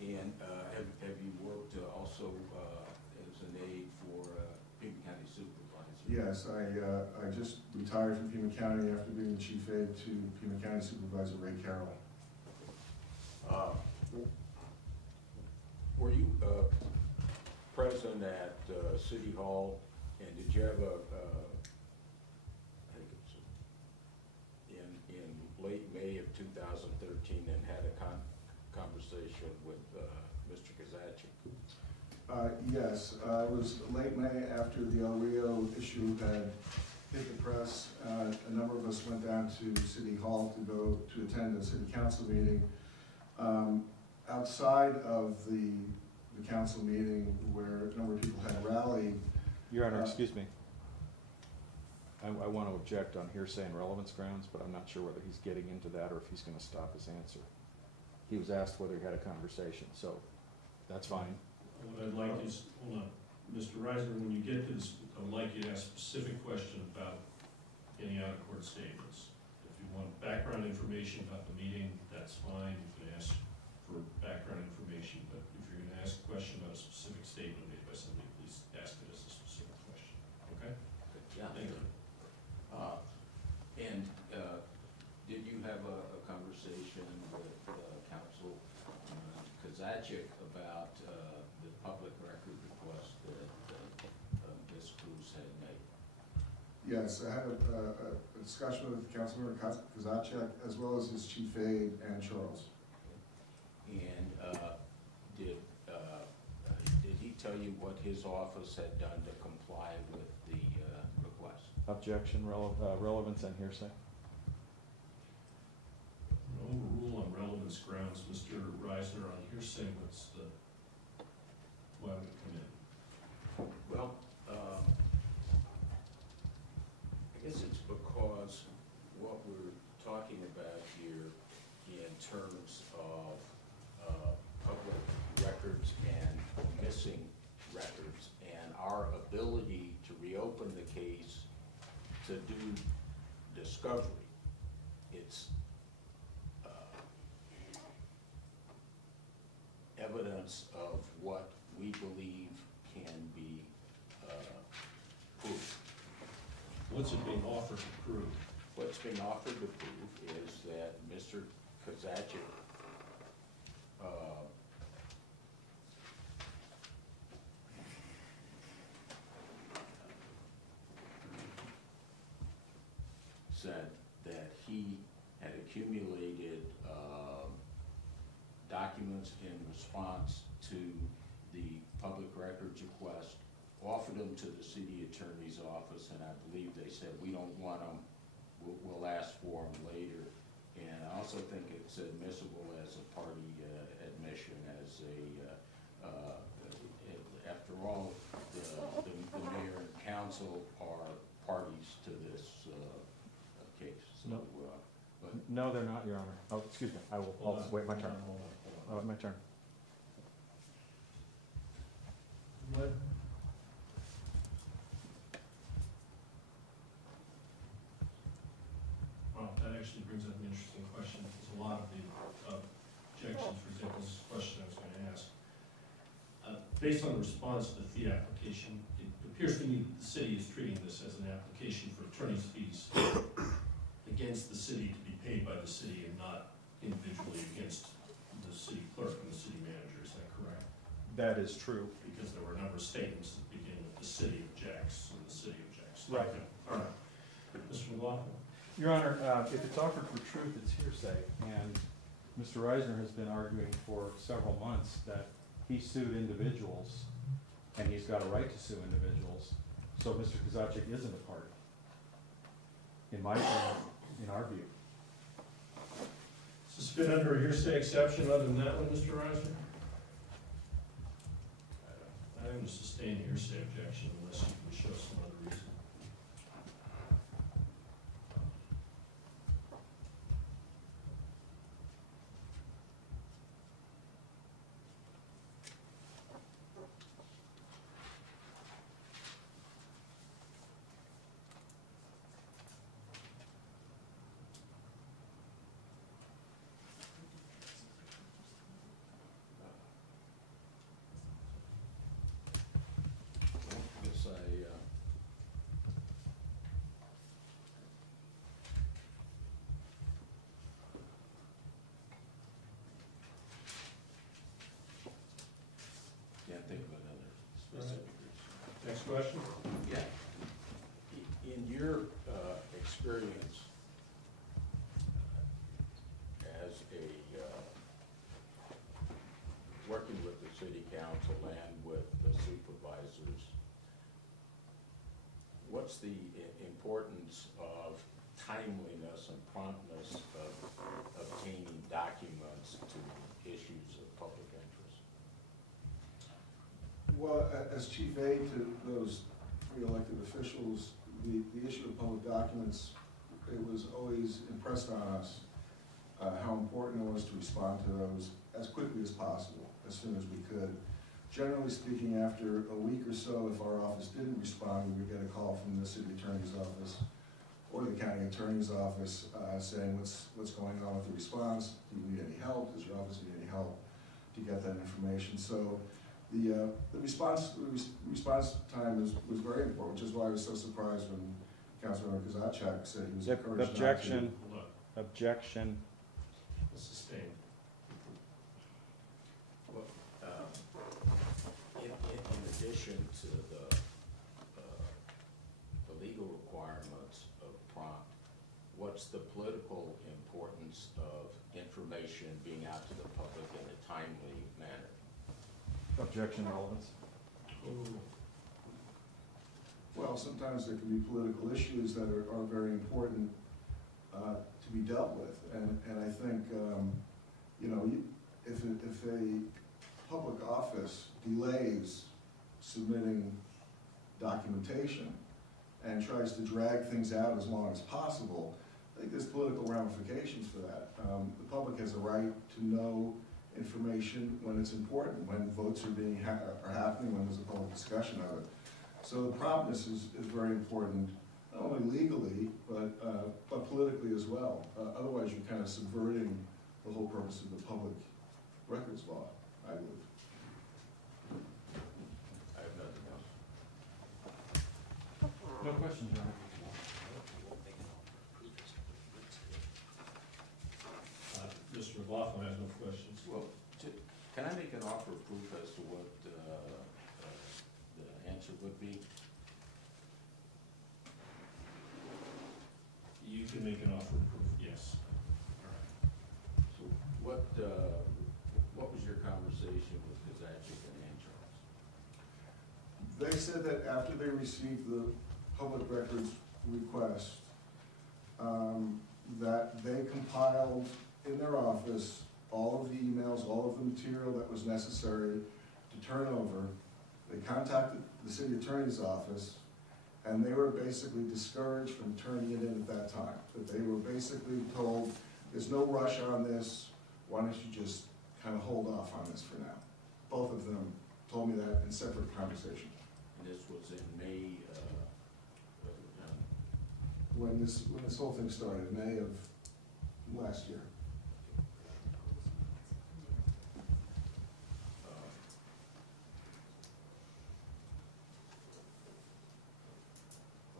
And have you worked also as an aide for Pima County Supervisor? Yes, I just retired from Pima County after being the chief aide to Pima County Supervisor Ray Carroll. Were you present at City Hall, and did you have I think it's in late May of 2013 and had a conversation with Mr. Kozaczek? Yes, it was late May after the El Rio issue had hit the press. A number of us went down to City Hall to attend a city council meeting. Outside of the council meeting where a number of people had rallied. Your Honor, excuse me. I want to object on hearsay and relevance grounds, but I'm not sure whether he's getting into that or if he's going to stop his answer. He was asked whether he had a conversation, so that's fine. What I'd like is, hold on, Mr. Reisner, when you get to this, I would like you to ask a specific question about any out-of-court statements. If you want background information about the meeting, that's fine. You can ask for background information, but if you're going to ask a question about a specific statement made by somebody, please ask it as a specific question. Okay? Yeah. Thank you. Did you have a conversation with Council Kozaczek about the public record request that Ms. Cruz had made? Yes, I had a discussion with Councilmember Kozaczek as well as his chief aide and Charles. And did he tell you what his office had done to comply with the request? Objection, relevance, and hearsay. Overrule on relevance grounds, Mr. Reisner, on hearsay, why would it come in? Well, I guess it's because what we're talking about here in terms of public records and missing records and our ability to reopen the case to do discovery. It's evidence of what we believe can be proved. What's it being offered to prove? What's being offered to prove is that Mr. Kozaczek said that he had accumulated documents in response to the public records request, offered them to the city attorney's office, and I believe they said, we don't want them, we'll ask for them later. And I also think it's admissible as a party admission, as after all, the mayor and council are parties to this case. So, No. No, they're not, Your Honor. Oh, excuse me. I'll wait my turn. I'll wait my turn. What? Well, that actually brings up an interesting question, because a lot of the objections, for example, this is a question I was going to ask. Based on the response to the fee application, it appears to me that the city is treating this as an application for attorney's fees against the city to be paid by the city and not individually against the city clerk and the city manager. Is that correct? That is true. Because there were a number of statements that begin with the city objects and the city objects. Right. Okay. All right. Mr. McLaughlin? Your Honor, if it's offered for truth, it's hearsay. And Mr. Reisner has been arguing for several months that he sued individuals, and he's got a right to sue individuals. So Mr. Kozaczek isn't a party, in my opinion, in our view. Has this been under a hearsay exception other than that one, Mr. Reisner? I am to sustain a hearsay objection unless you can show some other reason. Guess I can't think of another specific reason. Next question? Yeah. In your experience supervisors, what's the importance of timeliness and promptness of obtaining documents to issues of public interest? Well, as chief aide to those three elected officials, the issue of public documents, it was always impressed on us how important it was to respond to those as quickly as possible, as soon as we could. Generally speaking, after a week or so, if our office didn't respond, we would get a call from the city attorney's office or the county attorney's office saying what's going on with the response. Do you need any help? Does your office need any help to get that information? So the response time was very important, which is why I was so surprised when Councilmember Kozaczek said he was encouraged Objection. Hold on. Objection. Sustained. Well, in addition to the legal requirements of prompt, what's the political importance of information being out to the public in a timely manner? Objection, relevance. Well, sometimes there can be political issues that are very important to be dealt with, and I think you know, if a public office delays submitting documentation and tries to drag things out as long as possible, I think there's political ramifications for that. The public has a right to know information when it's important, when votes are happening, when there's a public discussion of it. So the promptness is very important, not only legally, but politically as well. Otherwise, you're kind of subverting the whole purpose of the public records law, I believe. I have nothing else. No questions, Your Honor. Mr. McLaughlin has no questions. Well, can I make an offer of proof as to what the answer would be? You can make an offer of proof, yes. All right. So what was your conversation with Kozaczek and A.R.S? They said that after they received the public records request, that they compiled in their office all of the emails, all of the material that was necessary to turn over. They contacted the city attorney's office, and they were basically discouraged from turning it in at that time. That they were basically told, there's no rush on this, why don't you just kind of hold off on this for now. Both of them told me that in separate conversations. And this was in May, When this whole thing started, May of last year.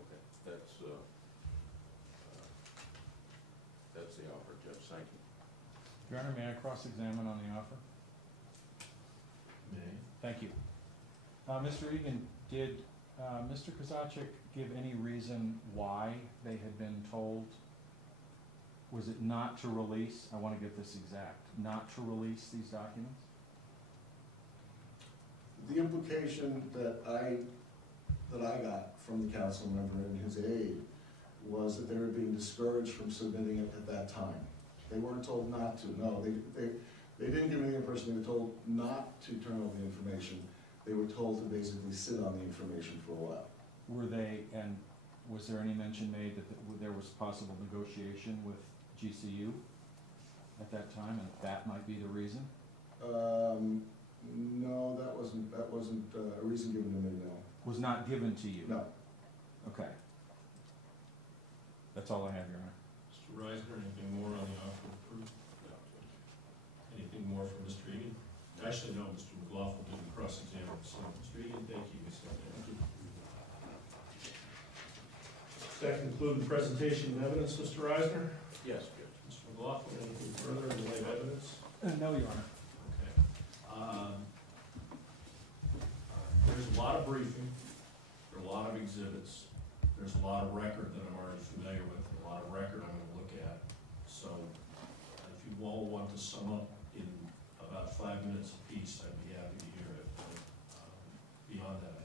okay, that's the offer, Judge, thank you. Your Honor, may I cross-examine on the offer? May. Thank you. Mr. Egan, did Mr. Kozaczek give any reason why they had been told? Was it not to release, I want to get this exact, not to release these documents? The implication that I got from the council member and his aide was that they were being discouraged from submitting it at that time. They weren't told not to, no, they didn't give me the impression they were told not to turn over the information. They were told to basically sit on the information for a while. Were they, and was there any mention made that there was possible negotiation with GCU at that time, and that might be the reason? No, that wasn't a reason given to me, no. Was not given to you? No. Okay. That's all I have, Your Honor. Mr. Reisner, anything more on the offer of proof? No. Anything more from Mr. Egan? Actually, no, Mr. McLaughlin didn't cross-examine, so Mr. Egan, thank you. Does that conclude the presentation of evidence, Mr. Reisner? Yes, Judge. Mr. McLaughlin, anything further in the way of evidence? No, Your Honor. Okay. There's a lot of briefing, there are a lot of exhibits, there's a lot of record that I'm already familiar with, a lot of record I'm going to look at. So if you all want to sum up in about 5 minutes apiece, I'd be happy to hear it. Beyond that, I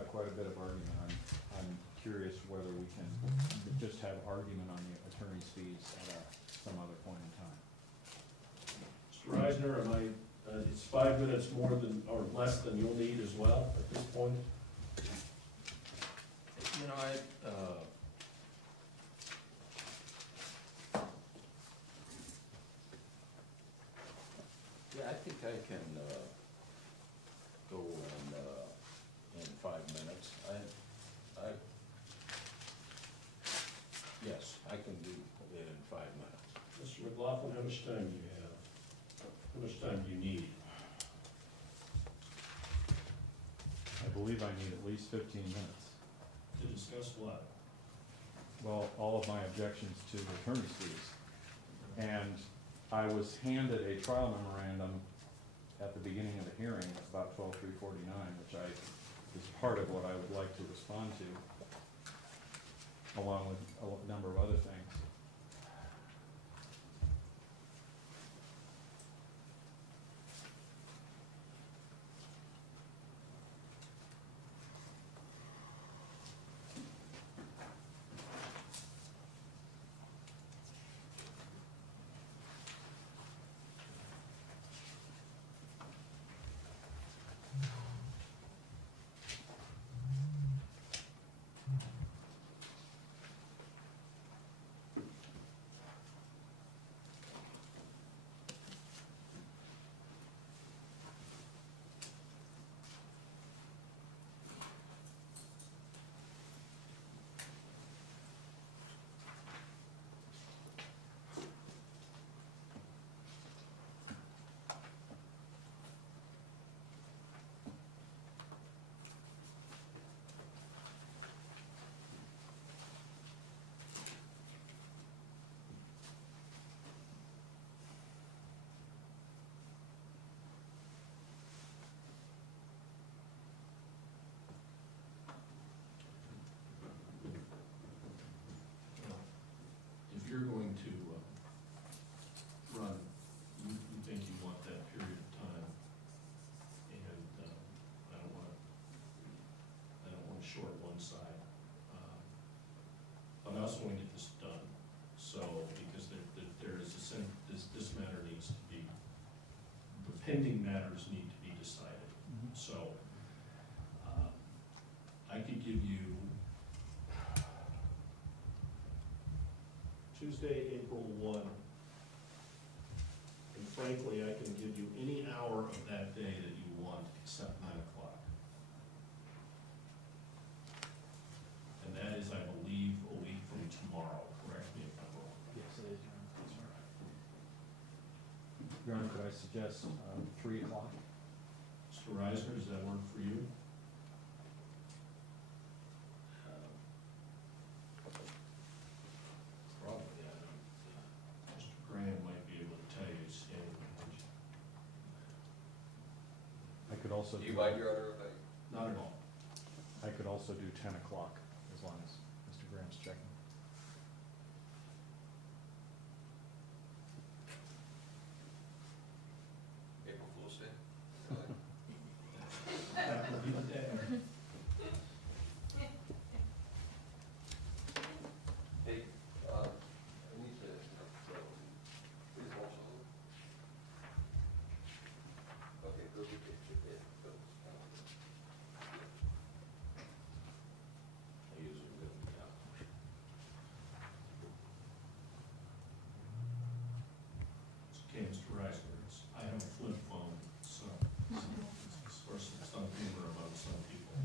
got quite a bit of argument. I'm curious whether we can just have argument on the attorney's fees at some other point in time. Mr. Reisner, it's 5 minutes more than, or less than you'll need as well at this point? You know, yeah, I think I can, go in 5 minutes. Yes, I can do it in 5 minutes. Mr. McLaughlin, how much time do you have? How much time do you need? I believe I need at least 15 minutes. To discuss what? Well, all of my objections to the attorney's fees. And I was handed a trial memorandum at the beginning of the hearing, about 12/3/49, which is part of what I would like to respond to, along with a number of other things. If you're going to run, you think you want that period of time, and I don't want to short one side. But I also want to get this done, so, because there is a sense, this matter needs to be, the pending matters need to be decided. So, I could give you Tuesday, April 1, and frankly, I can give you any hour of that day that you want except 9 o'clock. And that is, I believe, a week from tomorrow, correct me if I'm wrong. Yes, it is, Your Honor. Your Honor, could I suggest 3 o'clock? Mr. Reisner, does that work for you? Probably, Mr. Graham might be able to tell you his standing language. I could also Do you mind, Your Honor, if I? Not at all. I could also do 10 o'clock, as long as Mr. Graham's checking. April Fool's Day? That will be the day. Hey, I need to, please hold on. Okay, go get it. I usually live in town. Okay, Mr. Reisner, I have a flip phone, so it's for some humor among some people.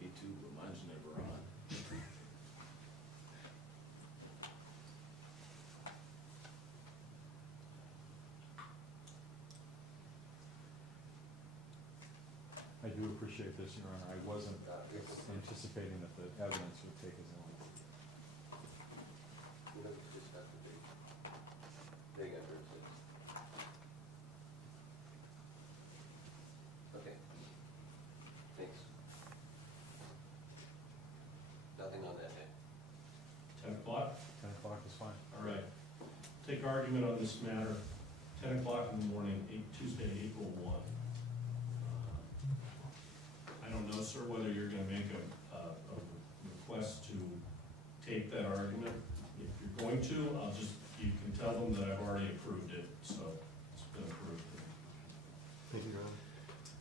Me too, but mine's never on. I do appreciate this, Your Honor. I wasn't anticipating that the evidence would take as long. You know, you just have to be big entrances. Okay. Thanks. Nothing on that day. 10 o'clock? 10 o'clock is fine. All right. Take argument on this matter, 10 o'clock in the morning, Tuesday, April 1. I don't know, sir, whether you're going to make a request to take that argument. If you're going to, you can tell them that I've already approved it, so it's been approved. Thank you, Ron.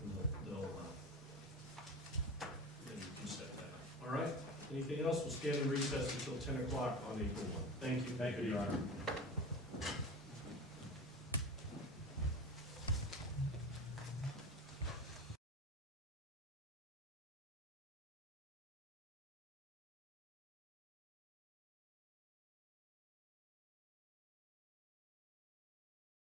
And then you can set that up. All right, anything else? We'll stand in recess until 10 o'clock on April 1. Thank you. Thank you, Your Honor.